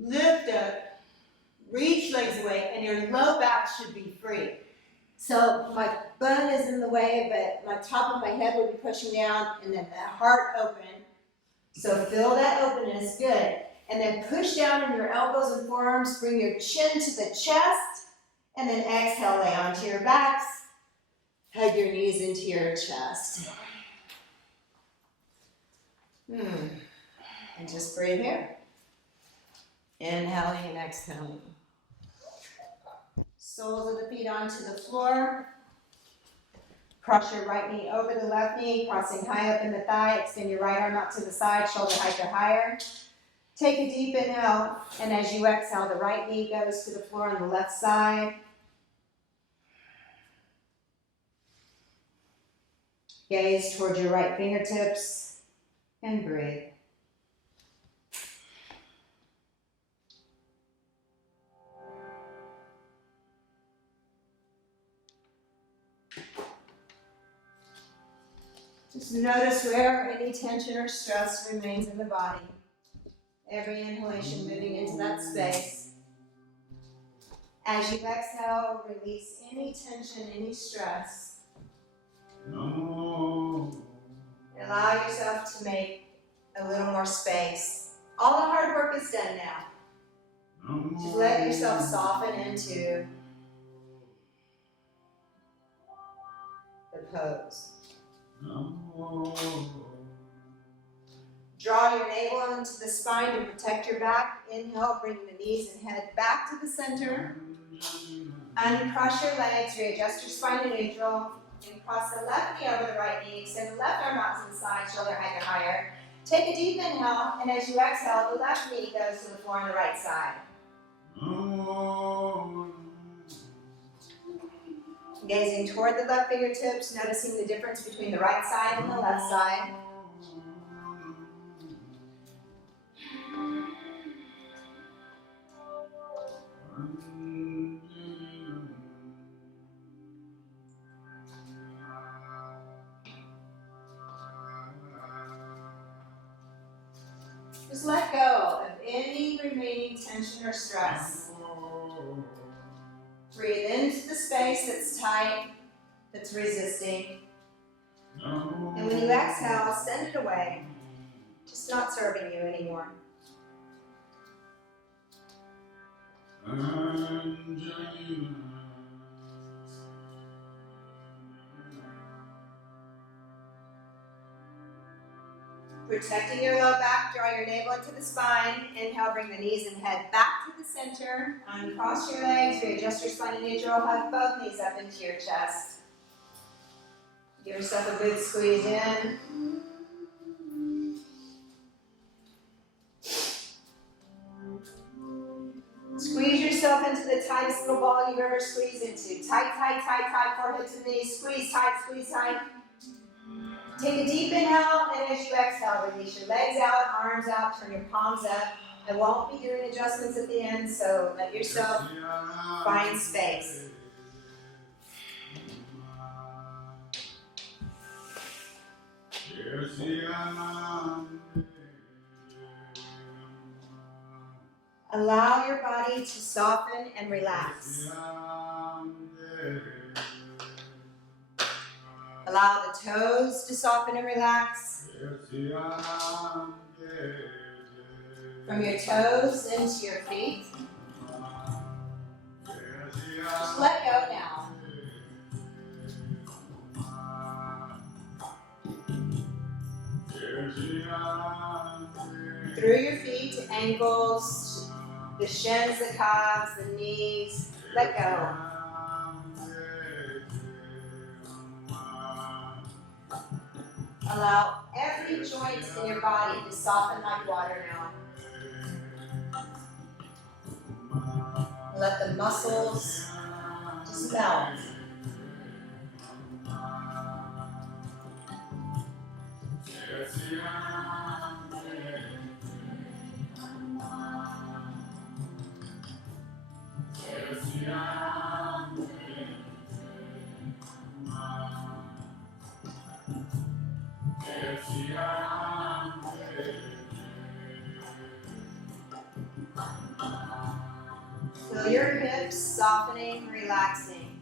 lift up, reach legs away, and your low back should be free. So my bun is in the way, but my top of my head will be pushing down, and then the heart open. So feel that openness, good. And then push down in your elbows and forearms, bring your chin to the chest, and then exhale, lay onto your backs, hug your knees into your chest. And just breathe here. Inhaling and exhaling. Soles of the feet onto the floor. Cross your right knee over the left knee, crossing high up in the thigh. Extend your right arm out to the side, shoulder height or higher. Take a deep inhale, and as you exhale, the right knee goes to the floor on the left side. Gaze towards your right fingertips and breathe. Just notice where any tension or stress remains in the body. Every inhalation moving into that space. As you exhale, release any tension, any stress. Allow yourself to make a little more space. All the hard work is done now. Just let yourself soften into the pose. Draw your navel into the spine to protect your back. Inhale, bring the knees and head back to the center. Uncross your legs, readjust your spine to neutral. And cross the left knee over the right knee. Extend the left arm out to the side, shoulder height or higher. Take a deep inhale, and as you exhale, the left knee goes to the floor on the right side. Gazing toward the left fingertips, noticing the difference between the right side and the left side. Just let go of any remaining tension or stress. Breathe into the space that's tight, that's resisting. And when you exhale, send it away. Just not serving you anymore. Protecting your low back, draw your navel into the spine. Inhale, bring the knees and head back to the center. Uncross your legs, readjust your spine to neutral. Hug both knees up into your chest. Give yourself a good squeeze in. Squeeze yourself into the tightest little ball you've ever squeezed into. Tight, tight, tight, tight, forehead to knees. Squeeze tight, squeeze tight. Take a deep inhale, and as you exhale, release your legs out, arms out, turn your palms up. I won't be doing adjustments at the end, so let yourself find space. Allow your body to soften and relax. Allow the toes to soften and relax. From your toes into your feet. Just let go now. Through your feet, ankles, the shins, the calves, the knees. Let go. Allow every joint in your body to soften like water now. Let the muscles just melt. Feel your hips softening, relaxing.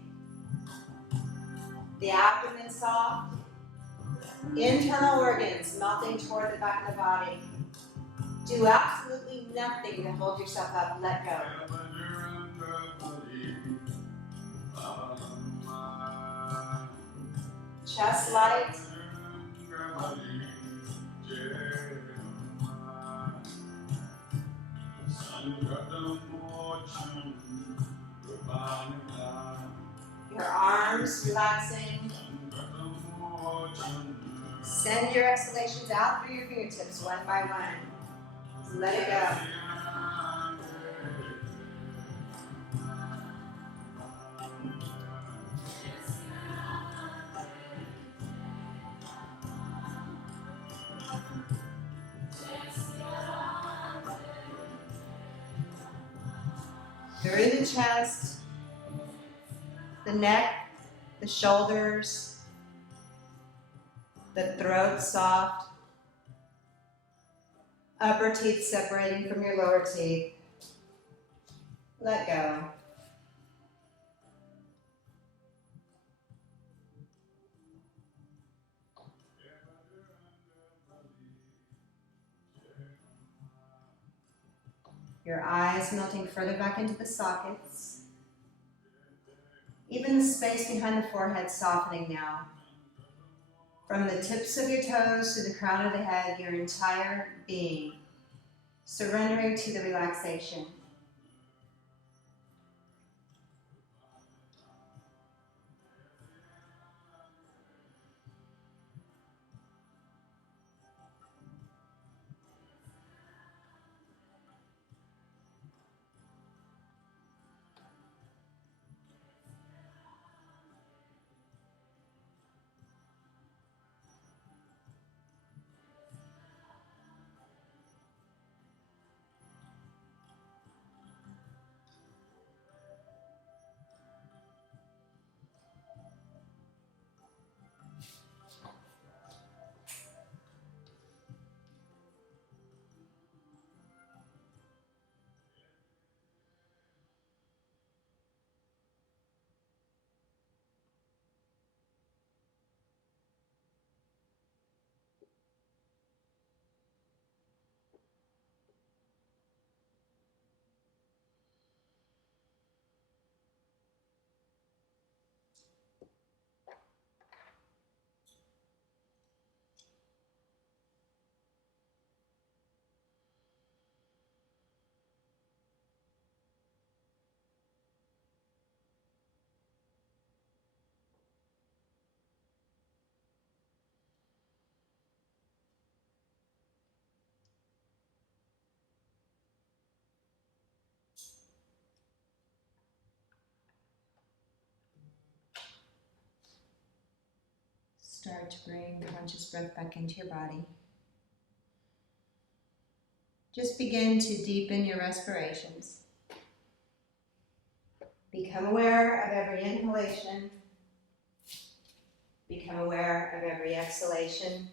The abdomen soft. Internal organs melting toward the back of the body. Do absolutely nothing to hold yourself up. Let go. Chest light. Your arms relaxing. Send your exhalations out through your fingertips one by one. Let it go. Through the chest, the neck, the shoulders, the throat soft, upper teeth separating from your lower teeth. Let go. Your eyes melting further back into the sockets. Even the space behind the forehead softening now. From the tips of your toes to the crown of the head, your entire being, surrendering to the relaxation. Start to bring conscious breath back into your body. Just begin to deepen your respirations. Become aware of every inhalation. Become aware of every exhalation.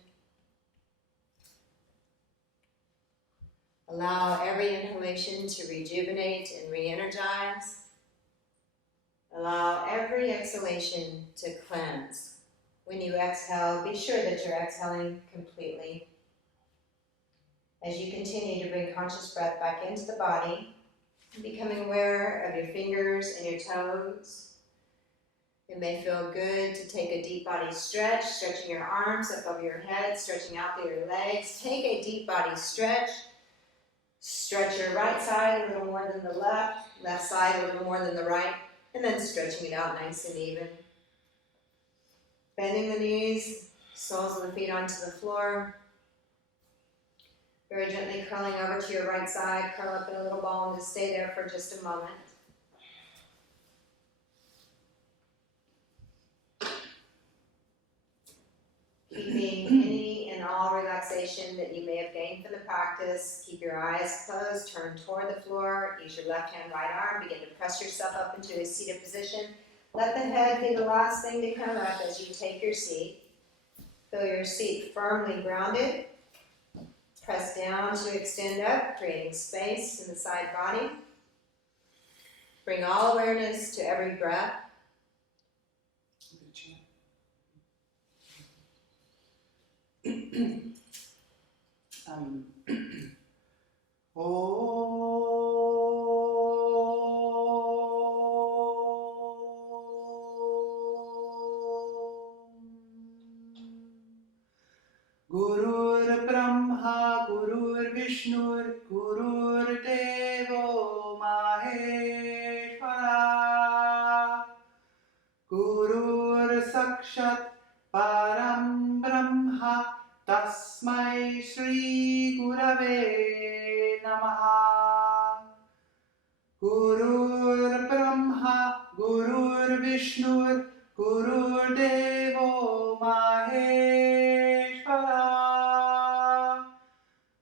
Allow every inhalation to rejuvenate and re-energize. Allow every exhalation to cleanse. When you exhale, be sure that you're exhaling completely. As you continue to bring conscious breath back into the body, becoming aware of your fingers and your toes. It may feel good to take a deep body stretch, stretching your arms up over your head, stretching out through your legs. Take a deep body stretch. Stretch your right side a little more than the left side a little more than the right, and then stretching it out nice and even. Bending the knees, soles of the feet onto the floor. Very gently curling over to your right side, curl up in a little ball and just stay there for just a moment. Keeping any and all relaxation that you may have gained from the practice. Keep your eyes closed, turn toward the floor, use your left hand, right arm, begin to press yourself up into a seated position. Let the head be the last thing to come up as you take your seat. Feel your seat firmly grounded. Press down to extend up, creating space in the side body. Bring all awareness to every breath. Gurur Brahma, Gurur Vishnur, Gurur Devo Maheshwara, Gurur Sakshat Param Brahma Tasmai Shri Gurave Namaha. Gurur Brahma Gurur Vishnur Gurur Devo Maheshwara.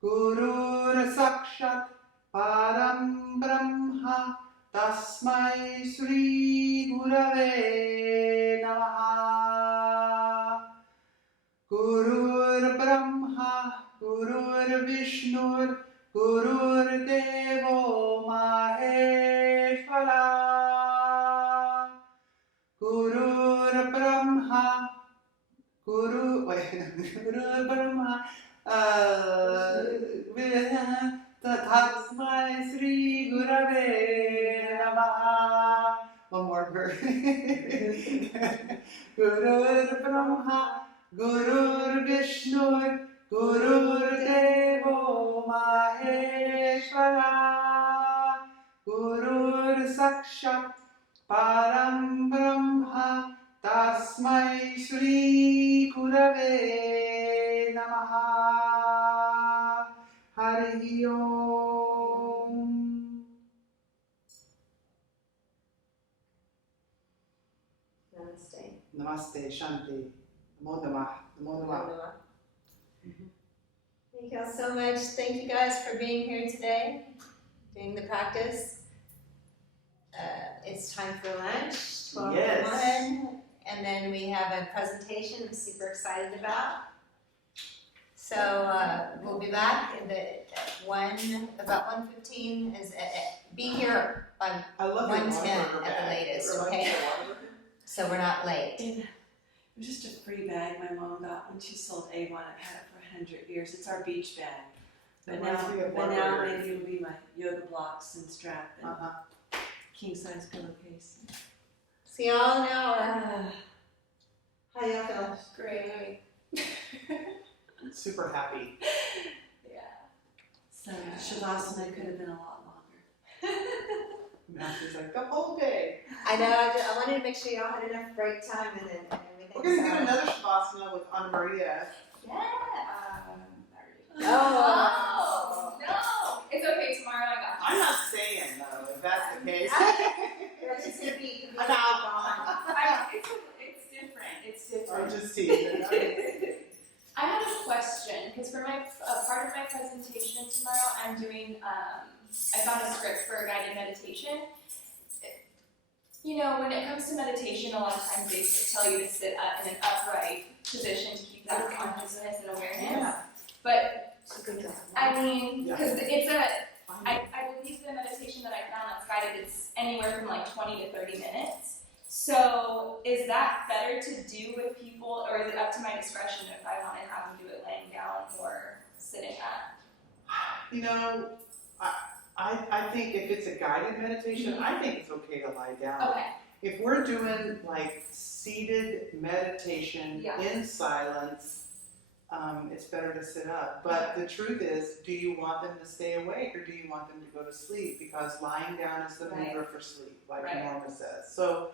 Gurur Sakshat Param Brahma Tasmai Shri Gurave Namaha. Gurur Brahma Gurur Vishnur Gurur Devo Maheshwara. Gurur Brahma Guru Brahma Tasmai Sri Gurave Namaha. One more verse. Gurur Brahma Gurur Vishnu Gurur Devo Maheshwara. Gurur Sakshat Param Brahma Tasmai Shri Gurave Namaha. Hari Om. Namaste. Namaste, Shanti, Namo Namah, Namo Namah. Thank you all so much. Thank you guys for being here today, doing the practice. It's time for lunch, 12 to Yes. 1, and then we have a presentation I'm super excited about. So we'll be back about 1:15. Be here by I love 1:10 at the latest, okay? So we're not late. It was just a free bag my mom got when she sold Avon. I've had it for 100 years. It's our beach bag. But now maybe it'll be my yoga blocks and strap and king size pillowcase. See y'all in an hour. How y'all feel? Great. Super happy. Yeah. So Shavasana could have been a lot longer. Now she's like, the whole day. I know. I wanted to make sure y'all had enough break time and everything. We're going to do another Shavasana with Anna Maria. Yeah. Oh. No. It's okay. Tomorrow I got. I'm not saying, though, if that's the case. Let's just be I'm out. It's different. It's I'm different. just teasing. I have a question because for my part of my presentation tomorrow, I'm doing. I found a script for a guided meditation. You know, when it comes to meditation, a lot of times they tell you to sit up in an upright position to keep that consciousness and awareness. Yeah. But Good job. I mean, Yeah. because I believe the meditation that I found that's guided, it's anywhere from like 20 to 30 minutes. So is that better to do with people, or is it up to my discretion if I want to have them do it laying down or sitting up? You know, I think if it's a guided meditation, I think it's okay to lie down. Okay. If we're doing like seated meditation Yeah. in silence, it's better to sit up. But the truth is, do you want them to stay awake or do you want them to go to sleep? Because lying down is the Right. mudra for sleep, like Right. Norma says. So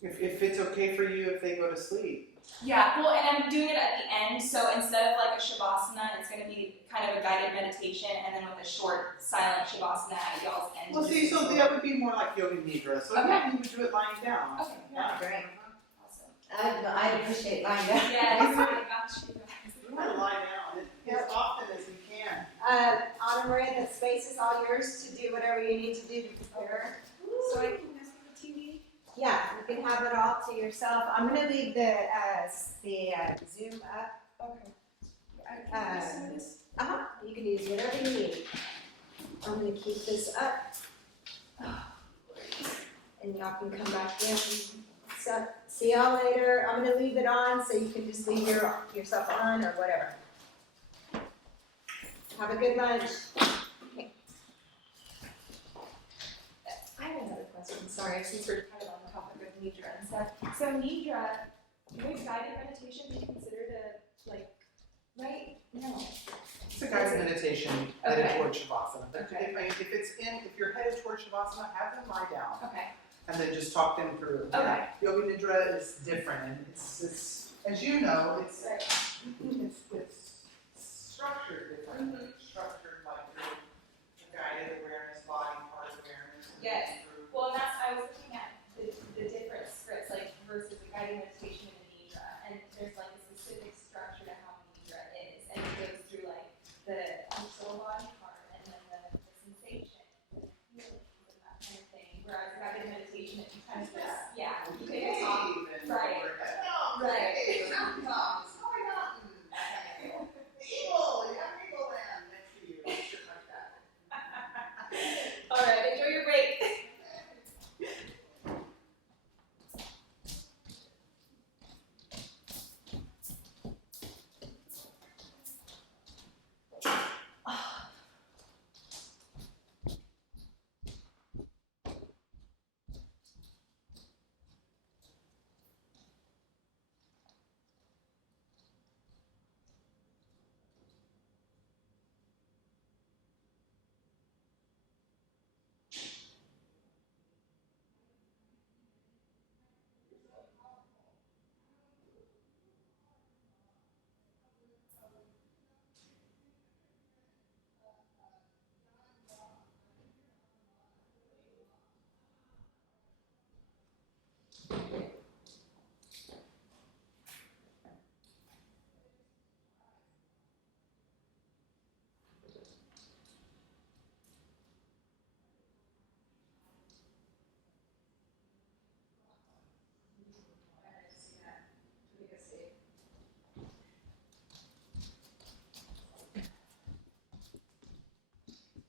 if it's okay for you if they go to sleep. Yeah, well, and I'm doing it at the end, so instead of like a Shavasana, it's going to be kind of a guided meditation, and then with a short, silent Shavasana at y'all's end. Well, see, so that would be more like Yoga Nidra. So Okay. yeah, you would do it lying down. Okay, Yeah. Great. Awesome. I'd appreciate lying down. Yeah, I got you guys. We want to lie down as often as we can. Anna Maria, the space is all yours to do whatever you need to do to prepare. So I can mess with the TV? Yeah, you can have it all to yourself. I'm gonna leave the Zoom up. Okay. I can do this. You can use whatever you need. I'm gonna keep this up. And y'all can come back in. So, see y'all later. I'm gonna leave it on so you can just leave yourself on or whatever. Have a good lunch. Okay. I have another question, sorry, since we're kind of on the topic of Nidra and stuff. So Nidra, would guided meditation be considered right? No. It's a guided meditation Okay. headed toward Shavasana. But Okay. if you're headed toward Shavasana, have them lie down Okay. and then just talk them through. Okay. Yoga Nidra is different and it's as you know, it's Right. structured differently. Structured like through the guided awareness, body part awareness. And Yes. through Well, and that's, I was looking at the different scripts, like versus the guided meditation and the nidra, and there's like a specific structure to how nidra is, and it goes through like the soul body part, and then the sensation, the feelings, and that kind of thing. Whereas guided meditation, it kind of just